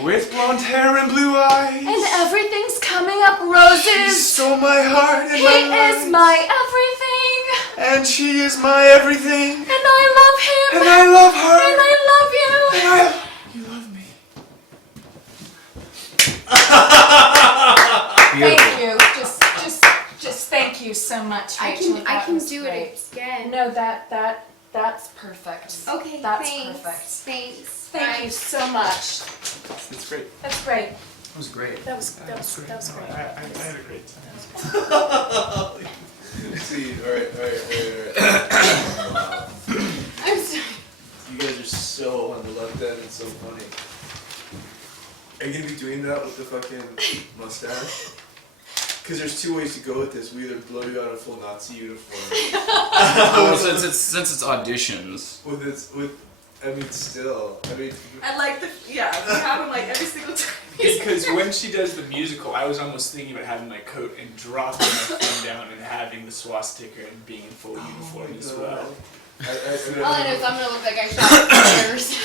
With blonde hair and blue eyes. And everything's coming up roses. She stole my heart and He my is life. my everything. And she is my everything. And I love him. And I love her. And I love you. And you love me. Thank you. Just thank you so much, Rachel. I can was do great. it again. No, that's perfect. Okay, That's thanks. perfect. Thanks. Thank you so much. It's great. That's great. That was great. That was great. I had a great time. See, alright. I'm sorry. You guys are so on the left end, it's so funny. Are you gonna be doing that with the fucking mustache? Because there's 2 ways to go with this. We either blow you out of full Nazi uniform. Well, since it's auditions. I like we have him like every single time. Because when she does the musical, I was almost thinking about having my coat and dropping my thing down and having the swastika and being in full uniform as well. All I know is I'm gonna look like I shot fires.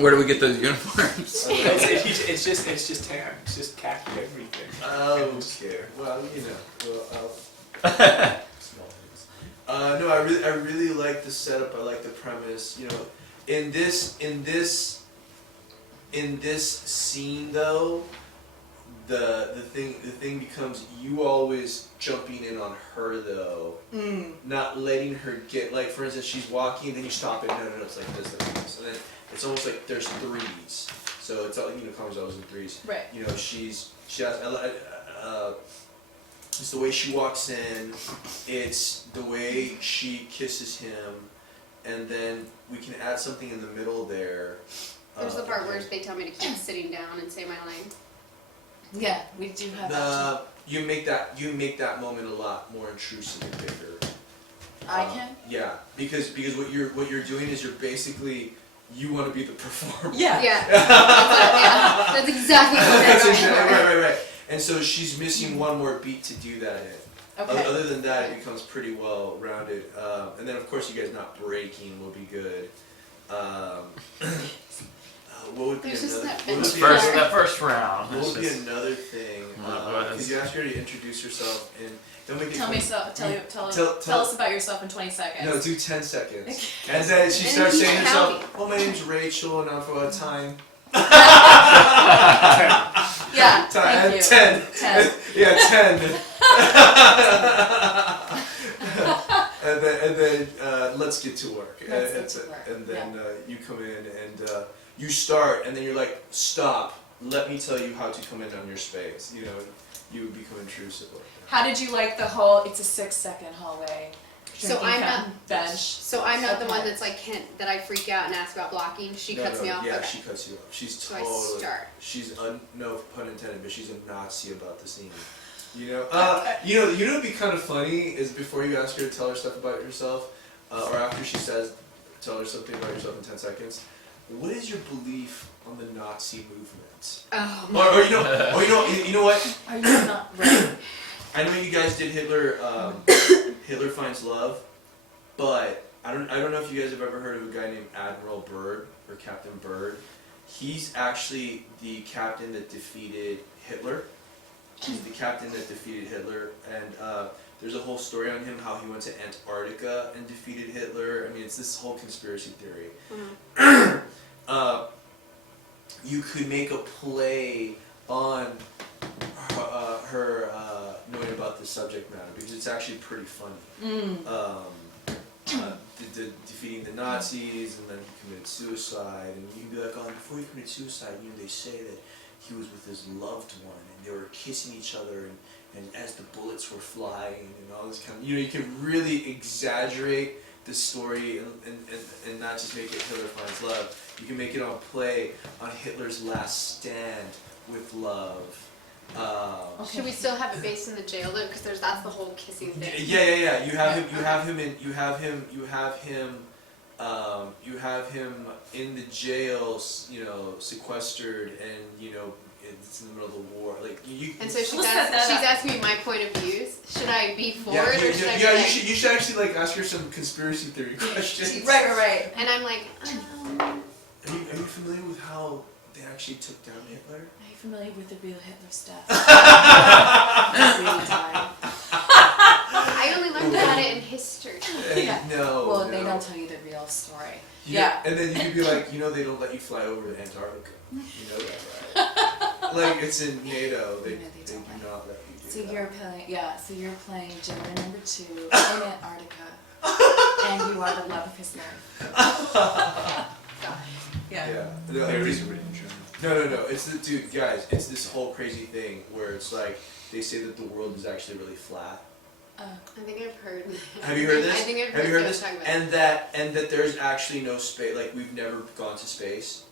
Where do we get those uniforms? It's just tan. It's just khaki everything. Oh, I'm scared. Well, you know. No, I really like the setup. I like the premise. You know, in this scene though, the thing becomes you always jumping in on her though, not letting her get, like, for instance, she's walking, then you stop it. No, it's like this, and then it's almost like there's 3s. So it's all, you know, comes always in 3s. Right. You know, she has. It's the way she walks in, it's the way she kisses him, and then we can add something in the middle there. There's the part where they tell me to keep sitting down and say my line. Yeah, we do have that. You make that moment a lot more intrusive and bigger. I can? Yeah, because what you're doing is you're basically, you want to be the performer. Yeah. Yeah. That's That's exactly what That's I exactly right. And so she's missing one more beat to do that in. Okay. Other than that, it becomes pretty well rounded. And then of course you guys not breaking will be good. What would be There's just another? that What would be First, another- that first round. What would be It's just- another thing? Because you asked her to introduce herself, and then we can Tell us about yourself in 20 seconds. No, do 10 seconds. And then she starts saying herself, well, my name's Rachel, and I'm from a time. Yeah, Time. thank you. 10. 10. Yeah, 10. and then let's get to work. Let's get to work, And then you come in and you start, and then you're like, stop. Let me tell you how to come in on your space. You know, you would become intrusive. How did you like the whole, it's a 6-second hallway? So drinking I'm fountain not bench. So I'm not the one Okay. that's like that I freak out and ask about blocking. She cuts me off. Yeah, Okay. she cuts you off. She's So I totally. start. She's no pun intended, but she's a Nazi about the scene. You know, you know, what'd be kind of funny is before you ask her to tell her stuff about yourself, or after she says, tell her something about yourself in 10 seconds. What is your belief on the Nazi movement? Oh. Or you know what? Are you not right? I know you guys did Hitler. Hitler Finds Love, but I don't know if you guys have ever heard of a guy named Admiral Byrd or Captain Byrd. He's actually the captain that defeated Hitler. He's the captain that defeated Hitler, and there's a whole story on him how he went to Antarctica and defeated Hitler. I mean, it's this whole conspiracy theory. You could make a play on her knowing about the subject matter because it's actually pretty funny. Defeating the Nazis, and then he committed suicide, and you can be like, oh, before he committed suicide, you know, they say that he was with his loved one, and they were kissing each other, and as the bullets were flying, and all this kind of, you know, you can really exaggerate the story and not just make it Hitler Finds Love. You can make it on play on Hitler's last stand with love. Should we still have it based in the jail though? Because that's the whole kissing thing. Yeah. You have him in the jail, you know, sequestered, and you know, it's in the middle of the war. Like you. And so she's asking me my point of views. Should I be for it or should I be like? You should actually like ask her some conspiracy theory questions. Right. And I'm like, Are you familiar with how they actually took down Hitler? Are you familiar with the real Hitler stuff? I only learned about it in history. No. Well, they don't tell you the real story. Yeah. And then you could be like, you know, they don't let you fly over to Antarctica. You know that, right? Like it's in NATO. They do not let you do So that. you're playing Gemini number 2 in Antarctica, and you are the love of his life. Yeah. There is a written German. No. It's dude, guys. It's this whole crazy thing where it's like they say that the world is actually really flat. I think I've heard. Have you heard this? I think I've heard. Have you heard what this? you're talking about. And that there's actually no space. Like we've never gone to space.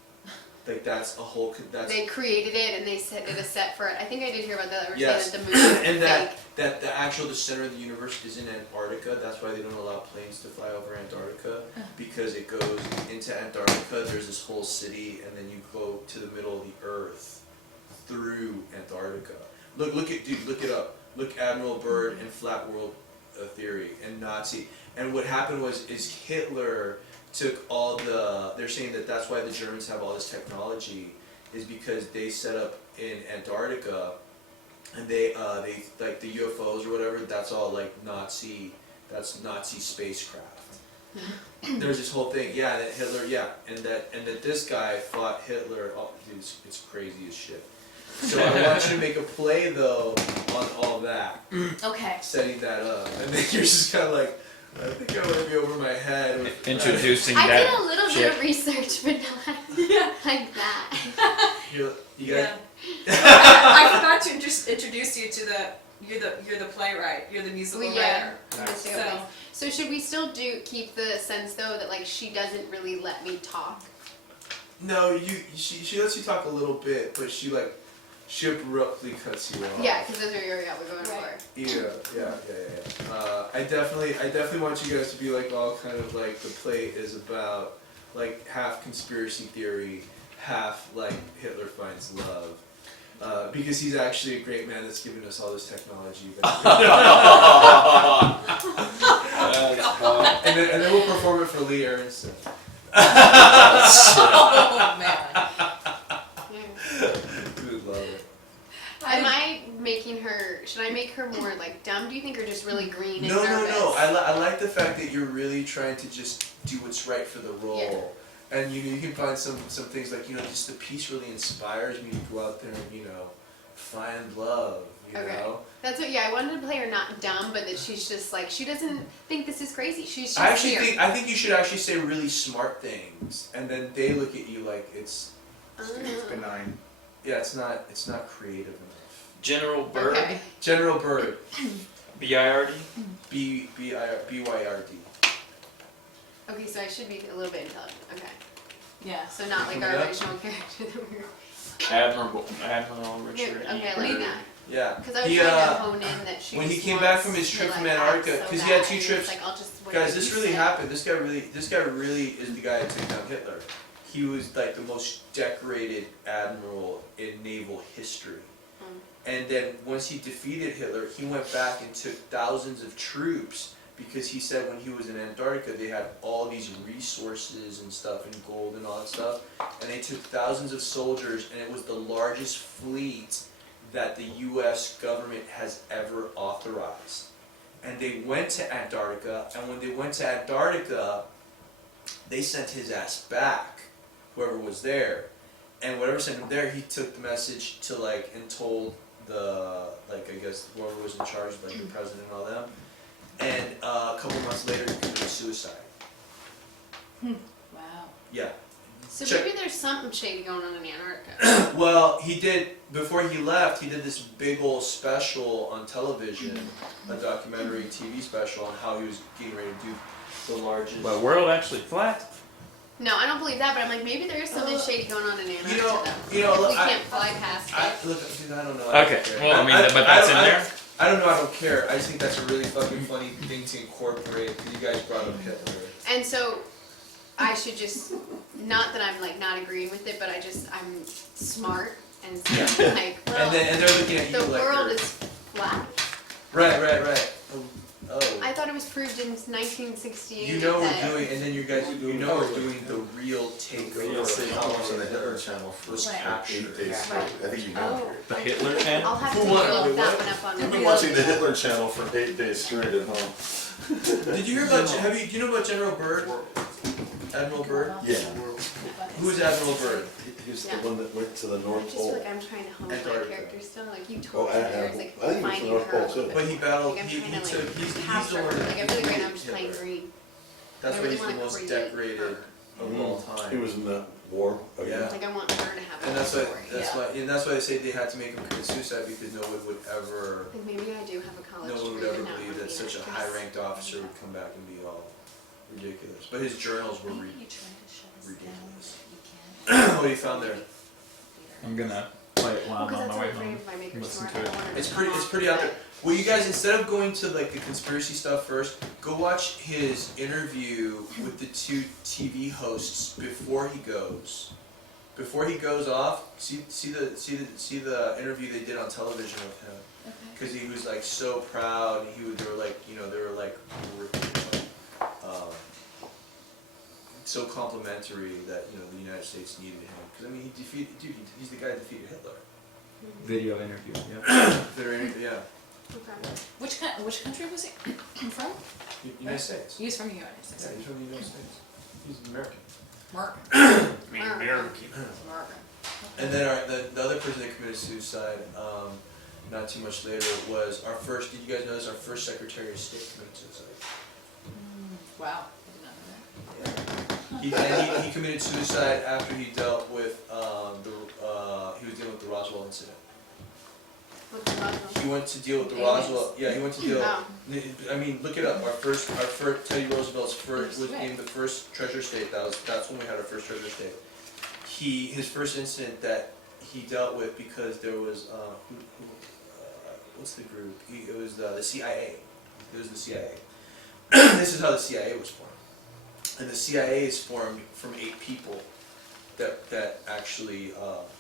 Like that's a whole. That's. They created it and they did a set for it. I think I did hear about that. They were Yes. saying that the moon is And fake. that the center of the universe is in Antarctica. That's why they don't allow planes to fly over Antarctica, because it goes into Antarctica. There's this whole city, and then you go to the middle of the Earth through Antarctica. Look it up. Look Admiral Byrd and Flat World Theory and Nazi. And what happened is Hitler took all the. They're saying that that's why the Germans have all this technology, is because they set up in Antarctica. And they like the UFOs or whatever. That's all like Nazi. That's Nazi spacecraft. There's this whole thing. Yeah, that Hitler. Yeah, and that this guy fought Hitler. Oh, dude, it's crazy as shit. So I want you to make a play though on all that. Okay. Setting that up, and then you're just kind of like, I think I want to be over my head. With Introducing I that did a little shit. bit of research, but not like that. You guys. I forgot to introduce you to you're the playwright. You're the musical Yeah. writer. So should we still keep the sense though that like she doesn't really let me talk? No, she lets you talk a little bit, but she abruptly cuts you off. Yeah, because those are we're going for. Yeah. I definitely want you guys to be like all kind of like the play is about like half conspiracy theory, half like Hitler finds love. Because he's actually a great man that's given us all this technology. And then we'll perform it for Lee Aronson. Oh man. We would love it. Am I making her? Should I make her more like dumb? Do you think, or just really green and No. nervous? I like the fact that you're really trying to just do what's right for the role. Yeah. And you can find some things like, just the piece really inspires me to go out there and, find love, you know? That's what. Yeah, I wanted to play her not dumb, but that she's just like she doesn't think this is crazy. She's just I actually here. I think you should actually say really smart things, and then they look at you like it's benign. Yeah, it's not creative enough. General Bird. Okay. General Bird. B-I-R-D. B-Y-R-D. Okay, so I should be a little bit intelligent. Okay. Yeah. So not like our Yeah. original character that we were. Admiral Yeah, Richard. okay, I like that. Yeah. Because I was He, trying to hone in that she when he just came back wants from his to, trip like, from act Antarctica, so because he had bad, 2 and trips. it's like, I'll just Guys, this really happened. This guy really is the guy that took down Hitler. He was like the most decorated admiral in naval history. And then once he defeated Hitler, he went back and took thousands of troops because he said when he was in Antarctica, they had all these resources and stuff and gold and all that stuff. And they took thousands of soldiers, and it was the largest fleet that the U.S. government has ever authorized. And they went to Antarctica, and when they went to Antarctica, they sent his ass back, whoever was there. And whatever sent him there, he took the message to and told the, I guess, whoever was in charge, the president and all them. And a couple months later, he committed suicide. Wow. Yeah. So Check- maybe there's something shady going on in Antarctica. Well, he did, before he left, he did this big old special on television, a documentary TV special on how he was getting ready to do the largest... The world actually flat? No, I don't believe that, but I'm like, maybe there is something shady going on in Antarctica. look, we can't fly past it. Look, dude, I don't know. Okay, well, I mean, but that's in there? I don't know, I don't care. I just think that's a really fucking funny thing to incorporate, because you guys brought up Hitler. And so, I should just, not that I'm not agreeing with it, but I'm smart and so well, And they're looking at you the like world you're- is flat. Right. Oh. I thought it was proved in 1968. You know that we're doing, and then you guys, we're doing the real takeover. You'll see how much on the Hitler channel was captured. 8 days straight. I think you know. The Hitler channel? I'll have to look that one up on I've been real- watching the Hitler channel for 8 days straight at home. Did you hear about, do you know about General Byrd? Admiral Byrd? Yeah. Who is Admiral Byrd? He's the one that went to the I North just Pole. feel like I'm trying to hone my Antarctica. character still. Like you Oh, told me I years, think like he was the finding North her. Pole a too. little But bit. he battled, Like I'm he trying to took, he's the capture one her. that Like I feel like right now I'm just playing Hitler. green. That's I why really he's the wanna most create decorated of all time. He was in the war. Yeah. Like I want her to have a And that's story. why they say they had to make him commit suicide because no one would ever, Like maybe I do have a college no one would degree, ever but not believe that being such a actress. high-ranked officer would come back and be all ridiculous. But his journals were ridiculous. What have you found there? I'm gonna play it while I'm Because on that's my way what I'm home. afraid if I make her Listen smart, to I it. don't want her to It's come pretty off out there. that- Well, you guys, instead of going to the conspiracy stuff first, go watch his interview with the 2 TV hosts before he goes. Before he goes off, see the interview they did on television with him, because he was so proud. They were so complimentary that the United States needed him. Because he's the guy that defeated Hitler. Video interview. Yeah. Which country was he from? United States. He was from the United States. Yeah, he's from the United States. He's American. American. And then the other person that committed suicide, not too much later, was our first. Did you guys notice our first Secretary of State committed suicide? Wow. He committed suicide after he dealt with he was dealing with the Roswell incident. He went to deal with the Roswell. Yeah, he went to deal. I mean, look it up. Our first Teddy Roosevelt's first was named the first treasure state. That's when we had our first treasure state. His first incident that he dealt with because there was what's the group? It was the CIA. It was the CIA. This is how the CIA was formed. And the CIA is formed from 8 people. that actually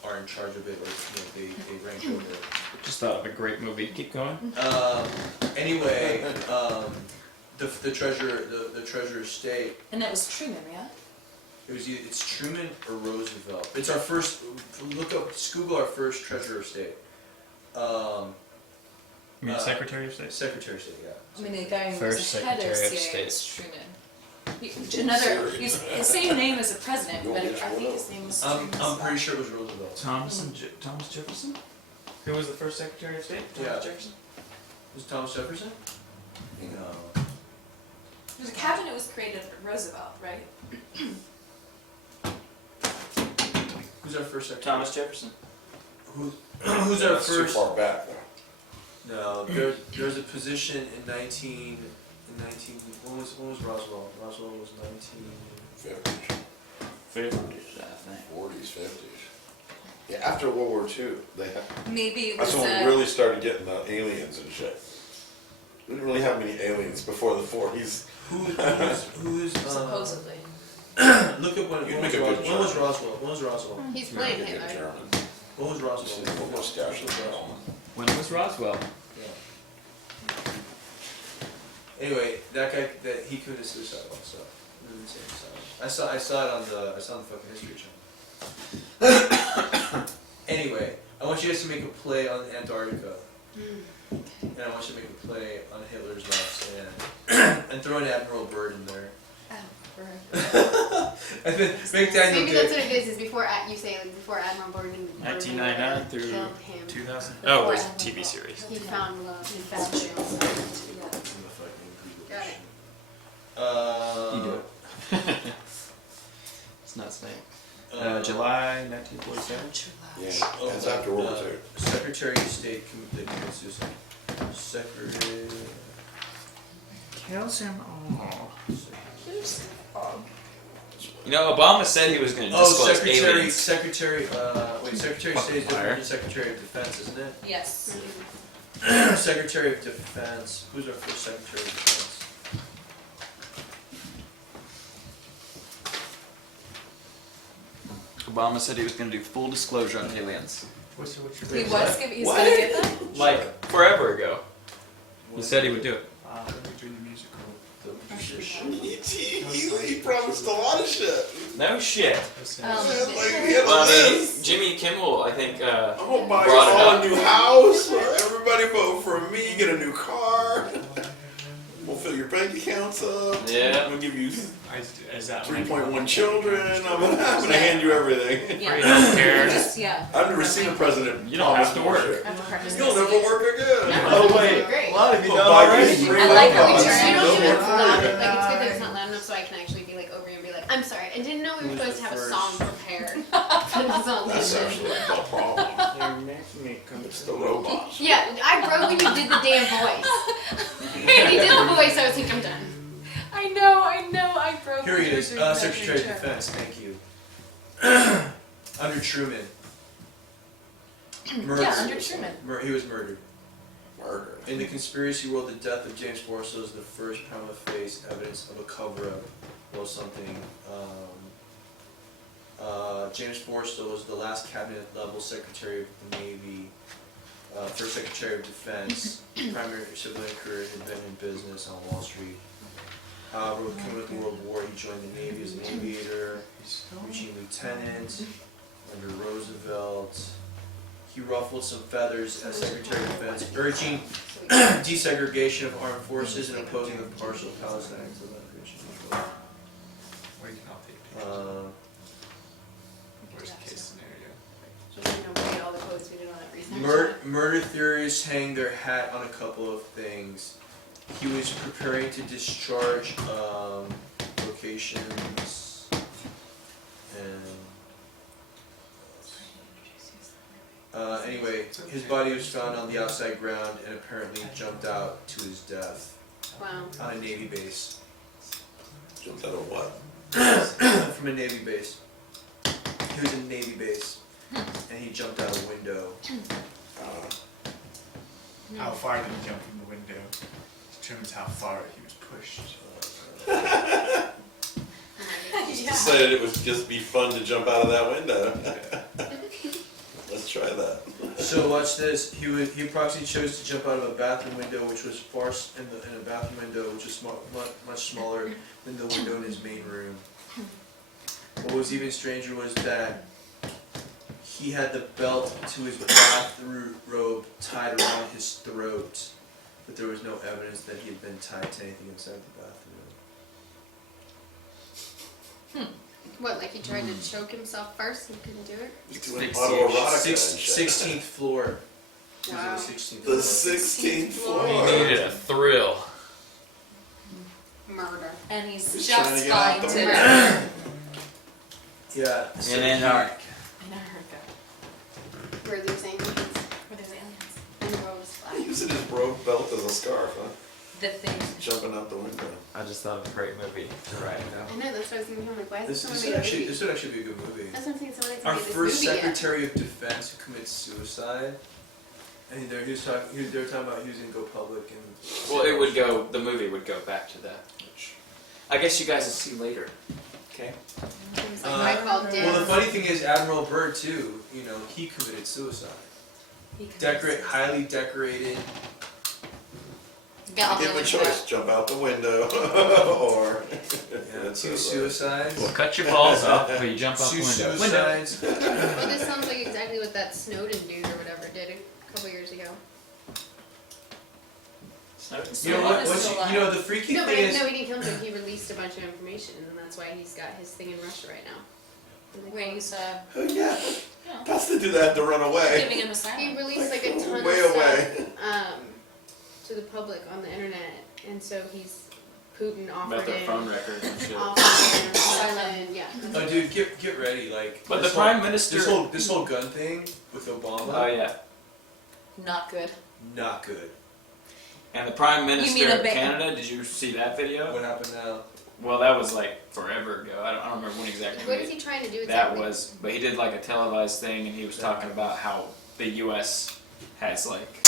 are in charge of it, or they rank over it. Just thought of a great movie. Keep going. Anyway, the treasurer estate. And that was Truman, yeah? It's Truman or Roosevelt. It's our first. Google our first treasurer estate. You mean Secretary of State? Secretary of State, yeah. I mean, the guy who First was the head of Secretary of CIA was State. Truman. He's the same name as the president, but I think his name was Truman. I'm pretty sure it was Roosevelt. Thomas Jefferson? Who was the first Secretary of State? Thomas Jefferson? Was it Thomas Jefferson? No. The cabinet was created at Roosevelt, right? Who's our first secretary? Thomas Jefferson. Who's our That's too first? far back. No, there's a position in 19. When was Roswell? Roswell was 50s. 50s, I think. 40s, 50s. Yeah, after World War II, they had. Maybe it That's was when we really started getting the aliens and shit. We didn't really have many aliens before the 40s. Who's supposedly. Look at when was Roswell? When was Roswell? He's playing Hitler. When was Roswell? When was Roswell? Anyway, that guy he committed suicide also. I saw it on the fucking History Channel. Anyway, I want you guys to make a play on Antarctica. And I want you to make a play on Hitler's last stand. And throw an Admiral Byrd in there. And then make Daniel Maybe that's what it is before you say like before Admiral Byrd 1999 through killed him. 2000. Oh, it was a TV series. He found love. He found real. Got it. You do it. It's not snake. July 1947. Yeah, it's after World War II. Secretary of State committed suicide. Secretary. Kills him all. You know, Obama said he was going to disclose aliens. Secretary of State is different than Secretary of Defense, isn't it? Yes. Secretary of Defense. Who's our first Secretary of Defense? Obama said he was going to do full disclosure on aliens. He was gonna get them? Like, forever ago. He said he would do it. He promised a lot of shit. No shit. Well, I mean, Jimmy Kimmel, I think, I'm gonna buy brought it all up. a new house. Everybody vote for me. Get a new car. We'll fill your bank accounts up. Yeah. I'm gonna give you Is that 3.1 children. I'm gonna hand you everything. Yeah. Free healthcare. Just, yeah. I've never seen a president. You don't have to work. You'll never work again. Oh wait, Great. a lot of you Well, done Biden already. is I like how we robots. turn. You don't They'll do it work for loud. you. Like it's good that it's not loud enough, so I can actually be like over here and be like, I'm sorry, I didn't know we were supposed to have a song prepared. That's actually the problem. It's the robots. Yeah, I broke when you did the damn voice. When you did the voice, I was like, I'm done. I know, I broke. Here he is, during that Secretary of picture. Defense. Thank you. Under Truman. Yeah, under Truman. He was murdered. Murder. In the conspiracy world, the death of James Forrestal is the first prima facie evidence of a cover-up or something. James Forrestal was the last cabinet-level Secretary of the Navy, first Secretary of Defense. Primary civilian career had been in business on Wall Street. However, coming with the World War, he joined the Navy as an aviator, reaching lieutenant under Roosevelt. He ruffled some feathers as Secretary of Defense, urging desegregation of armed forces and opposing the partial Palestine Worst case scenario. So you know, read all the quotes we did on that research. Murder theorists hang their hat on a couple of things. He was preparing to discharge locations and anyway, his body was found on the outside ground and apparently jumped out to his death. Wow. On a Navy base. Jumped out of what? From a Navy base. He was in a Navy base and he jumped out a window. How far did he jump from the window? Determines how far he was pushed. He decided it would just be fun to jump out of that window. Let's try that. So watch this. He approximately chose to jump out of a bathroom window, which was in a bathroom window, which was much smaller than the window in his main room. What was even stranger was that he had the belt to his bathrobe tied around his throat, but there was no evidence that he had been tied to anything inside the bathroom. What, like he tried to choke himself first and couldn't do it? He's doing autoerotica and shit. 16th floor. Wow. The 16th floor. He needed a thrill. Murder. And he's He's just trying to get out going the to. window. Yeah. In Antarctica. In Antarctica. Where there's aliens. Where there's aliens. And the world is flat. Using his robe belt as a scarf, huh? The thing. Jumping out the window. I just thought of a great movie to write now. I know, that's what I was thinking. I'm like, why is This someone would made a actually movie? this would actually be a good movie. That's what I'm saying. Someone Our made this first movie yet. Secretary of Defense who commits suicide. And they were talking about he was gonna go public and. Well, the movie would go back to that, which I guess you guys will see later. Okay. Well, the funny thing is, Admiral Byrd too. You know, he committed suicide. Highly decorated. Give him a choice: jump out the window, or two suicides. Well, cut your balls off, but you jump out the Two window. suicides. Well, this sounds like exactly what that Snowden dude or whatever did a couple years ago. You know what? You know the freaky No, but thing is. no, he didn't kill him. He released a bunch of information, and that's why he's got his thing in Russia right now. Wait, he's Oh yeah. That's to do that to run away. giving him asylum. He released like a ton Way of away. stuff to the public on the internet, and so Putin offered About their him phone records and shit. asylum. Yeah. Oh, dude, get ready! Like, But this the Prime whole- Minister- this whole gun thing with Obama. Oh yeah. Not good. Not good. And the Prime mean Minister a of ba- Canada, did you see that video? What happened now? Well, that was like forever ago. I don't remember when exactly. What is he trying to do That exactly? but he did like a televised thing, and he was talking about how the U.S. has like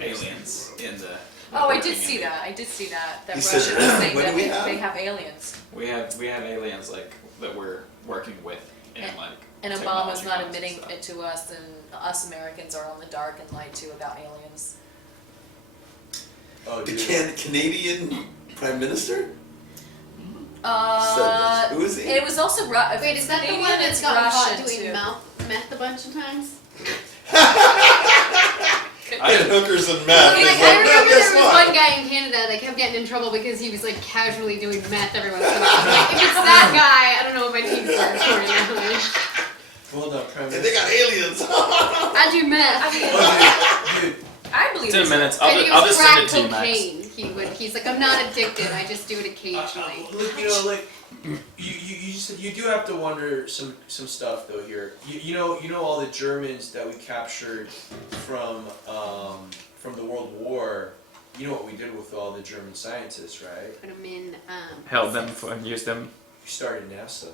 aliens in the. Oh, I did see that. I did see that. That He Russia was said, saying "What that do we have?" they have aliens. We have aliens like that we're working with in And- like. And technology Obama's not wise and admitting stuff. it to us, and us Americans are on the dark and lied to about aliens. Oh, The dude. Canadian Prime Minister? Uh, Who is he? It was also Wait, is that the Canadian, one that's it's got caught Russian doing too. meth a bunch of times? And hookers and meth. Like, He's I like, no, remember guess there was what? one guy in Canada that kept getting in trouble because he was like casually doing meth every once in a while. Like, if it's that guy, I don't know what my team's are for now. Hold on, Prime And they got aliens. I do meth. Oh, dude, dude. I believe 10 it's minutes. I think it I'll was just send crack it to you, Max. cocaine. He's like, I'm not addicted. I just do it occasionally. Look, you know, like you do have to wonder some stuff though here. You know all the Germans that we captured from the World War. You know what we did with all the German scientists, right? Put them in. Held them and used them. We started NASA.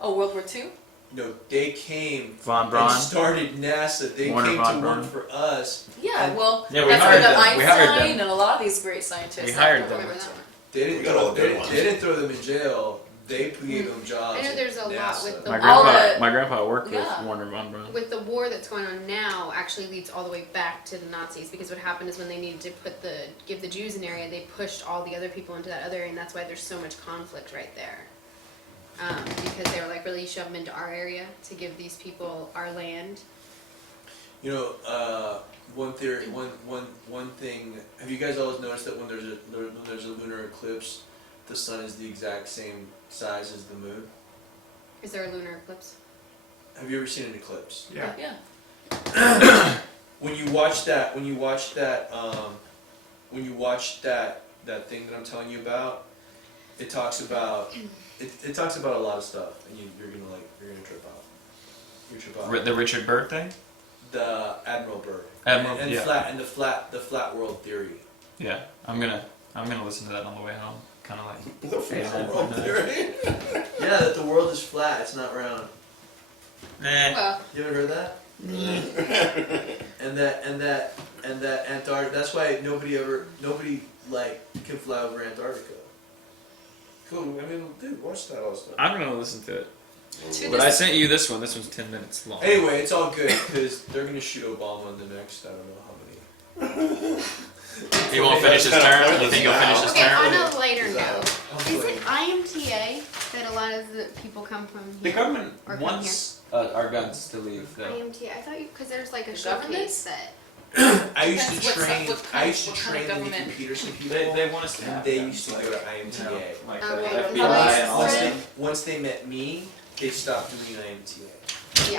Oh, World War II? No, they came Von Braun. and started NASA. They Werner came von to Braun. work for us. Yeah, And well, Yeah, we that's hired where the them. We hired Einstein them. and a lot of these great scientists. We hired after them. World War II. They didn't We got all the good ones. they didn't throw them in jail. They gave them jobs. I know at there's a lot NASA. with the My grandpa worked Yeah. with Werner von Braun. with the war that's going on now actually leads all the way back to the Nazis, because what happened is when they needed to give the Jews an area, they pushed all the other people into that other area, and that's why there's so much conflict right there. Because they were like, really shove them into our area to give these people our land. You know, one theory, one thing. Have you guys always noticed that when there's a lunar eclipse, the sun is the exact same size as the moon? Is there a lunar eclipse? Have you ever seen an eclipse? Yeah. Yeah. When you watch that thing that I'm telling you about, it talks about a lot of stuff, and you're gonna trip out. You trip out. The Richard Byrd thing? The Admiral Byrd. Admiral, and yeah. the flat world theory. Yeah, I'm gonna listen to that on the way home. Kind of like The flat world theory. Yeah, that the world is flat. It's not round. Well, You ever heard that? and that Antarctica. That's why nobody like can fly over Antarctica. cool. I mean, dude, watch that all stuff. I'm gonna listen to it. To But this- I sent you this one. This one's 10 minutes long. Anyway, it's all good because they're gonna shoot Obama in the next. I don't know how many. He won't finish his term. You think he'll finish his Okay, term? on a lighter note, is it IMTA that a lot of the people come from The here? government Or come wants our guns to leave, though. IMTA, I thought you, because there's like a The government? showcase that. I used to Depends what's up, train. what kind- I used to what kind train of the government. Nathan Peterson people. They want us to and have they guns, used to like, go to IMTA. like Okay, the because FBI and all always- that. Once they met me, they stopped doing IMTA. Yeah.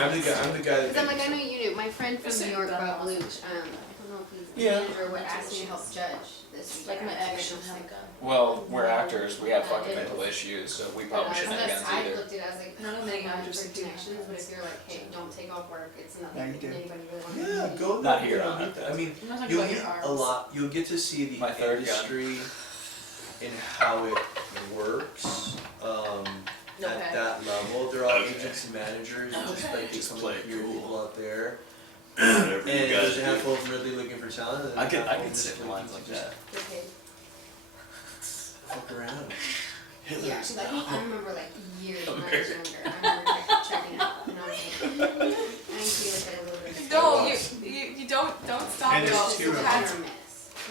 I'm the guy that. Because I'm like, I know you knew. My friend from New York, Rob Luch, I don't know if he's Yeah. a manager, would ask me to help judge this week. Like my ex should have a gun. Well, we're actors. We have fucking mental issues, so we probably shouldn't have guns I either. looked at it, I was like, None of thank them God actors for do have connections, but if you're like, hey, don't take off work, it's nothing Yeah, you do. anybody really wants. Yeah, go. Not here, you know, not meet that. I mean, I'm not talking you'll about get your a arms. lot. You'll get to see the My third gun. industry and how it works. No At pay. that level, they're all agents and managers. Just like they come like here, people out there. Whatever And you guys there's a do. handful of them really looking for talent. And I then could a handful of sit just in lines like looking to that. Get paid. Fuck around. Yeah, because I remember like years when I was younger, I remember like, checking out, and I was like, I feel like I a little bit. No, you don't stop And it all. there's You two of had them.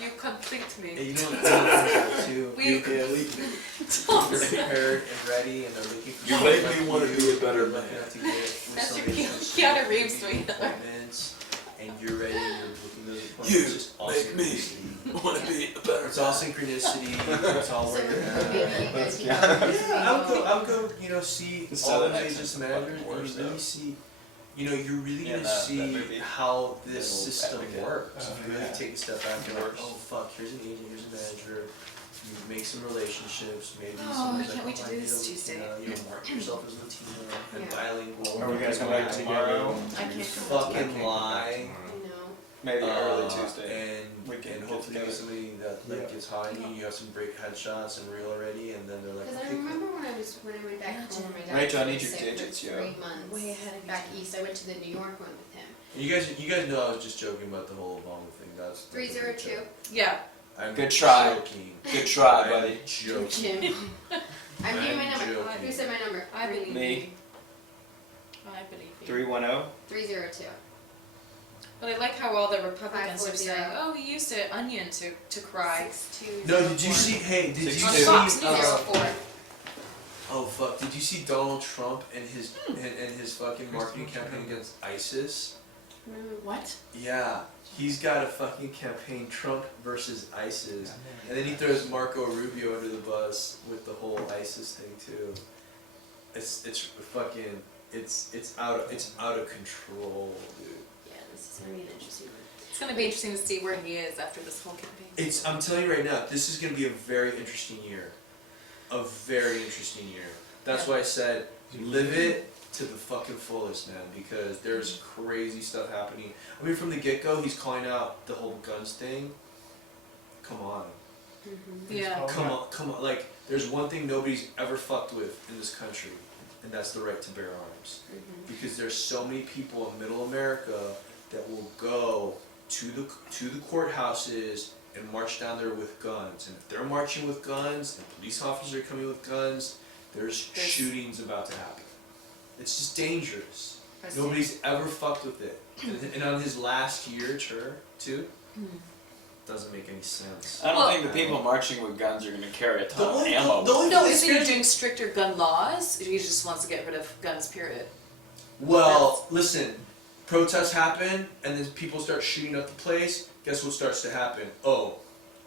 you complete me. And you know what too? We- They're prepared and ready, and they're looking for. You make me want to be a better man. Looking out to get with That's your somebody Keanu Reeves tweet. appointments, and you're ready, and you're booking those appointments. You It's just all make me synchronicity. want to be a better It's all synchronicity. It's all So working out. maybe you guys can Yeah, I would go, see It's all so those the agents and accent's managers, fucking and worse, you really though. see, you're really Yeah, gonna that see movie. how this Little system Advocate. works. You really Yeah. take a step back and you're like, Works. oh fuck, here's an agent, here's a manager. You make some relationships, maybe Oh, somebody's I can't like, wait to oh, do I this feel Tuesday. Latino, you mark yourself as Latino and Yeah. bilingual. Are we guys Come going back tomorrow? I can't come Fucking lie. You know. Maybe early Tuesday. And We can and get hopefully together. somebody that like gets high on you, you have some great headshots and reel already, and then they're like, Because I okay, remember when I went back home, my dad Rachel, I was need your sick digits, for yo. 3 months. Way ahead of you. Back east, I went to the New York one with him. And you guys know I was just joking about the whole Obama thing. That's a big 302. joke. Yeah. I'm Good try. Joking. Good try, I'm buddy. Joking. Jim. I'm giving my I'm number. joking. Who said my number? I believe Me. I believe you. 310. 302. But I like how all the Republicans are 540. saying, "Oh, he used an onion to cry." 6204. No, did you see? Hey, did you On see? Fox News. 04. Oh fuck! Did you see Donald Trump and his fucking marketing campaign against ISIS? What? Yeah, he's got a fucking campaign, Trump versus ISIS, and then he throws Marco Rubio under the bus with the whole ISIS thing too. It's fucking it's out of control, dude. Yeah, this is going to be an interesting one. It's gonna be interesting to see where he is after this whole campaign. I'm telling you right now, this is going to be a very interesting year. A very interesting year. That's why I said, live it to the fucking fullest, man, because there's crazy stuff happening. I mean, from the get-go, he's calling out the whole guns thing. Come on. Yeah. Come on. Like, there's one thing nobody's ever fucked with in this country, and that's the right to bear arms. Because there's so many people in middle America that will go to the courthouses and march down there with guns. And if they're marching with guns, and police officers are coming with guns, there's shootings about to happen. It's just dangerous. Nobody's ever fucked with it. And on his last year term, too, doesn't make any sense. I don't think the people marching with guns are going to carry a ton of ammo. No, isn't he doing stricter gun laws? He just wants to get rid of guns, period. Well, listen, protests happen, and then people start shooting up the place. Guess what starts to happen? Oh,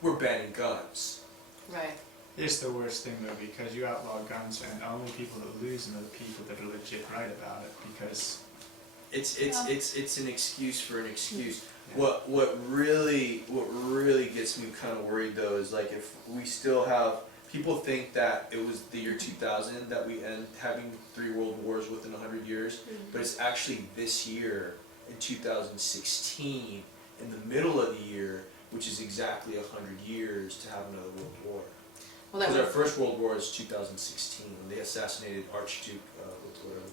we're banning guns. Right. It's the worst thing though, because you outlaw guns and the only people that lose are the people that are legit right about it, because It's an excuse for an excuse. What really gets me kind of worried though is like if we still have people think that it was the year 2000 that we end having 3 world wars within 100 years, but it's actually this year in 2016 in the middle of the year, which is exactly 100 years to have another world war. Well, that Because our would- first world war is 2016 when they assassinated Archduke whatever the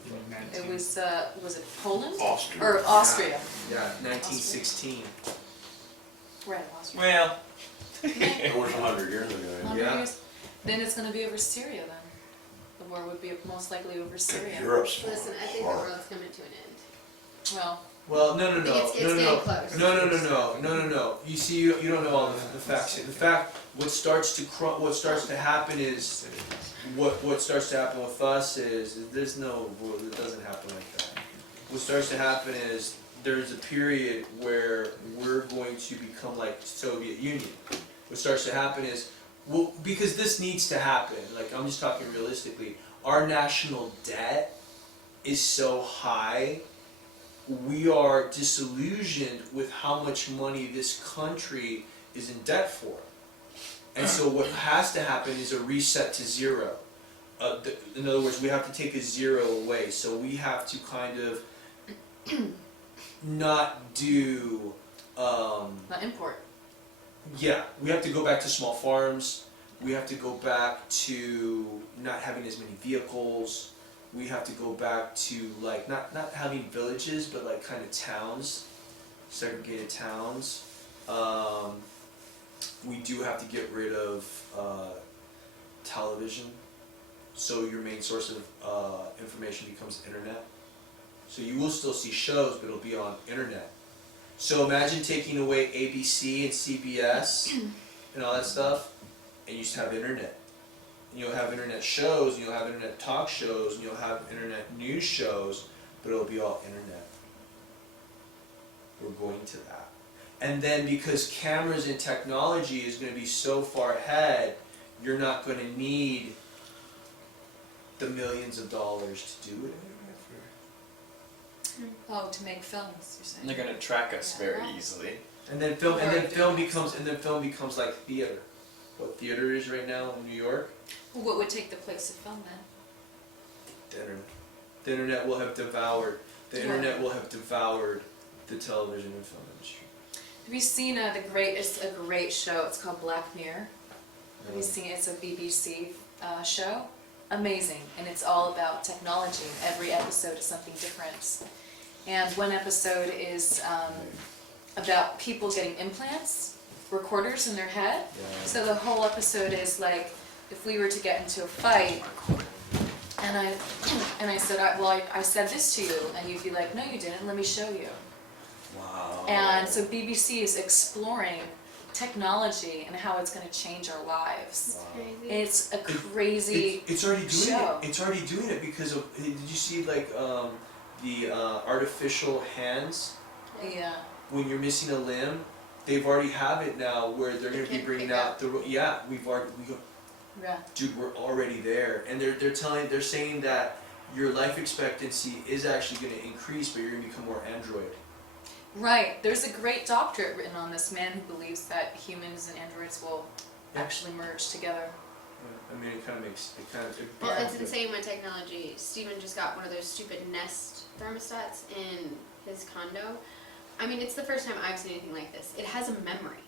fuck. It was it Poland? Austria. Or Austria. Yeah, 1916. Right, Austria. Well, It was 100 years ago. 100 Yeah. years. Then it's going to be over Syria then. The war would be most likely over Syria. Europe's Listen, I think the world's coming to an end. Well, Well, no. It's getting close. No. You see, you don't know all the facts. The fact, what starts to happen is, what starts to happen with us is, there's no, it doesn't happen like that. What starts to happen is, there's a period where we're going to become like Soviet Union. What starts to happen is, well, because this needs to happen, like I'm just talking realistically, our national debt is so high, we are disillusioned with how much money this country is in debt for. And so what has to happen is a reset to zero. In other words, we have to take a zero away. So we have to kind of not do... not import. Yeah, we have to go back to small farms. We have to go back to not having as many vehicles. We have to go back to like not having villages, but like kind of towns, segregated towns. We do have to get rid of television. So your main source of information becomes internet. So you will still see shows, but it'll be on internet. So imagine taking away ABC and CBS and all that stuff, and you just have internet. And you'll have internet shows, and you'll have internet talk shows, and you'll have internet news shows, but it'll be all internet. We're going to that. And then because cameras and technology is going to be so far ahead, you're not going to need the millions of dollars to do it anymore. Oh, to make films, you're saying? They're gonna track us very easily. And then film becomes like theater. What theater is right now in New York? Well, what would take the place of film then? The internet. The internet will have devoured. The internet will have devoured the television and film industry. Have you seen it's a great show, it's called Black Mirror. Have you seen it? It's a BBC show. Amazing, and it's all about technology. Every episode is something different. And one episode is about people getting implants, recorders in their head. Yeah. So the whole episode is like, if we were to get into a fight, and I said, I said this to you, and you'd be like, no you didn't, let me show you. Wow. And so BBC is exploring technology and how it's going to change our lives. Wow. It's a crazy It's already doing show. it. It's already doing it because of. Did you see like the artificial hands? Yeah. When you're missing a limb, they've already have it now where they're going to be bringing out the. Yeah, Yeah. Dude, we're already there, and they're saying that your life expectancy is actually going to increase, but you're going to become more android. Right. There's a great doctorate written on this man who believes that humans and androids will actually merge together. I mean, it kind of makes Well, it's insane when technology. Steven just got one of those stupid Nest thermostats in his condo. I mean, it's the first time I've seen anything like this. It has a memory.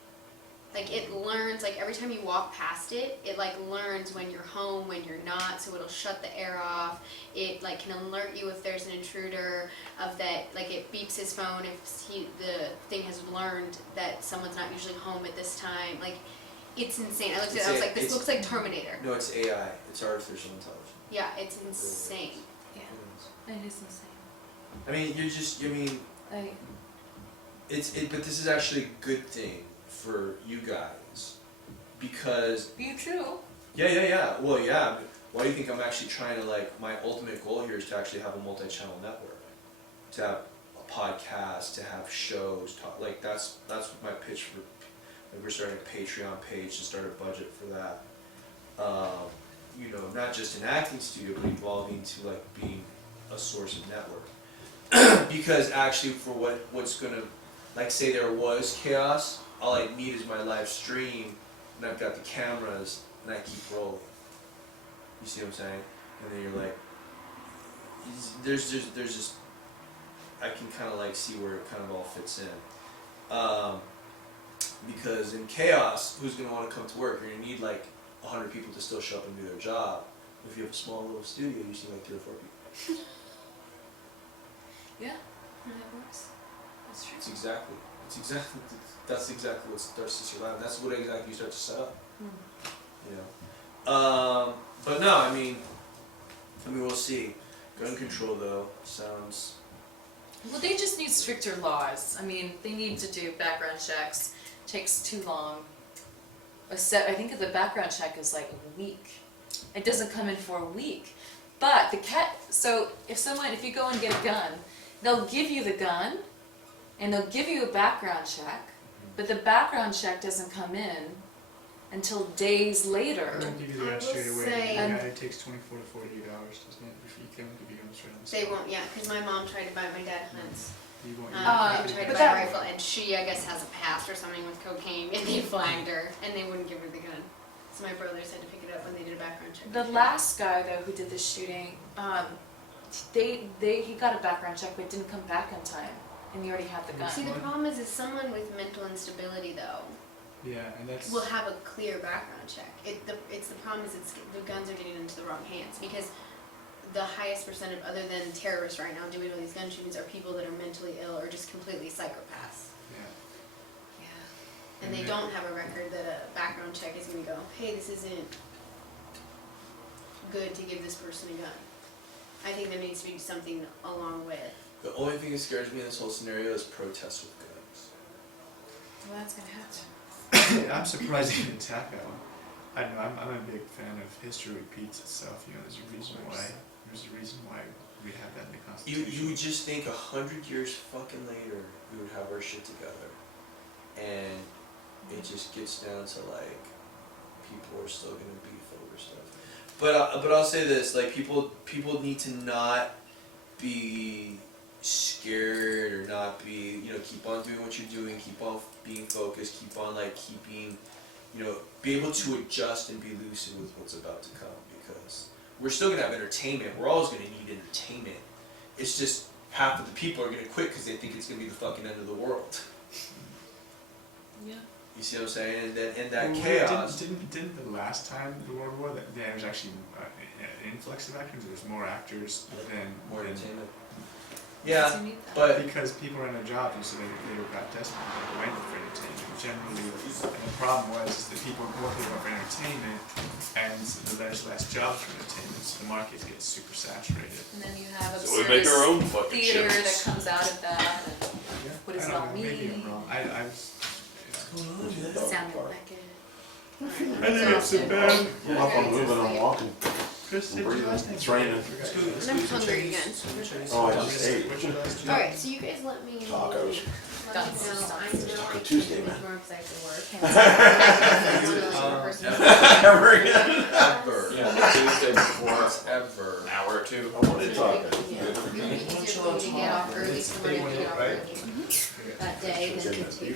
Like, it learns, like, every time you walk past it, it, like, learns when you're home, when you're not, so it'll shut the air off. It, like, can alert you if there's an intruder, of that, like, it beeps his phone if the thing has learned that someone's not usually home at this time. Like, it's insane. I looked at it, I was like, this looks like Terminator. No, it's AI. It's artificial intelligence. Yeah, it's insane. Yeah, it is insane. I mean, but this is actually a good thing for you guys, because... You too. Yeah. Well, yeah. Why do you think I'm actually trying to, like, my ultimate goal here is to actually have a multi-channel network, to have a podcast, to have shows, like, that's my pitch for, like, we're starting a Patreon page to start a budget for that. You know, not just an acting studio, but evolving to, like, being a source of network. Because actually for what's gonna, like, say there was chaos, all I need is my live stream, and I've got the cameras, and I keep rolling. You see what I'm saying? And then you're like, there's just, I can kind of like see where it kind of all fits in. Because in chaos, who's going to want to come to work? You're going to need like 100 people to still show up and do their job. If you have a small little studio, you see like 3 or 4 people. Yeah, that works. That's true. That's exactly what starts to survive. That's what exactly you start to set up. You know, But no, I mean, we'll see. Gun control though sounds. Well, they just need stricter laws. I mean, they need to do background checks. Takes too long. I think the background check is like a week. It doesn't come in for a week. But so if you go and get a gun, they'll give you the gun, and they'll give you a background check, but the background check doesn't come in until days later. They don't give you the gun straight away. say- Yeah, it takes 24 to 48 hours, doesn't it? If you can give you guns straight on the They spot. won't, yeah, because my mom tried to buy my dad hunts. You won't. And but tried to buy that- a rifle, and she, I guess, has a past or something with cocaine, and they flagged her, and they wouldn't give her the gun. So my brothers had to pick it up when they did a background check. The last guy though who did the shooting, he got a background check, but it didn't come back in time, and he already had the gun. See, the problem is someone with mental instability, though, Yeah, and that's. will have a clear background check. It's the problem is the guns are getting into the wrong hands, because the highest percent of, other than terrorists right now doing all these gun shootings, are people that are mentally ill or just completely psychopaths. And they don't have a record that a background check is going to go, hey, this isn't good to give this person a gun. I think there needs to be something along with. The only thing that scares me in this whole scenario is protests with guns. Well, that's gonna happen. I'm surprised he didn't attack that one. I don't know. I'm a big fan of history repeats itself. You know, there's a reason why we have that in the Constitution. You would just think 100 years fucking later we would have our shit together, and it just gets down to like people are still gonna beef over stuff. But I'll say this: like people need to not be scared or not be, you know, keep on doing what you're doing, keep on being focused, keep on like keeping, you know, be able to adjust and be lucid with what's about to come, because we're still gonna have entertainment. We're always gonna need entertainment. It's just half of the people are gonna quit because they think it's gonna be the fucking end of the world. Yeah. You see what I'm saying? And that Well, chaos. Didn't the last time the World War that there was actually an influx of actors? There was more actors than more than, entertainment. Yeah, but because people ran out of jobs, and so they got desperate. They went for entertainment. Generally, and the problem was that more people went for entertainment, and there's less jobs for entertainment, so the market gets super saturated. And then you have So we make our own absurdist fucking theater chips. that comes out of that. And what does I it don't all know, maybe I'm mean? wrong. Samuel Beckett. I think it's a bad. I'm up, I'm moving, I'm walking. Chris, I'm breathing. It's raining. And I'm hungry again. Oh, I just ate. Alright, so you guys let me. Tacos. Let me know. I know Taco I Tuesday, can't man. more because I have to work. Ever again? Ever. Yeah, Tuesday before Ever. an hour or two. I wanted tacos. It would be easier for me to get off early, so we're gonna get off early that day than to Tuesday.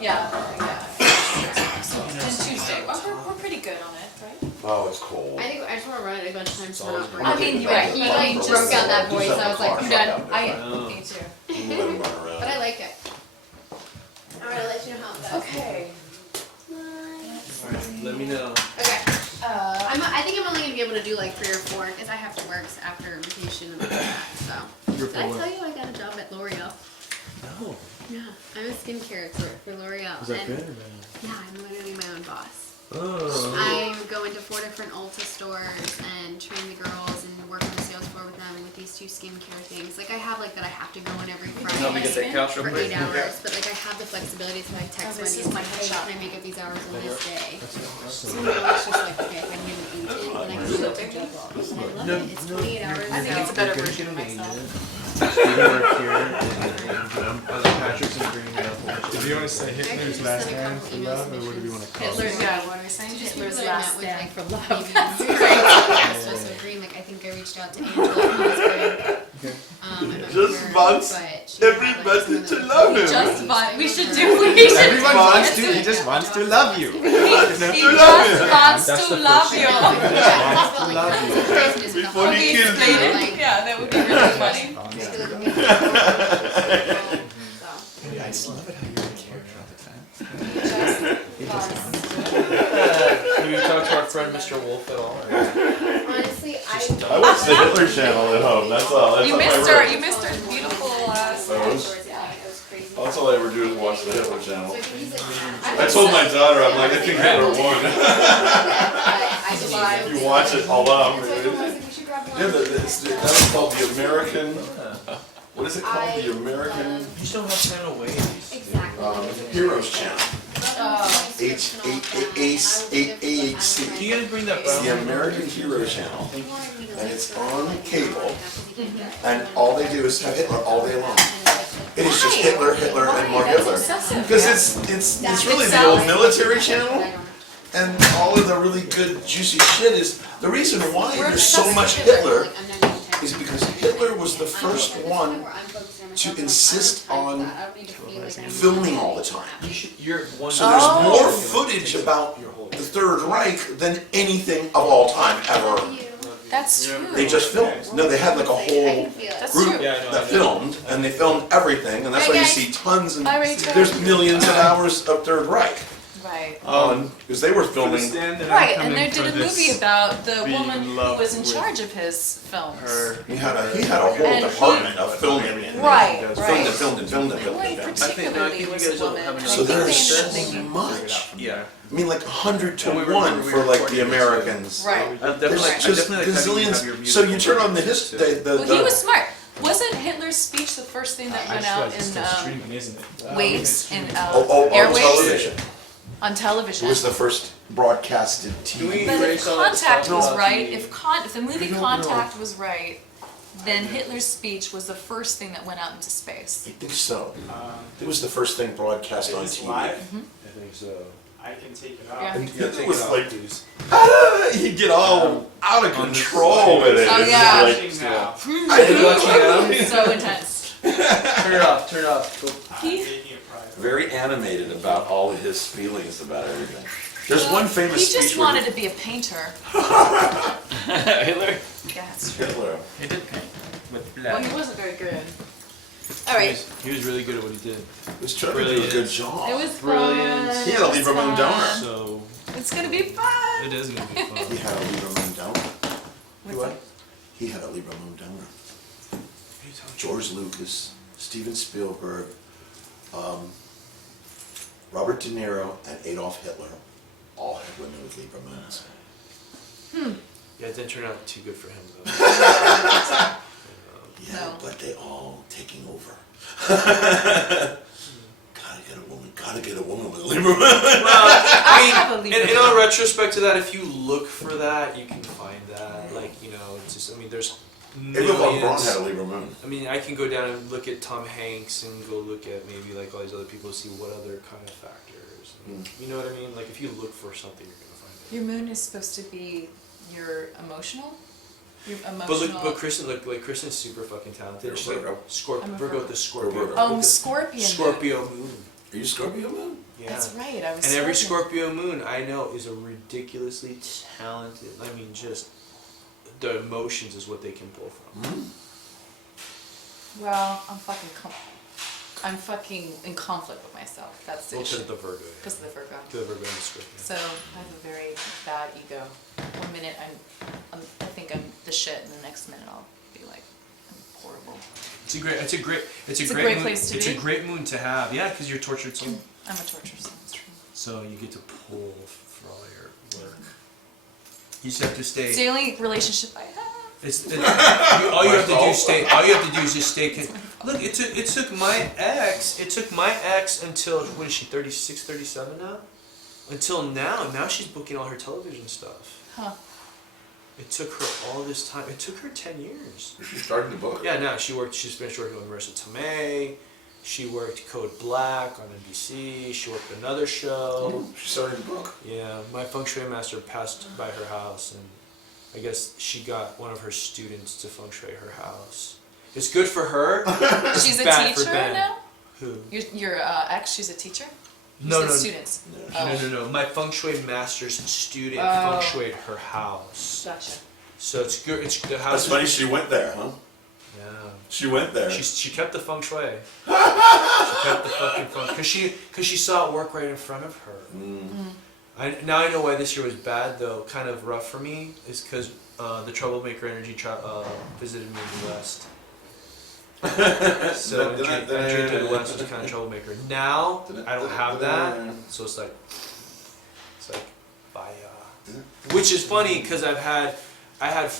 Yeah. And Tuesday. Well, we're pretty good on it, right? Oh, it's cold. I think I just want to run it a bunch of times to not break. I mean, Right, he like just- broke out that voice, I was like, I'm done. Me too. Let him run around. But I like it. Alright, I'll let you know how it goes. Okay. Let me know. Okay. I think I'm only gonna be able to do like 3 or 4 because I have to work after vacation and all that. So. Did I tell you I got a job at L'Oreal? No. Yeah, I'm a skincare expert for L'Oreal. Is that and good or bad? yeah, I'm literally my own boss. Oh. I go into 4 different Ulta stores and train the girls and work on the sales floor with them with these 2 skincare things. Like I have like that I have to go in every Friday Help me get that couch real for quick. 8 hours, but like I have the flexibility, so I text this Wendy is and my like, hey, headshot. can I make up these hours on this day? So now it's just like, okay, if I need an agent, then I can do it to job roles. And I love it. It's 28 hours. I think it's a better version of myself. Did you want to say Hitler's last stand for love, or what do you want to call Hitler's, it? yeah, what are we saying? Hitler's People that I last met with, stand like, for love. Yeah, so green. Like I think I reached out to Angela Osborne. I met with Just her, wants but she everybody had, like, to some love other- him. Just fun. We should do. Everyone wants to. He just wants to love you. He just wants That's to the love first you. thing. Yeah, Wants I to felt love like you. craziness with the Before whole he thing, kills but, you. like, Yeah, that would be really funny. just look at me. So, I just love it how you're in character all the time. Have you talked to our friend Mr. Wolf at all? honestly, I watch the Hitler channel at home. That's all. That's You all I missed wrote. her. You missed her beautiful. Those? Yeah, it was crazy. Oh, That's all I ever do is watch the Hitler Channel. I told my daughter, I'm like, I think Hitler won. You watch it alone. Yeah, that was called the American. What is it called? The American. You just don't have time to wait. Heroes Channel. AHC. Can you guys bring that It's back? the American Hero Channel, and it's on cable, and all they do is have Hitler all day long. It is just Hitler, Hitler, and more Hitler. Because it's really the old military channel, and all of the really good juicy shit is the reason why there's so much Hitler is because Hitler was the first one to insist on filming all the time. So there's more footage about the Third Reich than anything of all time ever. That's true. They just filmed. No, they had like a whole group that filmed, and they filmed everything, and that's why you see tons and there's millions of hours of Third Reich. Right. Because they were filming. Right, and they did a movie about the woman who was in charge of his films. He had a whole department of filming. Right, Filmed. Particularly was a woman. So there's so much. Yeah. I mean, like 100 to 1 for like the Americans. Right. There's just gazillions. So you turn on the history. Well, he was smart. Wasn't Hitler's speech the first thing that went out in waves in on airwaves? television. On television. It was the first broadcasted TV. But if Contact was right, if the movie Contact was right, then Hitler's speech was the first thing that went out into space. I think so. It was the first thing broadcast on TV. I think so. I can take it off. Yeah. And Hitler was like, he'd get all out of control with it. Oh It's yeah. like, So intense. Turn it off. Turn it off. very animated about all of his feelings about everything. There's one famous He speech just where wanted to be a painter. Hitler? Yeah, that's true. Hitler. He did paint with Well, black. he wasn't very good. All right. He was really good at what he did. Was trying to do a good job. It was Brilliant. fun. He had a It was Libra Moon fun. donor. So It's gonna be fun. it is gonna be fun. He had a Libra Moon donor. What? He had a Libra Moon donor. George Lucas, Steven Spielberg, Robert De Niro, and Adolf Hitler all had women with Libra Moons. Yeah, it didn't turn out too good for him though. Yeah, No. but they all taking over. Gotta get a woman with a Libra Moon. I mean, in all retrospect to that, if you look for that, you can find that. Like, you know, it's just, I mean, there's Ava Von Braun millions. had a Libra Moon. I mean, I can go down and look at Tom Hanks and go look at maybe like all these other people, see what other kind of factors. You know what I mean? Like, if you look for something, you're gonna find it. Your moon is supposed to be your emotional. Your emotional. But Kristen, like Kristen's super fucking talented. You're a She's Virgo. Like I'm a Virgo Virgo. with the Scorpio. Virgo. Oh, with the Scorpion. Scorpio moon. Are you Scorpio Moon? Yeah. That's right. I was. And every Scorpio. Scorpio moon I know is a ridiculously talented. I mean, just the emotions is what they can pull from. Well, I'm fucking in conflict with myself. That's the Well, issue. because of the Virgo. Because of the Virgo. The Virgo and the Scorpio. So I have a very bad ego. One minute I think I'm the shit, and the next minute I'll be like, I'm horrible. It's a great It's a great great moon, place to it's be. a great moon to have. Yeah, because you're a tortured soul. I'm a torture soul. That's true. So you get to pull for all your work. You just have to stay. It's the only relationship I have. All you have to do is stay. All you have to do is just stay. Look, it took my ex. It took my ex until what is she? 36, 37 now. Until now. Now she's booking all her television stuff. Huh. It took her all this time. It took her 10 years. She started the book. Yeah, no, she worked. She's finished working on Marissa Tomei. She worked Code Black on NBC. She worked another show. She started the book. Yeah, my feng shui master passed by her house, and I guess she got one of her students to feng shui her house. It's good for her. It's She's a bad for teacher Ben. now? Who? Your ex, she's a teacher? You No, said no, students. no. My feng shui master's student Oh. feng shuied her house. Gotcha. So it's good. It's the house. That's funny. She went there, huh? Yeah. She went there. She kept the feng shui. She kept the fucking feng because she saw it work right in front of her. Now I know why this year was bad though, kind of rough for me, is because the troublemaker energy visited me in the West. So Dream to the West was kind of troublemaker. Now I don't have that, so it's like by which is funny because I had